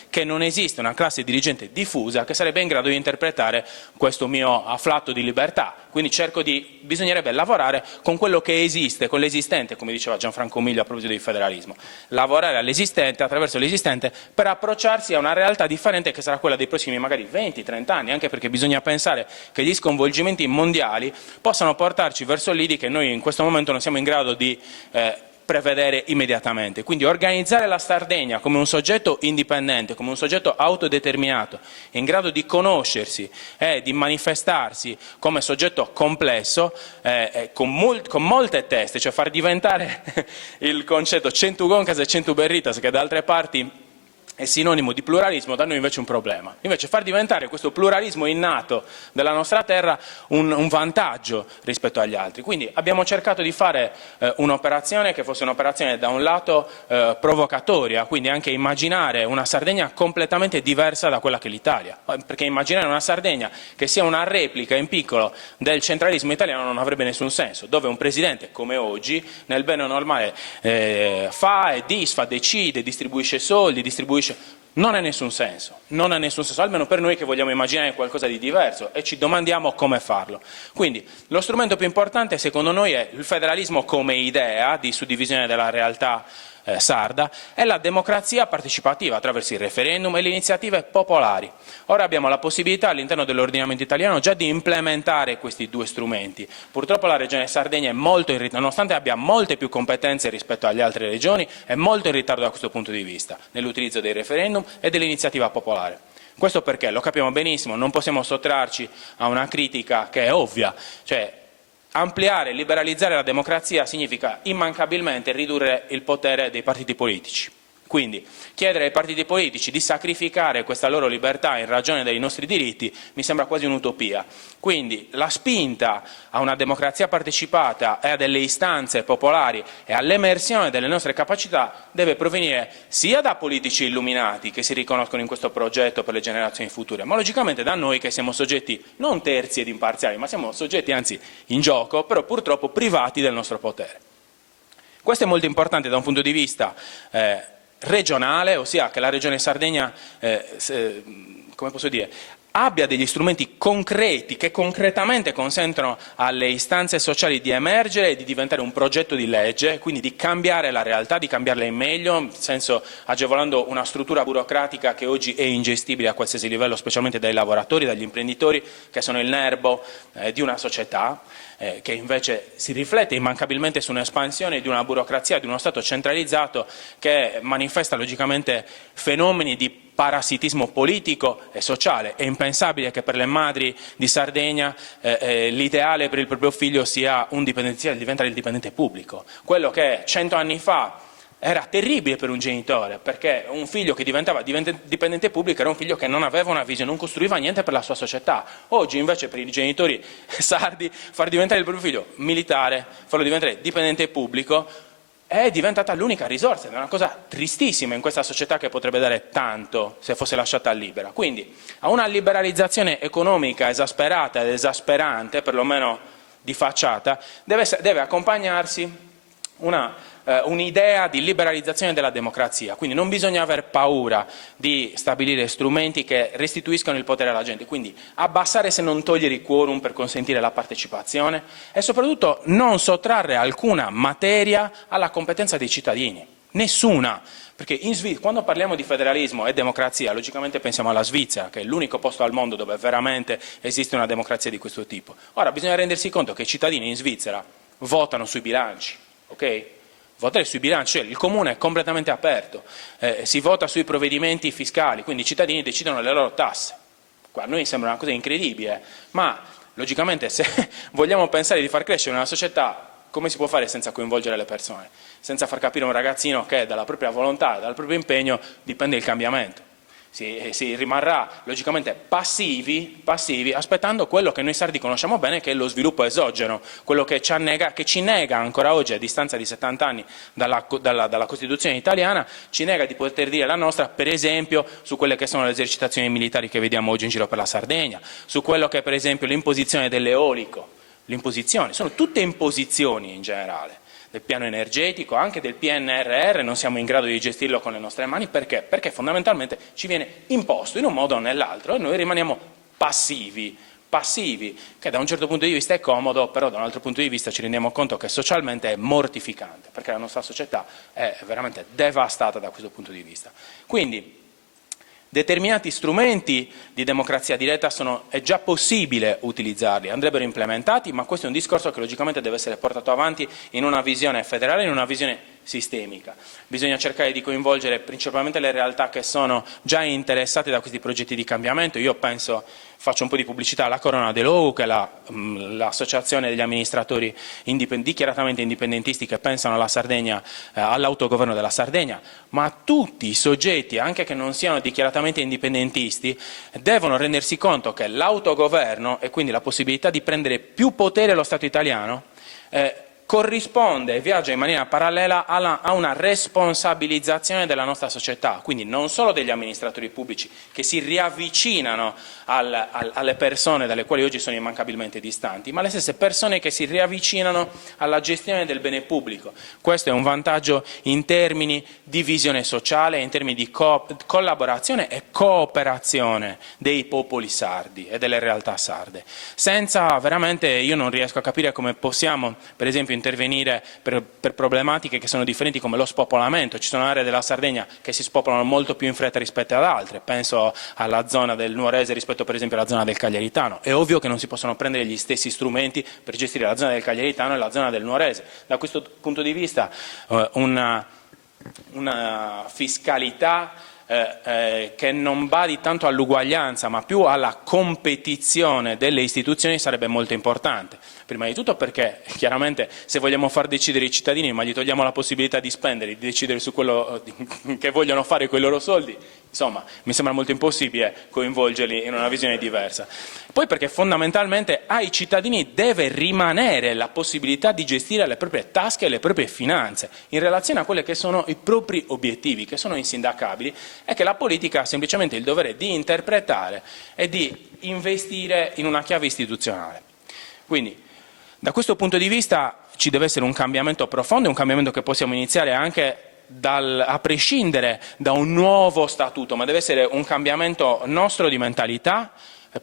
che non esiste una classe dirigente diffusa che sarebbe in grado di interpretare questo mio afflatto di libertà. Quindi bisognerebbe lavorare con quello che esiste, con l'esistente, come diceva Gianfranco Miglio a proposito del federalismo. Lavorare all'esistente, attraverso l'esistente, per approcciarsi a una realtà differente che sarà quella dei prossimi magari 20-30 anni, anche perché bisogna pensare che gli sconvolgimenti mondiali possano portarci verso lidi che noi in questo momento non siamo in grado di prevedere immediatamente. Quindi organizzare la Sardegna come un soggetto indipendente, come un soggetto autodeterminato, in grado di conoscersi e di manifestarsi come soggetto complesso, con molte teste, cioè far diventare il concetto centugoncas e centuberritas, che da altre parti è sinonimo di pluralismo, da noi invece è un problema. Invece far diventare questo pluralismo innato della nostra terra un vantaggio rispetto agli altri. Quindi abbiamo cercato di fare un'operazione che fosse un'operazione da un lato provocatoria, quindi anche immaginare una Sardegna completamente diversa da quella che è l'Italia, perché immaginare una Sardegna che sia una replica in piccolo del centralismo italiano non avrebbe nessun senso, dove un presidente come oggi, nel bene o nel male, fa e disfa, decide, distribuisce soldi, non ha nessun senso, almeno per noi che vogliamo immaginare qualcosa di diverso e ci domandiamo come farlo. Quindi lo strumento più importante secondo noi è il federalismo come idea di suddivisione della realtà sarda e la democrazia partecipativa attraverso il referendum e le iniziative popolari. Ora abbiamo la possibilità all'interno dell'ordinamento italiano già di implementare questi due strumenti. Purtroppo la regione Sardegna è molto in ritardo, nonostante abbia molte più competenze rispetto alle altre regioni, è molto in ritardo da questo punto di vista, nell'utilizzo dei referendum e dell'iniziativa popolare. Questo perché, lo capiamo benissimo, non possiamo sottrarci a una critica che è ovvia, cioè ampliare e liberalizzare la democrazia significa immancabilmente ridurre il potere dei partiti politici. Quindi chiedere ai partiti politici di sacrificare questa loro libertà in ragione dei nostri diritti mi sembra quasi un'utopia. Quindi la spinta a una democrazia partecipata e a delle istanze popolari e all'emersione delle nostre capacità deve provenire sia da politici illuminati che si riconoscono in questo progetto per le generazioni future, ma logicamente da noi che siamo soggetti non terzi ed imparziali, ma siamo soggetti anzi in gioco, però purtroppo privati del nostro potere. Questo è molto importante da un punto di vista regionale, ossia che la Regione Sardegna, come posso dire, abbia degli strumenti concreti che concretamente consentono alle istanze sociali di emergere e di diventare un progetto di legge, quindi di cambiare la realtà, di cambiarla in meglio, nel senso agevolando una struttura burocratica che oggi è ingestibile a qualsiasi livello, specialmente dai lavoratori, dagli imprenditori, che sono il nervo di una società, che invece si riflette immancabilmente su un'espansione di una burocrazia, di uno Stato centralizzato che manifesta logicamente fenomeni di parassitismo politico e sociale. È impensabile che per le madri di Sardegna l'ideale per il proprio figlio sia diventare il dipendente pubblico. Quello che 100 anni fa era terribile per un genitore, perché un figlio che diventava dipendente pubblico era un figlio che non aveva una visione, non costruiva niente per la sua società. Oggi invece per i genitori sardi far diventare il proprio figlio militare, farlo diventare dipendente pubblico è diventata l'unica risorsa, è una cosa tristissima in questa società che potrebbe dare tanto se fosse lasciata libera. Quindi a una liberalizzazione economica esasperata ed esasperante, perlomeno di facciata, deve accompagnarsi un'idea di liberalizzazione della democrazia, quindi non bisogna aver paura di stabilire strumenti che restituiscono il potere alla gente, quindi abbassare se non togliere i quorum per consentire la partecipazione e soprattutto non sottrarre alcuna materia alla competenza dei cittadini, nessuna. Perché quando parliamo di federalismo e democrazia, logicamente pensiamo alla Svizzera, che è l'unico posto al mondo dove veramente esiste una democrazia di questo tipo. Ora bisogna rendersi conto che i cittadini in Svizzera votano sui bilanci. Ok? Votare sui bilanci, cioè il comune è completamente aperto, si vota sui provvedimenti fiscali, quindi i cittadini decidono le loro tasse. Qua a noi sembra una cosa incredibile, ma logicamente se vogliamo pensare di far crescere una società, come si può fare senza coinvolgere le persone? Senza far capire a un ragazzino che dalla propria volontà, dal proprio impegno dipende il cambiamento. Si rimarrà logicamente passivi aspettando quello che noi sardi conosciamo bene, che è lo sviluppo esogeno, quello che ci nega ancora oggi, a distanza di 70 anni dalla Costituzione italiana, ci nega di poter dire la nostra, per esempio, su quelle che sono le esercitazioni militari che vediamo oggi in giro per la Sardegna, su quello che è per esempio l'imposizione dell'eolico, sono tutte imposizioni in generale. Del piano energetico, anche del PNRR, non siamo in grado di gestirlo con le nostre mani. Perché? Perché fondamentalmente ci viene imposto in un modo o nell'altro e noi rimaniamo passivi, che da un certo punto di vista è comodo, però da un altro punto di vista ci rendiamo conto che socialmente è mortificante, perché la nostra società è veramente devastata da questo punto di vista. Quindi determinati strumenti di democrazia diretta è già possibile utilizzarli, andrebbero implementati, ma questo è un discorso che logicamente deve essere portato avanti in una visione federale, in una visione sistemica. Bisogna cercare di coinvolgere principalmente le realtà che sono già interessate da questi progetti di cambiamento. Io penso, faccio un po' di pubblicità alla Corona dell'OU, che è l'associazione degli amministratori dichiaratamente indipendentisti che pensano alla Sardegna, all'autogoverno della Sardegna, ma tutti i soggetti, anche che non siano dichiaratamente indipendentisti, devono rendersi conto che l'autogoverno e quindi la possibilità di prendere più potere allo Stato italiano corrisponde e viaggia in maniera parallela a una responsabilizzazione della nostra società, quindi non solo degli amministratori pubblici che si riavvicinano alle persone dalle quali oggi sono immancabilmente distanti, ma le stesse persone che si riavvicinano alla gestione del bene pubblico. Questo è un vantaggio in termini di visione sociale, in termini di collaborazione e cooperazione dei popoli sardi e delle realtà sarde. Senza, veramente, io non riesco a capire come possiamo, per esempio, intervenire per problematiche che sono differenti come lo spopolamento. Ci sono aree della Sardegna che si spopolano molto più in fretta rispetto ad altre, penso alla zona del Nuorese rispetto per esempio alla zona del Cagliaritano. È ovvio che non si possono prendere gli stessi strumenti per gestire la zona del Cagliaritano e la zona del Nuorese. Da questo punto di vista una fiscalità che non badi tanto all'uguaglianza ma più alla competizione delle istituzioni sarebbe molto importante. Prima di tutto perché chiaramente se vogliamo far decidere i cittadini ma gli togliamo la possibilità di spendere, di decidere su quello che vogliono fare con i loro soldi, insomma mi sembra molto impossibile coinvolgerli in una visione diversa. Poi perché fondamentalmente ai cittadini deve rimanere la possibilità di gestire le proprie tasche e le proprie finanze in relazione a quelli che sono i propri obiettivi, che sono insindacabili, e che la politica ha semplicemente il dovere di interpretare e di investire in una chiave istituzionale. Quindi, da questo punto di vista ci deve essere un cambiamento profondo, un cambiamento che possiamo iniziare anche a prescindere da un nuovo statuto, ma deve essere un cambiamento nostro di mentalità,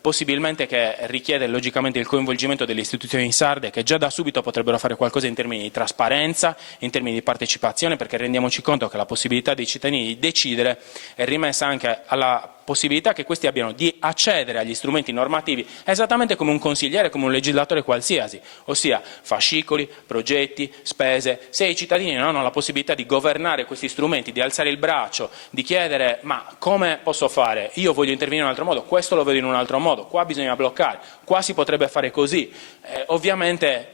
possibilmente che richiede logicamente il coinvolgimento delle istituzioni sarde che già da subito potrebbero fare qualcosa in termini di trasparenza, in termini di partecipazione, perché rendiamoci conto che la possibilità dei cittadini di decidere è rimessa anche alla possibilità che questi abbiano di accedere agli strumenti normativi esattamente come un consigliere, come un legislatore qualsiasi, ossia fascicoli, progetti, spese. Se i cittadini non hanno la possibilità di governare questi strumenti, di alzare il braccio, di chiedere ma come posso fare? Io voglio intervenire in un altro modo, questo lo vedo in un altro modo, qua bisogna bloccare, qua si potrebbe fare così. Ovviamente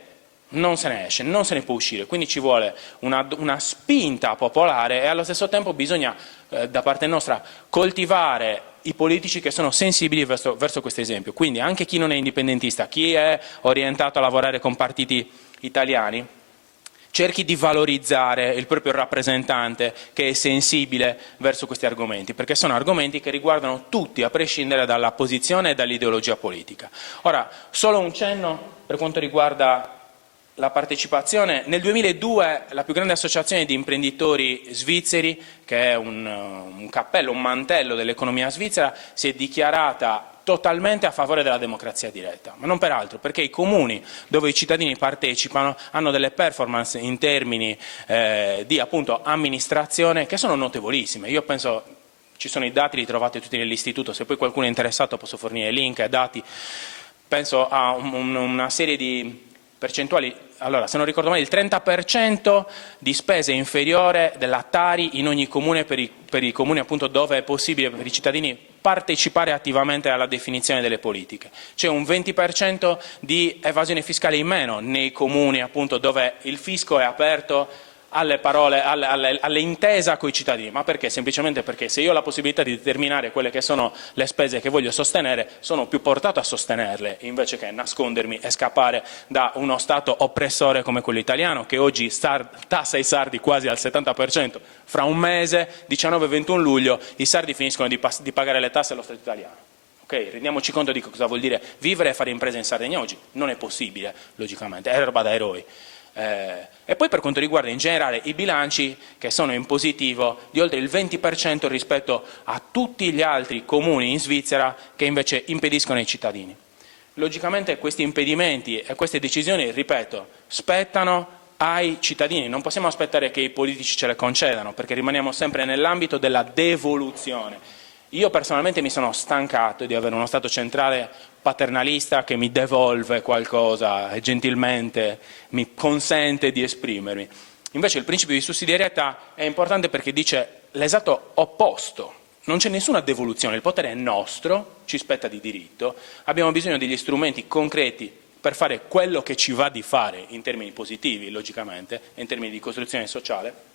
non se ne esce, non se ne può uscire, quindi ci vuole una spinta popolare e allo stesso tempo bisogna da parte nostra coltivare i politici che sono sensibili verso questo esempio. Quindi anche chi non è indipendentista, chi è orientato a lavorare con partiti italiani, cerchi di valorizzare il proprio rappresentante che è sensibile verso questi argomenti, perché sono argomenti che riguardano tutti, a prescindere dalla posizione e dall'ideologia politica. Ora, solo un cenno per quanto riguarda la partecipazione. Nel 2002 la più grande associazione di imprenditori svizzeri, che è un cappello, un mantello dell'economia svizzera, si è dichiarata totalmente a favore della democrazia diretta, ma non per altro, perché i comuni dove i cittadini partecipano hanno delle performance in termini di appunto amministrazione che sono notevolissime. Io penso, ci sono i dati, li trovate tutti nell'istituto, se poi qualcuno è interessato posso fornire link e dati, penso a una serie di percentuali. Allora, se non ricordo male, il 30% di spesa inferiore della Tari in ogni comune per i comuni appunto dove è possibile per i cittadini partecipare attivamente alla definizione delle politiche. C'è un 20% di evasione fiscale in meno nei comuni appunto dove il fisco è aperto alle intesa con i cittadini. Ma perché? Semplicemente perché se io ho la possibilità di determinare quelle che sono le spese che voglio sostenere, sono più portato a sostenerle invece che nascondermi e scappare da uno Stato oppressore come quello italiano, che oggi tassa i sardi quasi al 70%. Fra un mese, 19-21 luglio, i sardi finiscono di pagare le tasse allo Stato italiano. Okay? Rendiamoci conto di cosa vuol dire vivere e fare impresa in Sardegna oggi. Non è possibile, logicamente, è roba da eroi. E poi per quanto riguarda in generale i bilanci, che sono in positivo di oltre il 20% rispetto a tutti gli altri comuni in Svizzera che invece impediscono ai cittadini. Logicamente questi impedimenti e queste decisioni, ripeto, spettano ai cittadini, non possiamo aspettare che i politici ce le concedano, perché rimaniamo sempre nell'ambito della devoluzione. Io personalmente mi sono stancato di avere uno Stato centrale paternalista che mi devolve qualcosa e gentilmente mi consente di esprimermi. Invece il principio di sussidiarietà è importante perché dice l'esatto opposto. Non c'è nessuna devoluzione, il potere è nostro, ci spetta di diritto, abbiamo bisogno degli strumenti concreti per fare quello che ci va di fare in termini positivi, logicamente, e in termini di costruzione sociale.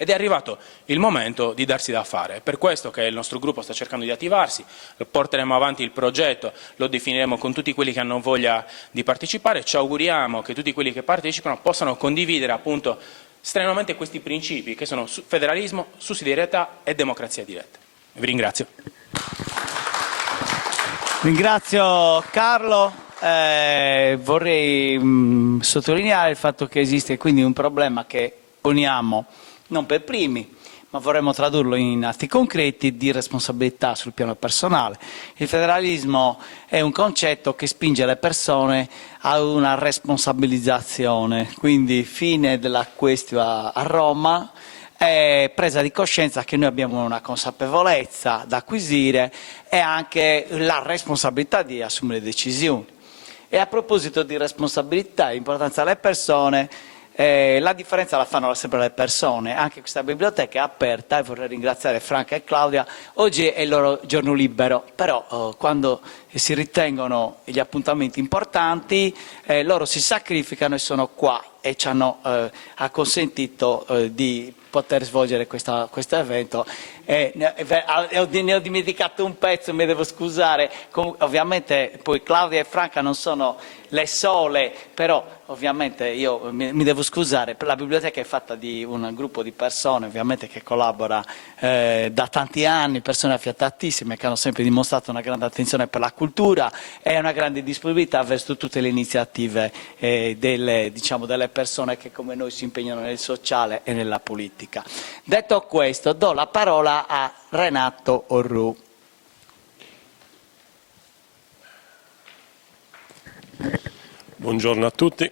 Ed è arrivato il momento di darsi da fare. È per questo che il nostro gruppo sta cercando di attivarsi, porteremo avanti il progetto, lo definiremo con tutti quelli che hanno voglia di partecipare. Ci auguriamo che tutti quelli che partecipano possano condividere appunto strenuamente questi principi che sono federalismo, sussidiarietà e democrazia diretta. Vi ringrazio. Ringrazio Carlo. Vorrei sottolineare il fatto che esiste quindi un problema che poniamo non per primi, ma vorremmo tradurlo in atti concreti di responsabilità sul piano personale. Il federalismo è un concetto che spinge le persone a una responsabilizzazione, quindi fine della questione a Roma, è presa di coscienza che noi abbiamo una consapevolezza da acquisire e anche la responsabilità di assumere decisioni. E a proposito di responsabilità e importanza delle persone, la differenza la fanno sempre le persone. Anche questa biblioteca è aperta e vorrei ringraziare Franca e Claudia. Oggi è il loro giorno libero, però quando si ritengono gli appuntamenti importanti loro si sacrificano e sono qua e ci hanno consentito di poter svolgere questo evento. Ne ho dimenticato un pezzo, mi devo scusare. Ovviamente poi Claudia e Franca non sono le sole, però ovviamente io mi devo scusare. La biblioteca è fatta di un gruppo di persone ovviamente che collabora da tanti anni, persone affiatatissime che hanno sempre dimostrato una grande attenzione per la cultura e una grande disponibilità verso tutte le iniziative delle persone che come noi si impegnano nel sociale e nella politica. Detto questo, do la parola a Renato Orru. Buongiorno a tutti,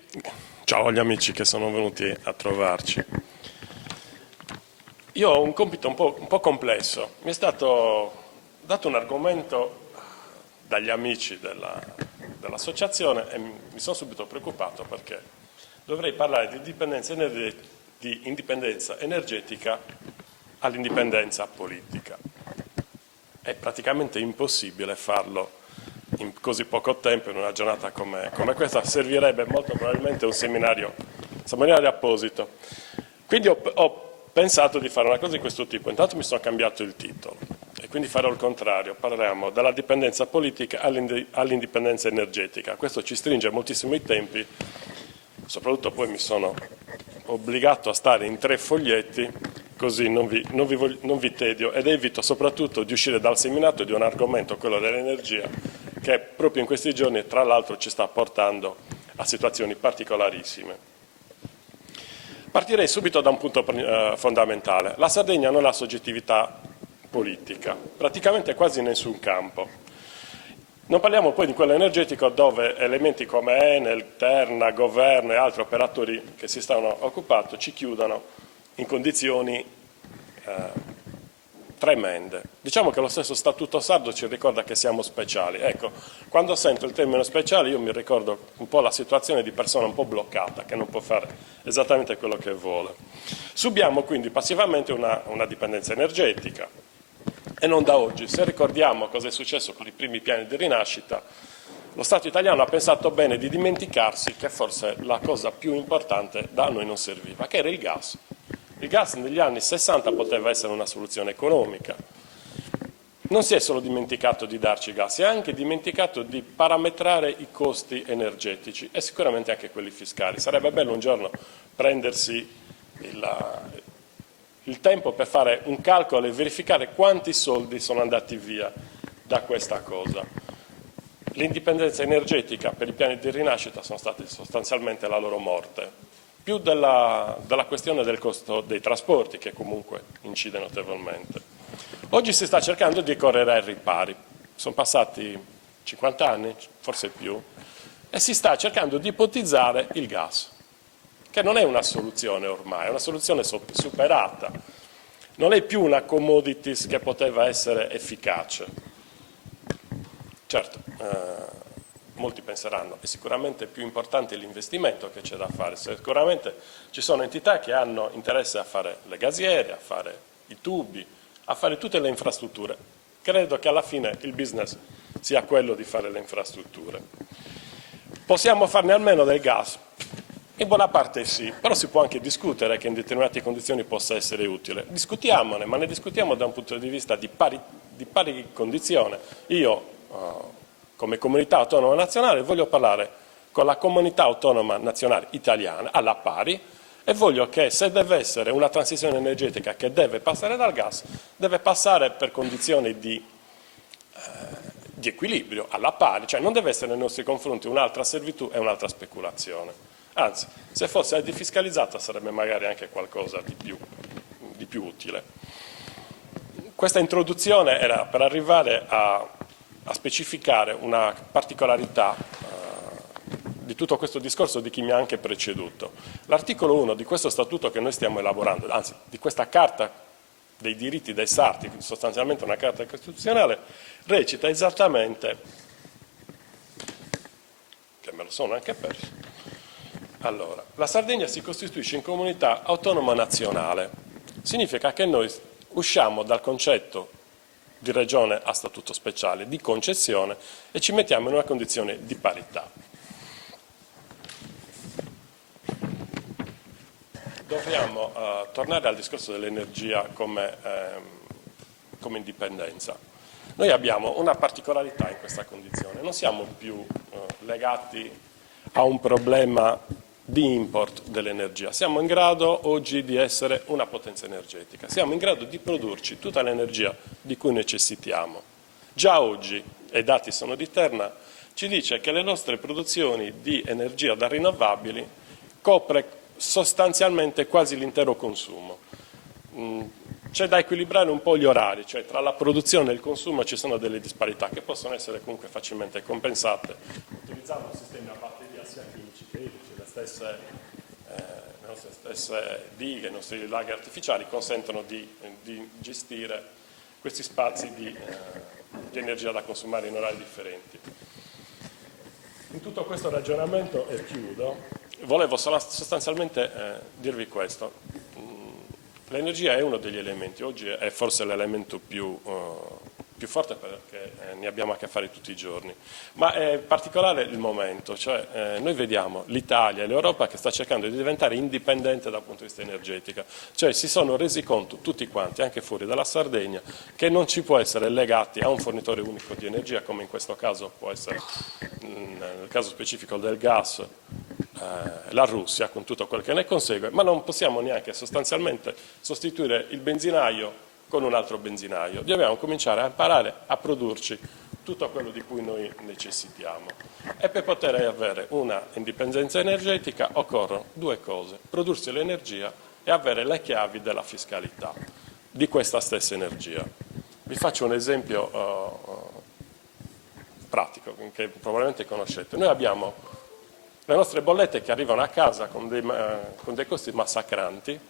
ciao agli amici che sono venuti a trovarci. Io ho un compito un po' complesso, mi è stato dato un argomento dagli amici dell'associazione e mi sono subito preoccupato perché dovrei parlare di indipendenza energetica all'indipendenza politica. È praticamente impossibile farlo in così poco tempo, in una giornata come questa. Servirebbe molto probabilmente un seminario apposito. Quindi ho pensato di fare una cosa di questo tipo. Intanto mi sono cambiato il titolo e quindi farò il contrario. Parleremo dalla dipendenza politica all'indipendenza energetica. Questo ci stringe moltissimo i tempi, soprattutto poi mi sono obbligato a stare in 3 foglietti, così non vi tedio ed evito soprattutto di uscire dal seminato di un argomento, quello dell'energia, che proprio in questi giorni tra l'altro ci sta portando a situazioni particolarissime. Partirei subito da un punto fondamentale. La Sardegna non ha soggettività politica, praticamente quasi in nessun campo. Non parliamo poi di quello energetico dove elementi come Enel, Terna, Governo e altri operatori che si stanno occupando ci chiudono in condizioni tremende. Diciamo che lo stesso Statuto Sardo ci ricorda che siamo speciali. Ecco, quando sento il termine speciale io mi ricordo un po' la situazione di persona un po' bloccata, che non può fare esattamente quello che vuole. Subiamo quindi passivamente una dipendenza energetica. E non da oggi. Se ricordiamo cosa è successo con i primi piani di rinascita, lo Stato italiano ha pensato bene di dimenticarsi che forse la cosa più importante da noi non serviva, che era il gas. Il gas negli anni 60 poteva essere una soluzione economica. Non si è solo dimenticato di darci gas, si è anche dimenticato di parametrare i costi energetici e sicuramente anche quelli fiscali. Sarebbe bello un giorno prendersi il tempo per fare un calcolo e verificare quanti soldi sono andati via da questa cosa. L'indipendenza energetica per i piani di rinascita sono stati sostanzialmente la loro morte, più della questione del costo dei trasporti che comunque incide notevolmente. Oggi si sta cercando di correre ai ripari, sono passati 50 anni, forse più, e si sta cercando di ipotizzare il gas, che non è una soluzione ormai, è una soluzione superata, non è più una commodities che poteva essere efficace. Certo, molti penseranno, è sicuramente più importante l'investimento che c'è da fare, sicuramente ci sono entità che hanno interesse a fare le gasiere, a fare i tubi, a fare tutte le infrastrutture. Credo che alla fine il business sia quello di fare le infrastrutture. Possiamo farne almeno del gas? In buona parte sì, però si può anche discutere che in determinate condizioni possa essere utile. Discutiamone, ma ne discutiamo da un punto di vista di pari condizione. Io, come comunità autonoma nazionale, voglio parlare con la comunità autonoma nazionale italiana alla pari e voglio che se deve essere una transizione energetica che deve passare dal gas, deve passare per condizioni di equilibrio alla pari, cioè non deve essere nei nostri confronti un'altra servitù e un'altra speculazione. Anzi, se fosse defiscalizzata sarebbe magari anche qualcosa di più utile. Questa introduzione era per arrivare a specificare una particolarità di tutto questo discorso di chi mi ha anche preceduto. L'articolo 1 di questo statuto che noi stiamo elaborando, anzi di questa carta dei diritti dei sardi, sostanzialmente una carta costituzionale, recita esattamente, che me lo sono anche perso, Allora, la Sardegna si costituisce in comunità autonoma nazionale. Significa che noi usciamo dal concetto di regione a statuto speciale, di concessione, e ci mettiamo in una condizione di parità. Dobbiamo tornare al discorso dell'energia come indipendenza. Noi abbiamo una particolarità in questa condizione, non siamo più legati a un problema di import dell'energia, siamo in grado oggi di essere una potenza energetica, siamo in grado di produrci tutta l'energia di cui necessitiamo. Già oggi, e i dati sono di Terna, ci dice che le nostre produzioni di energia da rinnovabili copre sostanzialmente quasi l'intero consumo. C'è da equilibrare un po' gli orari, cioè tra la produzione e il consumo ci sono delle disparità che possono essere comunque facilmente compensate utilizzando sistemi a batteria sia chimici che idrici, le nostre stesse dighe, i nostri laghi artificiali consentono di gestire questi spazi di energia da consumare in orari differenti. In tutto questo ragionamento, e chiudo, volevo sostanzialmente dirvi questo. L'energia è uno degli elementi, oggi è forse l'elemento più forte perché ne abbiamo a che fare tutti i giorni, ma è particolare il momento, cioè noi vediamo l'Italia e l'Europa che sta cercando di diventare indipendente dal punto di vista energetico, cioè si sono resi conto tutti quanti, anche fuori dalla Sardegna, che non ci può essere legati a un fornitore unico di energia come in questo caso può essere, nel caso specifico del gas, la Russia con tutto quello che ne consegue, ma non possiamo neanche sostanzialmente sostituire il benzinaio con un altro benzinaio. Dobbiamo cominciare a imparare a produrci tutto quello di cui noi necessitiamo. E per poter avere una indipendenza energetica occorrono due cose: prodursi l'energia e avere le chiavi della fiscalità di questa stessa energia. Vi faccio un esempio pratico che probabilmente conoscete. Noi abbiamo le nostre bollette che arrivano a casa con dei costi massacranti,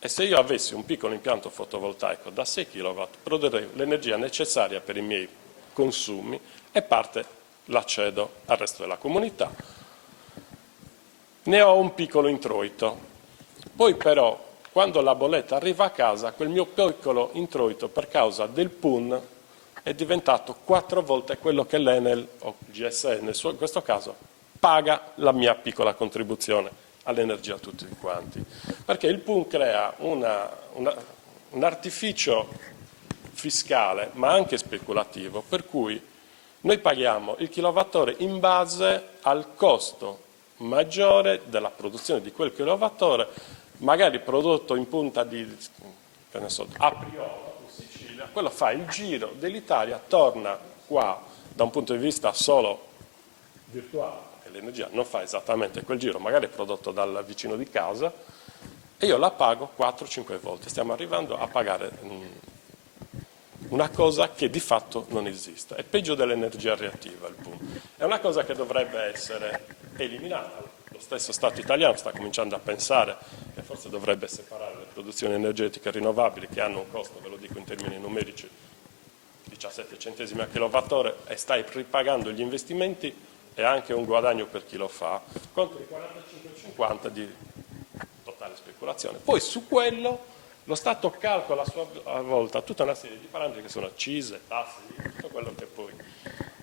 e se io avessi un piccolo impianto fotovoltaico da 6 kW produrrei l'energia necessaria per i miei consumi e parte la cedo al resto della comunità. Ne ho un piccolo introito. Poi però, quando la bolletta arriva a casa, quel mio piccolo introito per causa del PUN è diventato 4 volte quello che l'Enel o GSE in questo caso paga la mia piccola contribuzione all'energia a tutti quanti, perché il PUN crea un artificio fiscale ma anche speculativo, per cui noi paghiamo il kilowattora in base al costo maggiore della produzione di quel kilowattora, magari prodotto in punta di, che ne so, a Priolo in Sicilia, quello fa il giro dell'Italia, torna qua da un punto di vista solo virtuale, l'energia non fa esattamente quel giro, magari è prodotto dal vicino di casa, e io la pago 4-5 volte. Stiamo arrivando a pagare una cosa che di fatto non esiste. È peggio dell'energia reattiva il PUN. È una cosa che dovrebbe essere eliminata. Lo stesso Stato italiano sta cominciando a pensare che forse dovrebbe separare le produzioni energetiche rinnovabili, che hanno un costo, ve lo dico in termini numerici, 17 centesimi a kilowattora, e stai ripagando gli investimenti e anche un guadagno per chi lo fa, contro i 45-50 di totale speculazione. Poi su quello lo Stato calcola a sua volta tutta una serie di parametri che sono accise, tasse, tutto quello che poi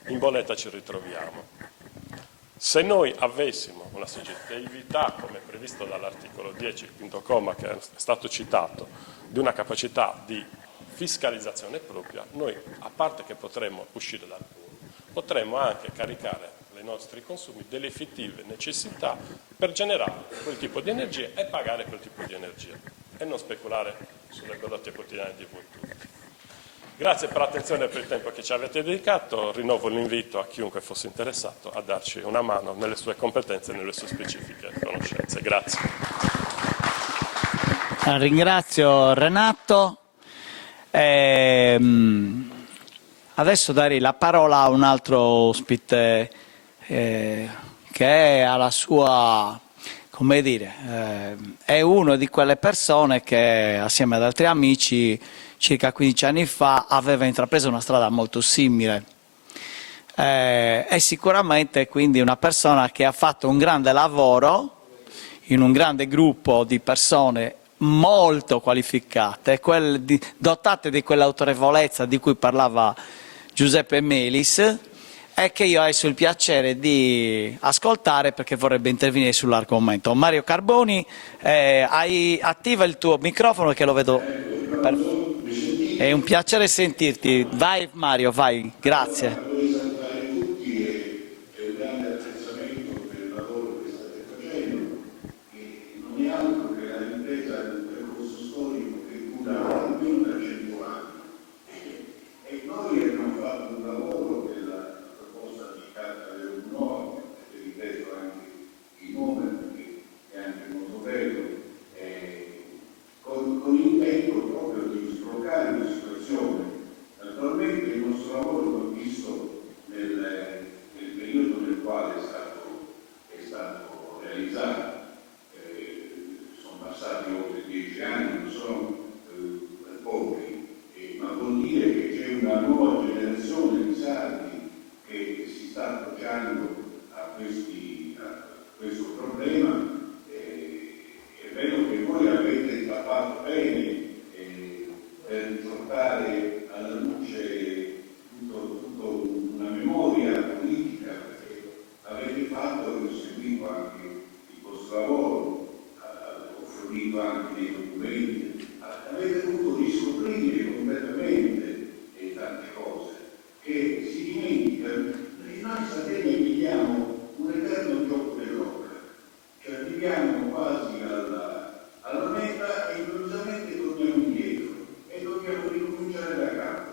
in bolletta ci ritroviamo. Se noi avessimo una soggettività, come previsto dall'articolo 10, quinto comma, che è stato citato, di una capacità di fiscalizzazione propria, noi, a parte che potremmo uscire dal PUN, potremmo anche caricare i nostri consumi delle effettive necessità per generare quel tipo di energia e pagare quel tipo di energia e non speculare sulle prodotte quotidiane di voi tutti. Grazie per l'attenzione e per il tempo che ci avete dedicato. Rinnovo l'invito a chiunque fosse interessato a darci una mano nelle sue competenze e nelle sue specifiche conoscenze. Grazie. Ringrazio Renato. Adesso darei la parola a un altro ospite che ha la sua, come dire, è uno di quelle persone che assieme ad altri amici circa 15 anni fa aveva intrapreso una strada molto simile. è sicuramente quindi una persona che ha fatto un grande lavoro in un grande gruppo di persone molto qualificate, dotate di quell'autorevolezza di cui parlava Giuseppe Melis, e che io ho adesso il piacere di ascoltare perché vorrebbe intervenire sull'argomento. Mario Carboni, attiva il tuo microfono che lo vedo. È un piacere sentirti. Vai Mario, vai, grazie. Vorrei salutare tutti e un grande apprezzamento per il lavoro che state facendo, che non è altro che la ripresa di un percorso storico che dura almeno da 100 anni. E noi abbiamo fatto un lavoro della proposta di Carta del Nord, che ripeto anche il nome perché è anche molto bello, con l'intento proprio di sbloccare una situazione. Naturalmente il nostro lavoro l'ho visto nel periodo nel quale è stato realizzato. Sono passati oltre 10 anni, non sono pochi, ma vuol dire che c'è una nuova generazione di sardi che si sta appoggiando a questo problema. È vero che voi avete fatto bene per portare alla luce tutta una memoria politica, perché avete fatto, e ho seguito anche il vostro lavoro, ho fornito anche dei documenti, avete dovuto riscoprire completamente tante cose che si dimenticano. Noi Sardegna viviamo un eterno gioco dell'oca, cioè viviamo quasi alla meta e improvvisamente torniamo indietro e dobbiamo ricominciare da capo.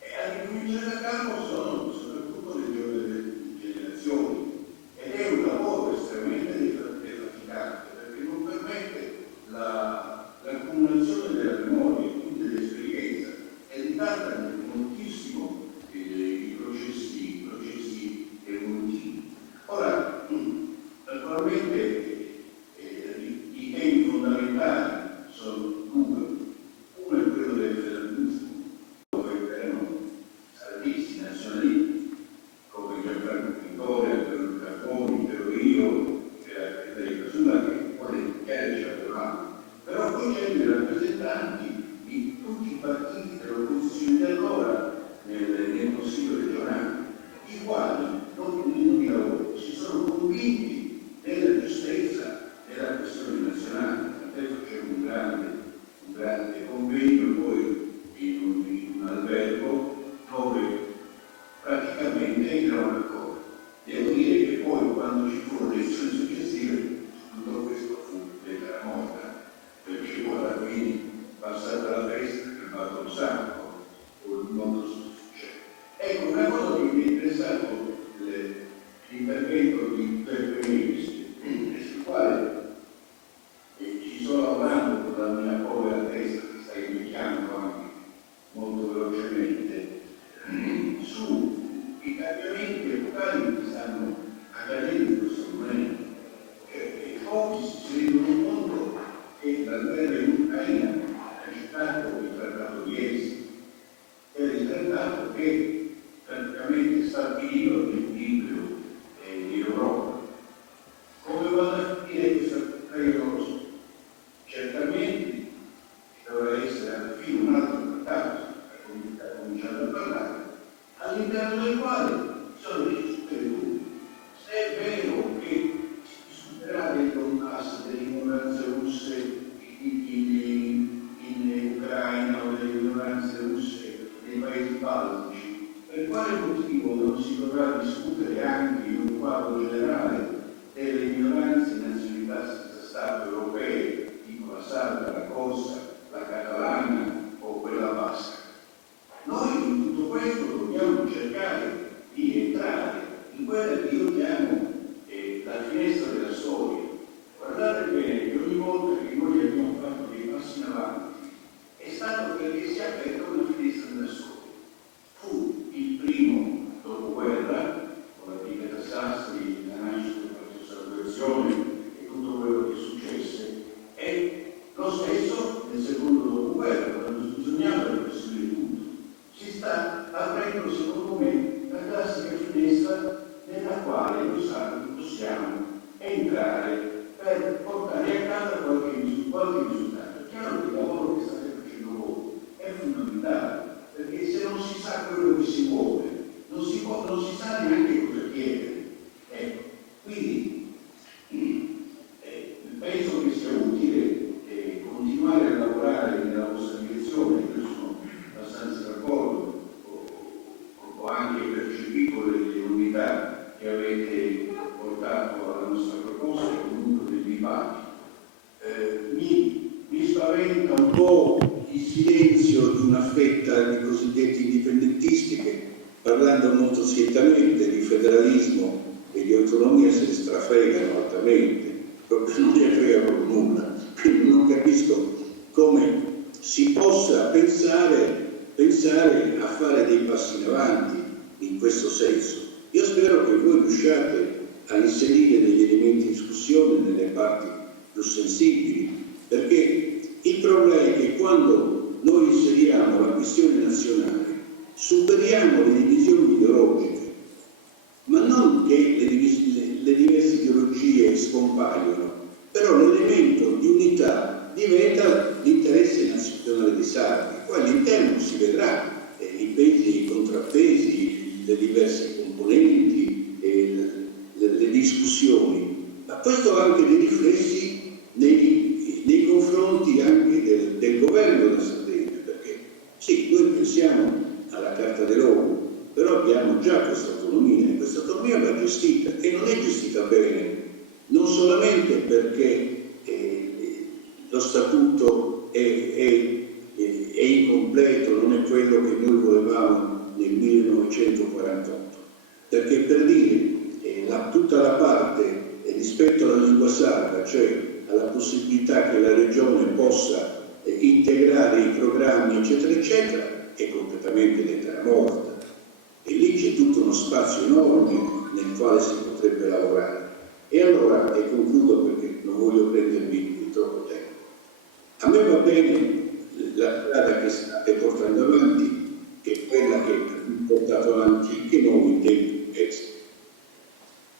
E a ricominciare da capo sono soprattutto le giovani generazioni, ed è un lavoro estremamente defaticante perché non permette l'accumulazione della memoria, quindi dell'esperienza, e ritarda moltissimo i processi evolutivi. Ora, naturalmente i temi fondamentali sono due. Uno è quello del federalismo, dove erano saldisti, nazionalisti, come Gianfranco Pintore, Antonio Carboni, ero io, e Federico Sulla, che poi ci avevamo. Però poi c'erano i rappresentanti di tutti i partiti dell'opposizione di allora nel Consiglio regionale, i quali, dopo un minuto di lavoro, si sono convinti della giustezza della questione nazionale. Adesso c'è un grande convegno poi in un albergo dove praticamente erano d'accordo. Devo dire che poi quando ci furono le elezioni successive tutto questo fu lettera morta, perché poi alla fine passata la festa che ha fatto un sacco con il mondo succede. Ecco, una cosa che mi è interessato l'intervento di Peppe Melis, sul quale ci sto lavorando con la mia povera testa che sta invecchiando anche molto velocemente, sui cambiamenti epocali che stanno accadendo in questo momento. Stato possiamo entrare per portare a casa qualche risultato. È chiaro che il lavoro che state facendo voi è fondamentale, perché se non si sa quello che si vuole, non si sa neanche cosa chiedere. Ecco, quindi penso che sia utile continuare a lavorare nella vostra direzione. Io sono abbastanza d'accordo, ho anche percepito le unità che avete portato alla nostra proposta e comunque del dibattito. Mi spaventa un po' il silenzio di una fetta di cosiddetti indipendentisti che, parlando molto schiettamente di federalismo e di autonomia, se ne strafregano altamente, proprio non ne fregano nulla. Quindi non capisco come si possa pensare a fare dei passi in avanti in questo senso. Io spero che voi riusciate a inserire degli elementi di discussione nelle parti più sensibili, perché il problema è che quando noi inseriamo la questione nazionale superiamo le divisioni ideologiche, ma non che le diverse ideologie scompaiono, però l'elemento di unità diventa l'interesse nazionale dei sardi. Poi all'interno si vedrà i pesi e i contrappesi, le diverse componenti, le discussioni, ma questo ha anche dei riflessi nei confronti anche del governo della Sardegna, perché sì, noi pensiamo alla Carta dell'ONU, però abbiamo già questa autonomia e questa autonomia va gestita e non è gestita bene, non solamente perché lo statuto è incompleto, non è quello che noi volevamo nel 1948, perché per dire tutta la parte rispetto alla lingua sarda, cioè alla possibilità che la regione possa integrare i programmi eccetera eccetera, è completamente lettera morta, e lì c'è tutto uno spazio enorme nel quale si potrebbe lavorare. E allora, e concludo perché non voglio prendervi troppo tempo, a me va bene la strada che state portando avanti, che è quella che abbiamo portato avanti anche noi in tempi diversi,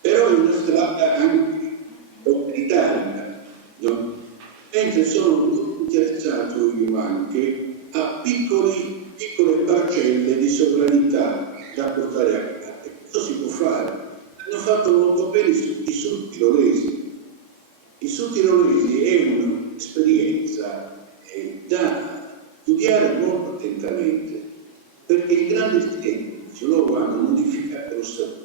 però è una strada anche autoritaria, no? Mentre sono interessato io anche a piccole parcelle di sovranità da portare a casa. Questo si può fare. Hanno fatto molto bene i sudtirolesi. I sudtirolesi è un'esperienza da studiare molto attentamente, perché il grande silenzio loro hanno modificato lo statuto,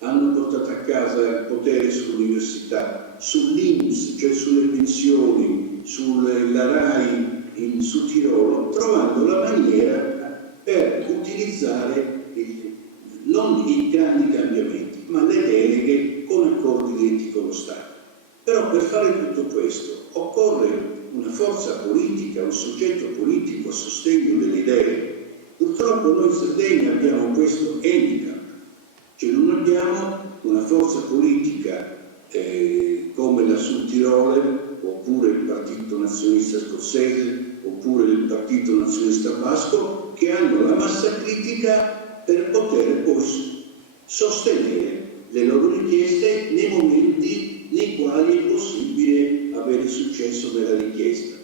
hanno portato a casa il potere sull'università, sull'INPS, cioè sulle pensioni, sulla RAI in Sud Tirolo, trovando la maniera per utilizzare non i grandi cambiamenti, ma le deleghe con accordi diretti con lo Stato. Però per fare tutto questo occorre una forza politica, un soggetto politico a sostegno delle idee. Purtroppo noi in Sardegna abbiamo questo handicap, cioè non abbiamo una forza politica come la Sud Tirolo, oppure il Partito Nazionalista Scozzese, oppure il Partito Nazionalista Basco, che hanno la massa critica per poter poi sostenere le loro richieste nei momenti nei quali è possibile avere successo nella richiesta.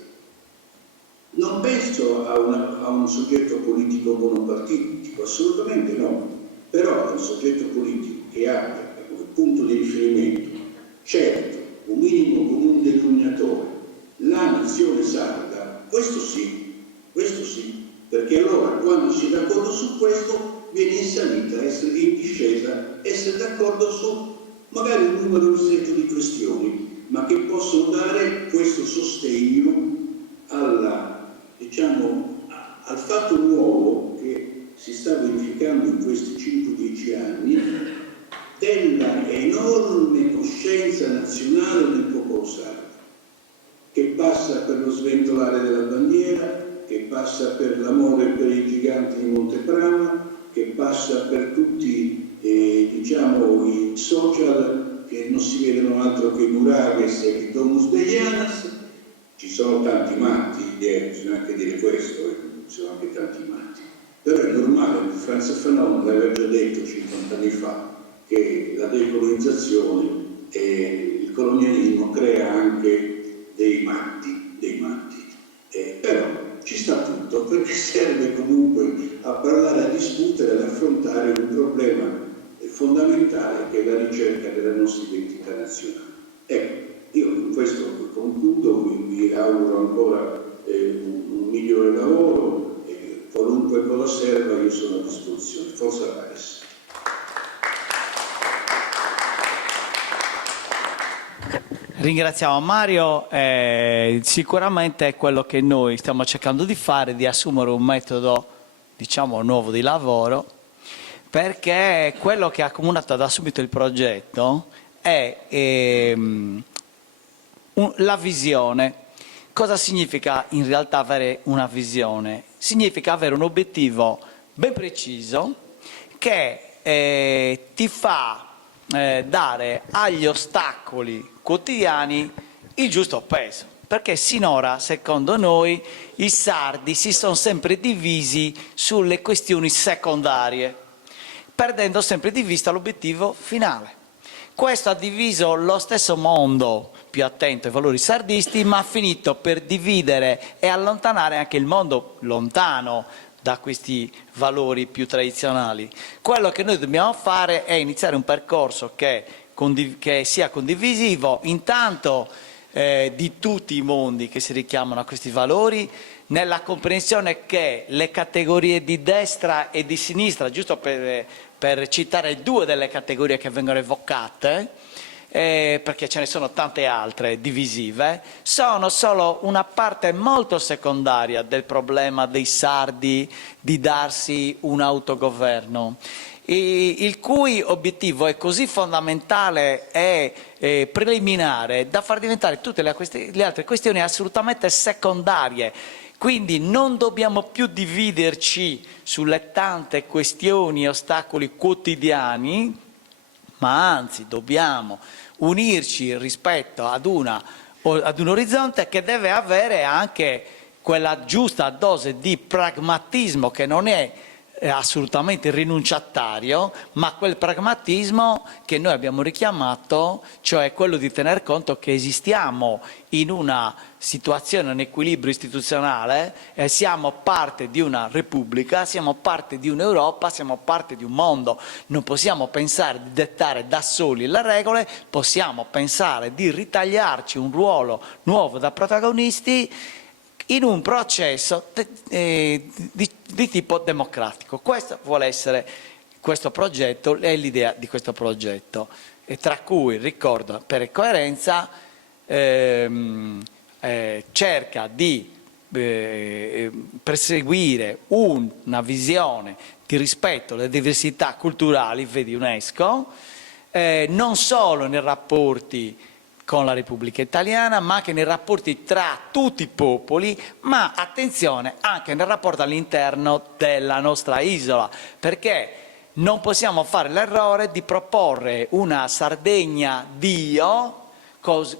Non penso a un soggetto politico monopartitico, assolutamente no, però a un soggetto politico che abbia come punto di riferimento, certo, un minimo comune denominatore, la nazione sarda, questo sì, perché allora quando si è d'accordo su questo viene in salita, essere in discesa, essere d'accordo su magari un numero ristretto di questioni, ma che possono dare questo sostegno al fatto nuovo che si sta verificando in questi 5-10 anni della enorme coscienza nazionale del popolo sardo, che passa per lo sventolare della bandiera, che passa per l'amore per i giganti di Monteprano, che passa per tutti i social che non si vedono altro che Murages e Domus Deianas. Ci sono tanti matti, bisogna anche dire questo, ci sono anche tanti matti, però è normale, Franz Fanon l'aveva già detto 50 anni fa, che la decolonizzazione e il colonialismo crea anche dei matti. Però ci sta tutto, perché serve comunque a parlare, a discutere, ad affrontare un problema fondamentale che è la ricerca della nostra identità nazionale. Ecco, io con questo concludo, vi auguro ancora un migliore lavoro, qualunque cosa serva io sono a disposizione. Forza Paese. Ringraziamo Mario, sicuramente è quello che noi stiamo cercando di fare, di assumere un metodo, diciamo, nuovo di lavoro, perché quello che ha accomunato da subito il progetto è la visione. Cosa significa in realtà avere una visione? Significa avere un obiettivo ben preciso che ti fa dare agli ostacoli quotidiani il giusto peso, perché sinora, secondo noi, i sardi si sono sempre divisi sulle questioni secondarie, perdendo sempre di vista l'obiettivo finale. Questo ha diviso lo stesso mondo più attento ai valori sardisti, ma ha finito per dividere e allontanare anche il mondo lontano da questi valori più tradizionali. Quello che noi dobbiamo fare è iniziare un percorso che sia condivisivo, intanto di tutti i mondi che si richiamano a questi valori, nella comprensione che le categorie di destra e di sinistra, giusto per citare due delle categorie che vengono evocate, perché ce ne sono tante altre divisive, sono solo una parte molto secondaria del problema dei sardi di darsi un autogoverno, il cui obiettivo è così fondamentale e preliminare da far diventare tutte le altre questioni assolutamente secondarie. Quindi non dobbiamo più dividerci sulle tante questioni e ostacoli quotidiani, ma anzi dobbiamo unirci rispetto ad un orizzonte che deve avere anche quella giusta dose di pragmatismo, che non è assolutamente rinunciatario, ma quel pragmatismo che noi abbiamo richiamato, cioè quello di tener conto che esistiamo in una situazione, un equilibrio istituzionale, siamo parte di una repubblica, siamo parte di un'Europa, siamo parte di un mondo. Non possiamo pensare di dettare da soli le regole, possiamo pensare di ritagliarci un ruolo nuovo da protagonisti in un processo di tipo democratico. Questo vuole essere questo progetto, è l'idea di questo progetto, e tra cui, ricordo, per coerenza, cerca di perseguire una visione di rispetto alle diversità culturali, vedi UNESCO, non solo nei rapporti con la Repubblica Italiana, ma anche nei rapporti tra tutti i popoli, ma attenzione anche nel rapporto all'interno della nostra isola, perché non possiamo fare l'errore di proporre una Sardegna Dio, così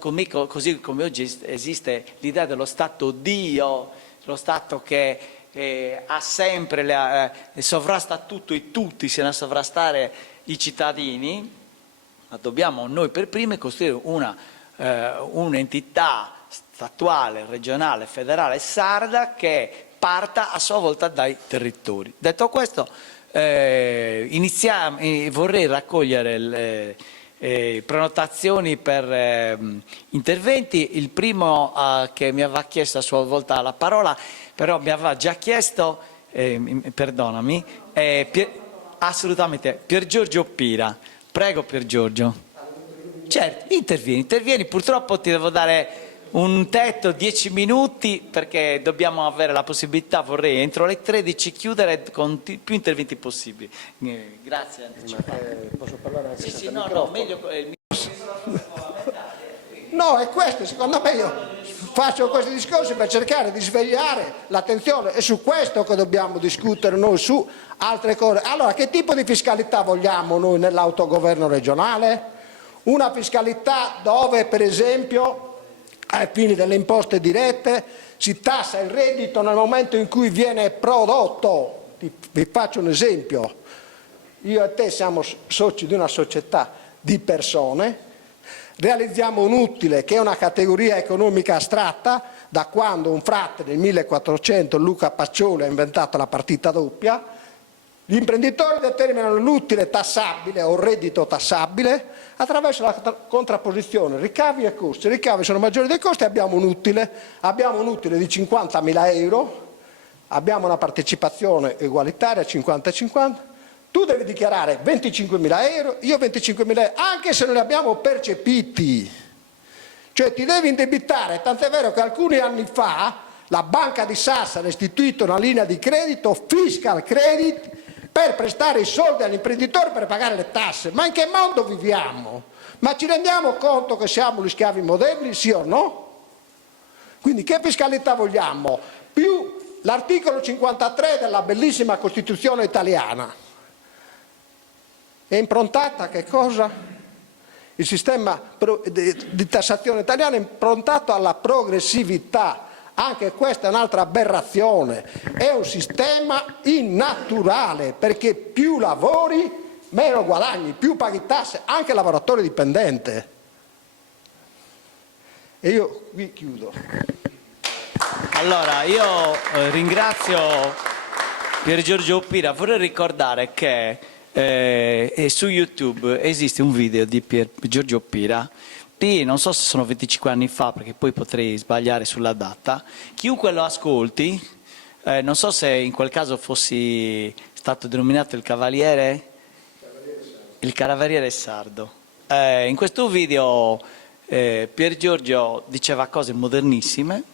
come oggi esiste l'idea dello Stato Dio, lo Stato che ha sempre sovrasta tutto e tutti, se ne sovrastare i cittadini, ma dobbiamo noi per primi costruire un'entità statuale, regionale, federale sarda che parta a sua volta dai territori. Detto questo, vorrei raccogliere le prenotazioni per interventi. Il primo che mi aveva chiesto a sua volta la parola, però mi aveva già chiesto, perdonami, assolutamente, Pier Giorgio Pira. Prego Pier Giorgio. Certo, intervieni, purtroppo ti devo dare un tetto 10 minuti perché dobbiamo avere la possibilità, vorrei entro le 13 chiudere con più interventi possibili. Grazie. Posso parlare anche Sì, no, meglio No, è questo, secondo me io faccio questi discorsi per cercare di svegliare l'attenzione, è su questo che dobbiamo discutere noi, su altre cose. Allora, che tipo di fiscalità vogliamo noi nell'autogoverno regionale? Una fiscalità dove, per esempio, ai fini delle imposte dirette, si tassa il reddito nel momento in cui viene prodotto. Vi faccio un esempio. io e te siamo soci di una società di persone, realizziamo un utile che è una categoria economica astratta, da quando un frate nel 1400, Luca Pacioli, ha inventato la partita doppia. Gli imprenditori determinano l'utile tassabile o il reddito tassabile attraverso la contrapposizione ricavi e costi. I ricavi sono maggiori dei costi, abbiamo un utile di 50.000 euro, abbiamo una partecipazione egualitaria 50-50, tu devi dichiarare 25.000 euro, io 25.000 euro, anche se non li abbiamo percepiti. Cioè ti devi indebitare, tant'è vero che alcuni anni fa la Banca di Sassari ha istituito una linea di credito, fiscal credit, per prestare i soldi agli imprenditori per pagare le tasse. Ma in che mondo viviamo? Ma ci rendiamo conto che siamo gli schiavi moderni, sì o no? Quindi che fiscalità vogliamo? Più l'articolo 53 della bellissima Costituzione italiana. È improntata a che cosa? Il sistema di tassazione italiano è improntato alla progressività. Anche questa è un'altra aberrazione, è un sistema innaturale, perché più lavori meno guadagni, più paghi tasse, anche il lavoratore dipendente. E io qui chiudo. Allora, io ringrazio Pier Giorgio Oppira, vorrei ricordare che su YouTube esiste un video di Pier Giorgio Oppira, non so se sono 25 anni fa, perché poi potrei sbagliare sulla data. Chiunque lo ascolti, non so se in quel caso fossi stato denominato il cavaliere sardo. In questo video Pier Giorgio diceva cose modernissime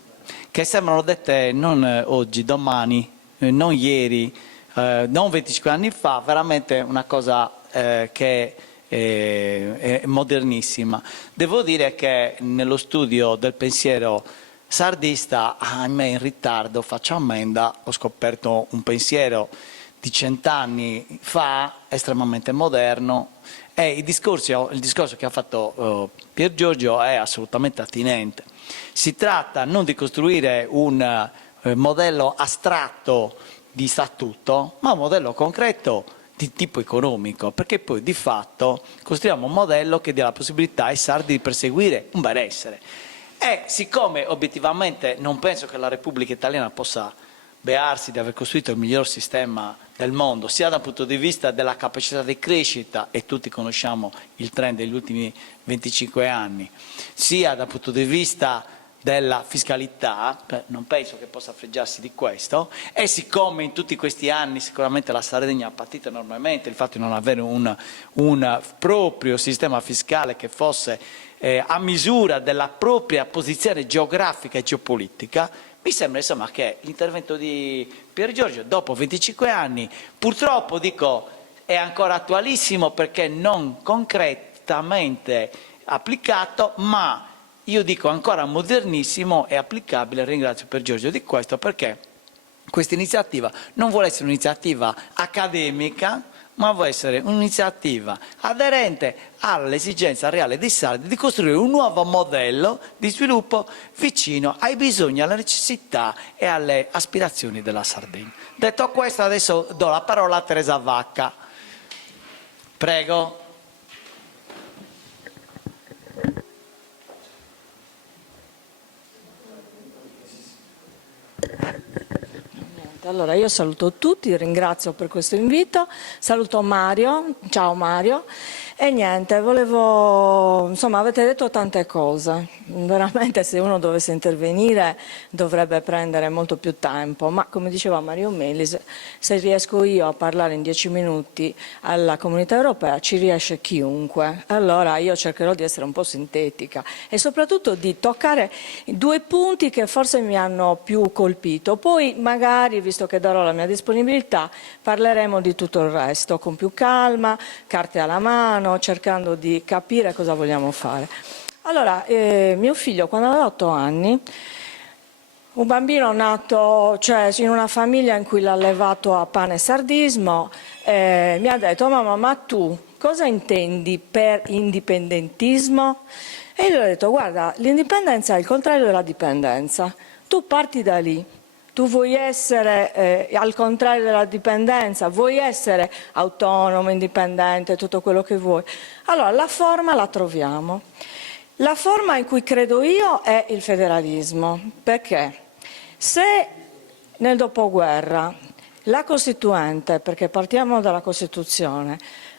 che sembrano dette non oggi, domani, non ieri, non 25 anni fa, veramente una cosa che è modernissima. Devo dire che nello studio del pensiero sardista, ahimè in ritardo, faccio ammenda, ho scoperto un pensiero di 100 anni fa, estremamente moderno, e il discorso che ha fatto Pier Giorgio è assolutamente attinente. Si tratta non di costruire un modello astratto di statuto, ma un modello concreto di tipo economico, perché poi di fatto costruiamo un modello che dia la possibilità ai sardi di perseguire un benessere. E siccome obiettivamente non penso che la Repubblica Italiana possa bearsi di aver costruito il miglior sistema del mondo, sia dal punto di vista della capacità di crescita, e tutti conosciamo il trend degli ultimi 25 anni, sia dal punto di vista della fiscalità, non penso che possa fregiarsi di questo, e siccome in tutti questi anni sicuramente la Sardegna ha patito enormemente il fatto di non avere un proprio sistema fiscale che fosse a misura della propria posizione geografica e geopolitica, mi sembra insomma che l'intervento di Pier Giorgio dopo 25 anni, purtroppo dico, è ancora attualissimo perché non concretamente applicato, ma io dico ancora modernissimo e applicabile. Ringrazio Pier Giorgio di questo, perché questa iniziativa non vuole essere un'iniziativa accademica, ma vuole essere un'iniziativa aderente all'esigenza reale dei sardi di costruire un nuovo modello di sviluppo vicino ai bisogni, alle necessità e alle aspirazioni della Sardegna. Detto questo, adesso do la parola a Teresa Vacca. Prego. Allora, io saluto tutti, ringrazio per questo invito, saluto Mario, ciao Mario, e niente, volevo, insomma, avete detto tante cose, veramente se uno dovesse intervenire dovrebbe prendere molto più tempo, ma come diceva Mario Melis, se riesco io a parlare in 10 minuti alla Comunità Europea ci riesce chiunque, allora io cercherò di essere un po' sintetica e soprattutto di toccare 2 punti che forse mi hanno più colpito, poi magari, visto che darò la mia disponibilità, parleremo di tutto il resto con più calma, carte alla mano, cercando di capire cosa vogliamo fare. Allora, mio figlio quando aveva 8 anni, un bambino nato in una famiglia in cui l'ha allevato a pane e sardismo, mi ha detto: mamma, ma tu cosa intendi per indipendentismo? E io gli ho detto: guarda, l'indipendenza è il contrario della dipendenza, tu parti da lì. tu vuoi essere, al contrario della dipendenza, vuoi essere autonomo, indipendente, tutto quello che vuoi. Allora, la forma la troviamo. La forma in cui credo io è il federalismo, perché se nel dopoguerra la Costituente, perché partiamo dalla Costituzione,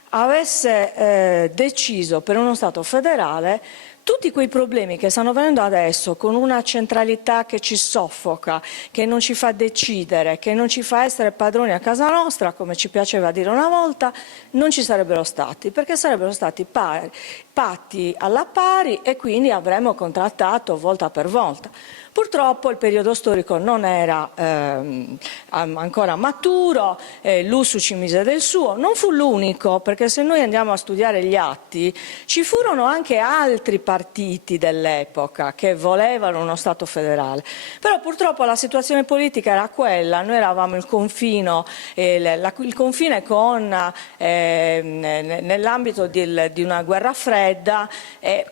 avesse deciso per uno Stato federale, tutti quei problemi che stanno venendo adesso con una centralità che ci soffoca, che non ci fa decidere, che non ci fa essere padroni a casa nostra, come ci piaceva dire una volta, non ci sarebbero stati, perché sarebbero stati patti alla pari e quindi avremmo contrattato volta per volta. Purtroppo il periodo storico non era ancora maturo, l'USU ci mise del suo, non fu l'unico, perché se noi andiamo a studiare gli atti ci furono anche altri partiti dell'epoca che volevano uno Stato federale, però purtroppo la situazione politica era quella, noi eravamo il confine con, nell'ambito di una guerra fredda,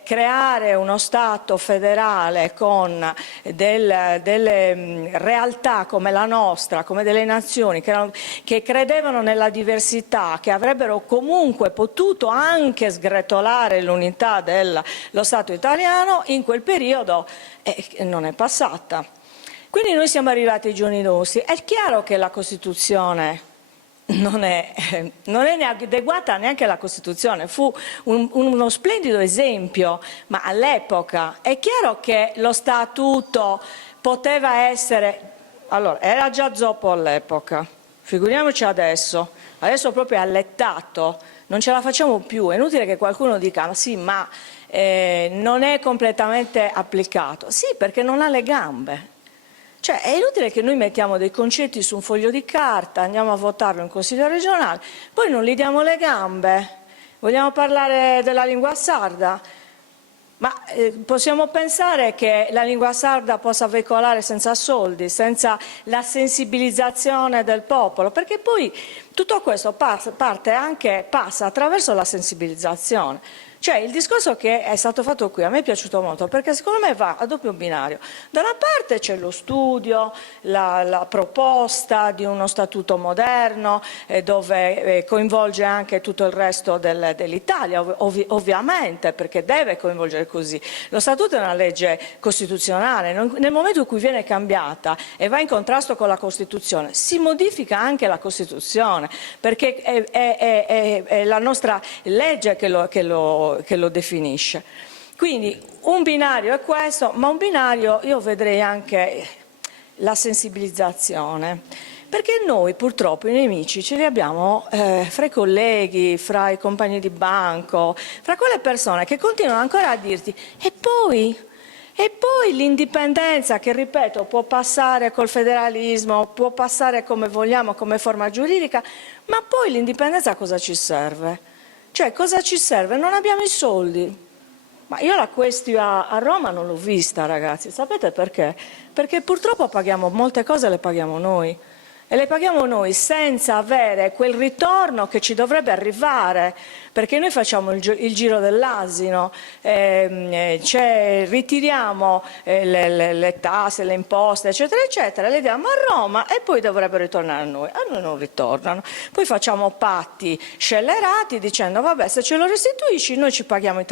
creare uno Stato federale con delle realtà come la nostra, come delle nazioni che credevano nella diversità, che avrebbero comunque potuto anche sgretolare l'unità dello Stato italiano, in quel periodo non è passata. Quindi noi siamo arrivati ai giorni nostri. È chiaro che la Costituzione non è adeguata neanche alla Costituzione, fu uno splendido esempio, ma all'epoca è chiaro che lo Statuto poteva essere, allora era già zoppo all'epoca, figuriamoci adesso proprio è allettato, non ce la facciamo più, è inutile che qualcuno dica sì ma non è completamente applicato, sì perché non ha le gambe. Cioè è inutile che noi mettiamo dei concetti su un foglio di carta, andiamo a votarlo in Consiglio regionale, poi non gli diamo le gambe. Vogliamo parlare della lingua sarda? Ma possiamo pensare che la lingua sarda possa veicolare senza soldi, senza la sensibilizzazione del popolo? Perché poi tutto questo passa attraverso la sensibilizzazione. Cioè il discorso che è stato fatto qui a me è piaciuto molto perché secondo me va a doppio binario. Da una parte c'è lo studio, la proposta di uno statuto moderno dove coinvolge anche tutto il resto dell'Italia, ovviamente perché deve coinvolgere così. Lo statuto è una legge costituzionale, nel momento in cui viene cambiata e va in contrasto con la Costituzione si modifica anche la Costituzione perché è la nostra legge che lo definisce. Quindi un binario è questo, ma un binario io vedrei anche la sensibilizzazione, perché noi purtroppo i nemici ce li abbiamo fra i colleghi, fra i compagni di banco, fra quelle persone che continuano ancora a dirti e poi l'indipendenza che, ripeto, può passare col federalismo, può passare come vogliamo, come forma giuridica, ma poi l'indipendenza a cosa ci serve? Cioè, cosa ci serve? Non abbiamo i soldi. Ma io la Question a Roma non l'ho vista, ragazzi. Sapete perché? Perché purtroppo paghiamo molte cose, le paghiamo noi. E le paghiamo noi senza avere quel ritorno che ci dovrebbe arrivare, perché noi facciamo il giro dell'asino, ritiriamo le tasse, le imposte, eccetera, eccetera, le diamo a Roma e poi dovrebbero ritornare a noi non ritornano. Poi facciamo patti scellerati dicendo vabbè se ce lo restituisci noi ci paghiamo i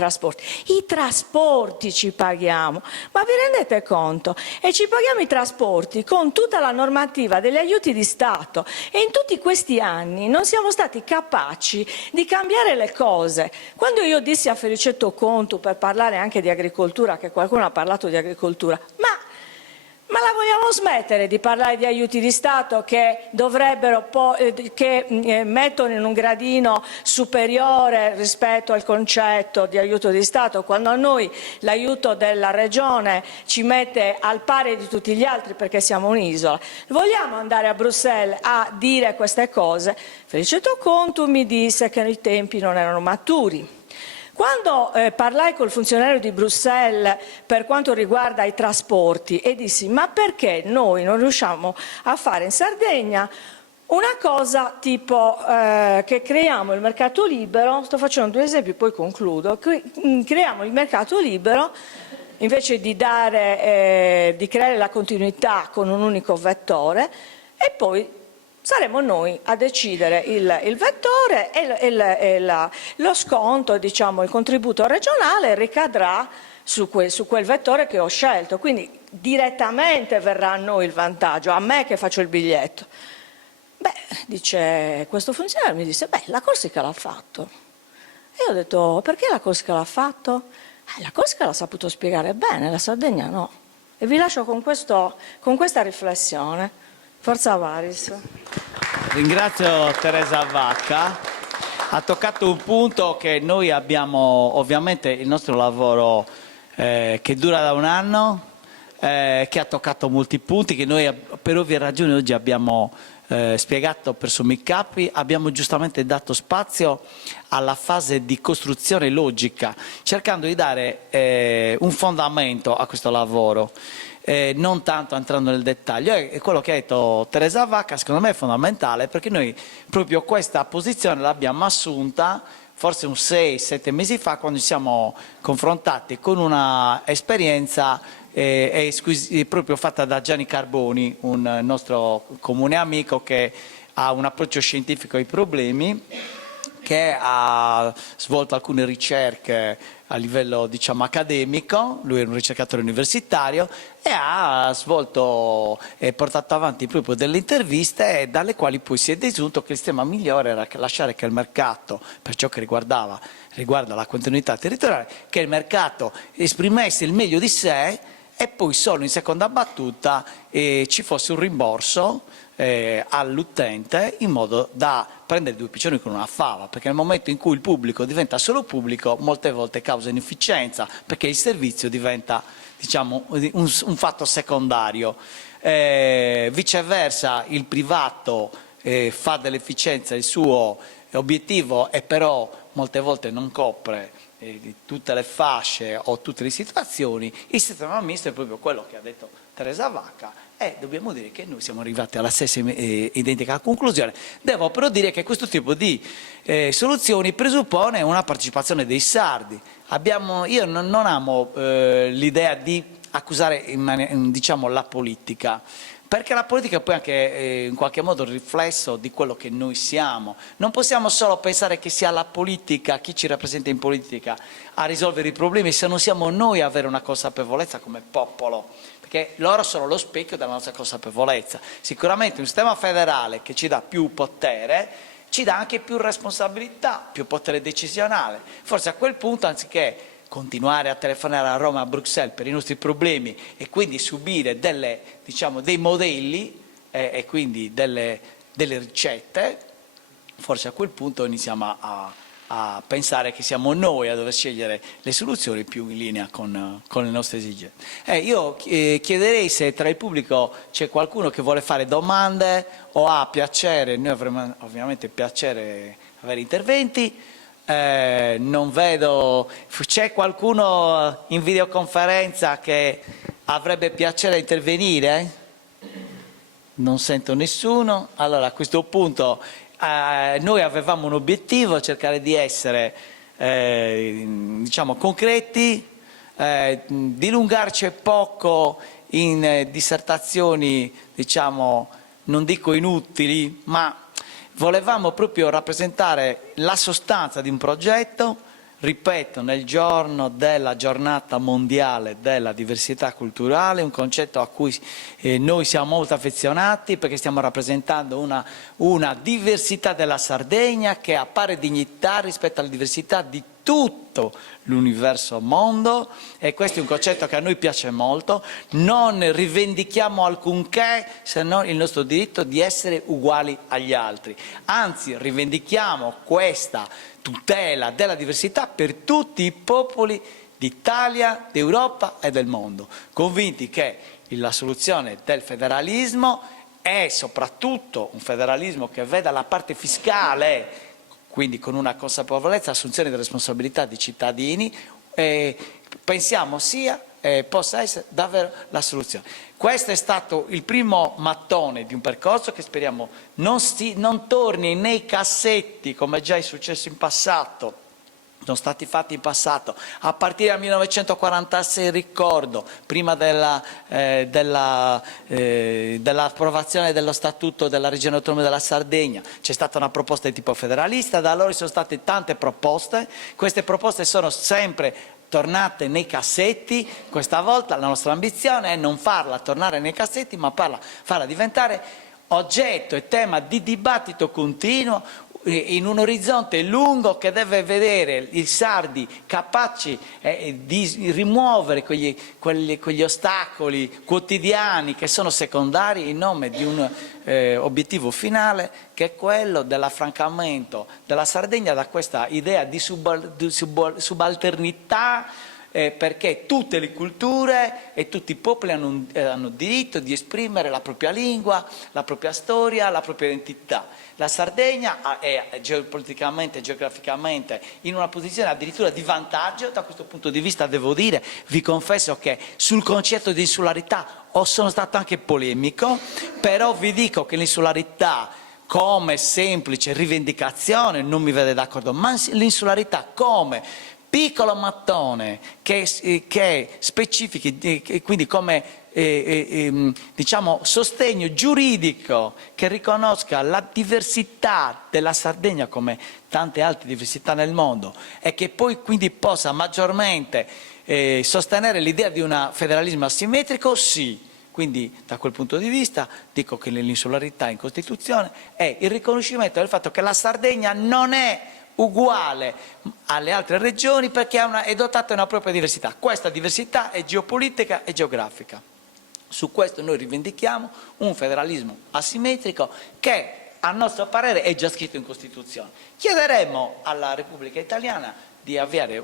trasporti ci paghiamo, ma vi rendete conto? E ci paghiamo i trasporti con tutta la normativa degli aiuti di Stato e in tutti questi anni non siamo stati capaci di cambiare le cose. Quando io dissi a Felicetto Contu, per parlare anche di agricoltura, che qualcuno ha parlato di agricoltura, ma la vogliamo smettere di parlare di aiuti di Stato che mettono in un gradino superiore rispetto al concetto di aiuto di Stato, quando a noi l'aiuto della regione ci mette al pari di tutti gli altri perché siamo un'isola? Vogliamo andare a Bruxelles a dire queste cose? Felicetto Contu mi disse che i tempi non erano maturi. Quando parlai col funzionario di Bruxelles per quanto riguarda i trasporti e dissi ma perché noi non riusciamo a fare in Sardegna una cosa tipo che creiamo il mercato libero, sto facendo due esempi poi concludo, creiamo il mercato libero invece di creare la continuità con un unico vettore, e poi saremo noi a decidere il vettore e lo sconto, diciamo, il contributo regionale ricadrà su quel vettore che ho scelto, quindi direttamente verrà a noi il vantaggio, a me che faccio il biglietto. Beh, dice, questo funzionario mi disse, beh, la Corsica l'ha fatto. E io ho detto, perché la Corsica l'ha fatto? La Corsica l'ha saputo spiegare bene, la Sardegna no. E vi lascio con questa riflessione. Forza Varis. Ringrazio Teresa Vacca. Ha toccato un punto che noi abbiamo, ovviamente il nostro lavoro che dura da un anno, che ha toccato molti punti, che noi per ovvie ragioni oggi abbiamo spiegato per sommi capi, abbiamo giustamente dato spazio alla fase di costruzione logica, cercando di dare un fondamento a questo lavoro. Non tanto entrando nel dettaglio, e quello che ha detto Teresa Vacca secondo me è fondamentale, perché noi proprio questa posizione l'abbiamo assunta forse un 6-7 mesi fa, quando ci siamo confrontati con una esperienza proprio fatta da Gianni Carboni, un nostro comune amico che ha un approccio scientifico ai problemi, che ha svolto alcune ricerche a livello, diciamo, accademico. Lui è un ricercatore universitario e ha svolto e portato avanti proprio delle interviste dalle quali poi si è desunto che il sistema migliore era lasciare che il mercato, per ciò che riguarda la continuità territoriale, che il mercato esprimesse il meglio di sé e poi solo in seconda battuta ci fosse un rimborso all'utente, in modo da prendere due piccioni con una fava, perché nel momento in cui il pubblico diventa solo pubblico molte volte causa inefficienza, perché il servizio diventa, diciamo, un fatto secondario. Viceversa il privato fa dell'efficienza il suo obiettivo e però molte volte non copre tutte le fasce o tutte le situazioni. Il sistema misto è proprio quello che ha detto Teresa Vacca, e dobbiamo dire che noi siamo arrivati alla stessa identica conclusione. Devo però dire che questo tipo di soluzioni presuppone una partecipazione dei sardi. Io non amo l'idea di accusare diciamo, la politica, perché la politica è poi anche in qualche modo il riflesso di quello che noi siamo. Non possiamo solo pensare che sia la politica, chi ci rappresenta in politica, a risolvere i problemi, se non siamo noi a avere una consapevolezza come popolo, perché loro sono lo specchio della nostra consapevolezza. Sicuramente un sistema federale che ci dà più potere ci dà anche più responsabilità, più potere decisionale. Forse a quel punto, anziché continuare a telefonare a Roma e a Bruxelles per i nostri problemi e quindi subire dei modelli e quindi delle ricette, forse a quel punto iniziamo a pensare che siamo noi a dover scegliere le soluzioni più in linea con le nostre esigenze. Io chiederei se tra il pubblico c'è qualcuno che vuole fare domande o ha piacere. Noi avremo ovviamente piacere avere interventi. Non vedo, c'è qualcuno in videoconferenza che avrebbe piacere intervenire? Non sento nessuno. Allora a questo punto noi avevamo un obiettivo, cercare di essere diciamo concreti, dilungarci poco in dissertazioni, diciamo, non dico inutili, ma volevamo proprio rappresentare la sostanza di un progetto, ripeto, nel giorno della giornata mondiale della diversità culturale, un concetto a cui noi siamo molto affezionati, perché stiamo rappresentando una diversità della Sardegna che ha pari dignità rispetto alla diversità di tutto l'universo mondo, e questo è un concetto che a noi piace molto. Non rivendichiamo alcunché se non il nostro diritto di essere uguali agli altri, anzi rivendichiamo questa tutela della diversità per tutti i popoli d'Italia, d'Europa e del mondo, convinti che la soluzione del federalismo è soprattutto un federalismo che veda la parte fiscale, quindi con una consapevolezza, assunzione di responsabilità di cittadini, pensiamo possa essere davvero la soluzione. Questo è stato il primo mattone di un percorso che speriamo non torni nei cassetti, come già è successo in passato, sono stati fatti in passato, a partire dal 1946 ricordo, prima dell'approvazione dello Statuto della Regione Autonoma della Sardegna, c'è stata una proposta di tipo federalista, da allora ci sono state tante proposte, queste proposte sono sempre tornate nei cassetti. Questa volta la nostra ambizione è non farla tornare nei cassetti, ma farla diventare oggetto e tema di dibattito continuo, in un orizzonte lungo che deve vedere i sardi capaci di rimuovere quegli ostacoli quotidiani che sono secondari in nome di un obiettivo finale, che è quello dell'affrancamento della Sardegna da questa idea di subalternità, perché tutte le culture e tutti i popoli hanno diritto di esprimere la propria lingua, la propria storia, la propria identità. La Sardegna è geopoliticamente e geograficamente in una posizione addirittura di vantaggio. Da questo punto di vista devo dire, vi confesso che sul concetto di insularità sono stato anche polemico, però vi dico che l'insularità come semplice rivendicazione non mi vede d'accordo, ma l'insularità come piccolo mattone che specifichi, quindi come diciamo sostegno giuridico che riconosca la diversità della Sardegna come tante altre diversità nel mondo e che poi quindi possa maggiormente sostenere l'idea di un federalismo asimmetrico, sì. Quindi da quel punto di vista dico che l'insularità in Costituzione è il riconoscimento del fatto che la Sardegna non è uguale alle altre regioni perché è dotata di una propria diversità. Questa diversità è geopolitica e geografica. Su questo noi rivendichiamo un federalismo asimmetrico che a nostro parere è già scritto in Costituzione. Chiederemo alla Repubblica Italiana di avere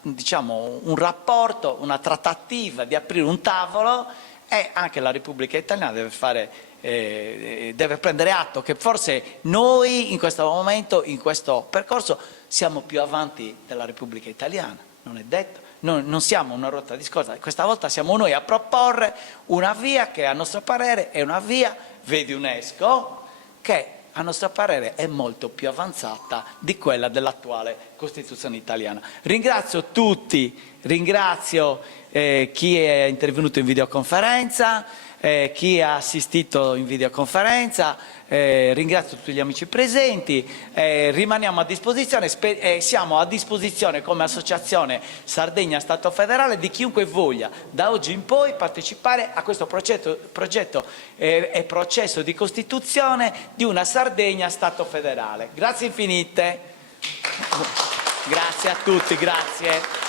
diciamo, un rapporto, una trattativa, di aprire un tavolo, e anche la Repubblica Italiana deve prendere atto che forse noi in questo momento, in questo percorso, siamo più avanti della Repubblica Italiana, non è detto. Non siamo una rotta di scorta, questa volta siamo noi a proporre una via che a nostro parere è una via, vedi UNESCO, che a nostro parere è molto più avanzata di quella dell'attuale Costituzione italiana. Ringrazio tutti, ringrazio chi è intervenuto in videoconferenza, chi ha assistito in videoconferenza, ringrazio tutti gli amici presenti, rimaniamo a disposizione, siamo a disposizione come associazione Sardegna Stato Federale di chiunque voglia da oggi in poi partecipare a questo progetto e processo di costituzione di una Sardegna Stato Federale. Grazie infinite, grazie a tutti, grazie.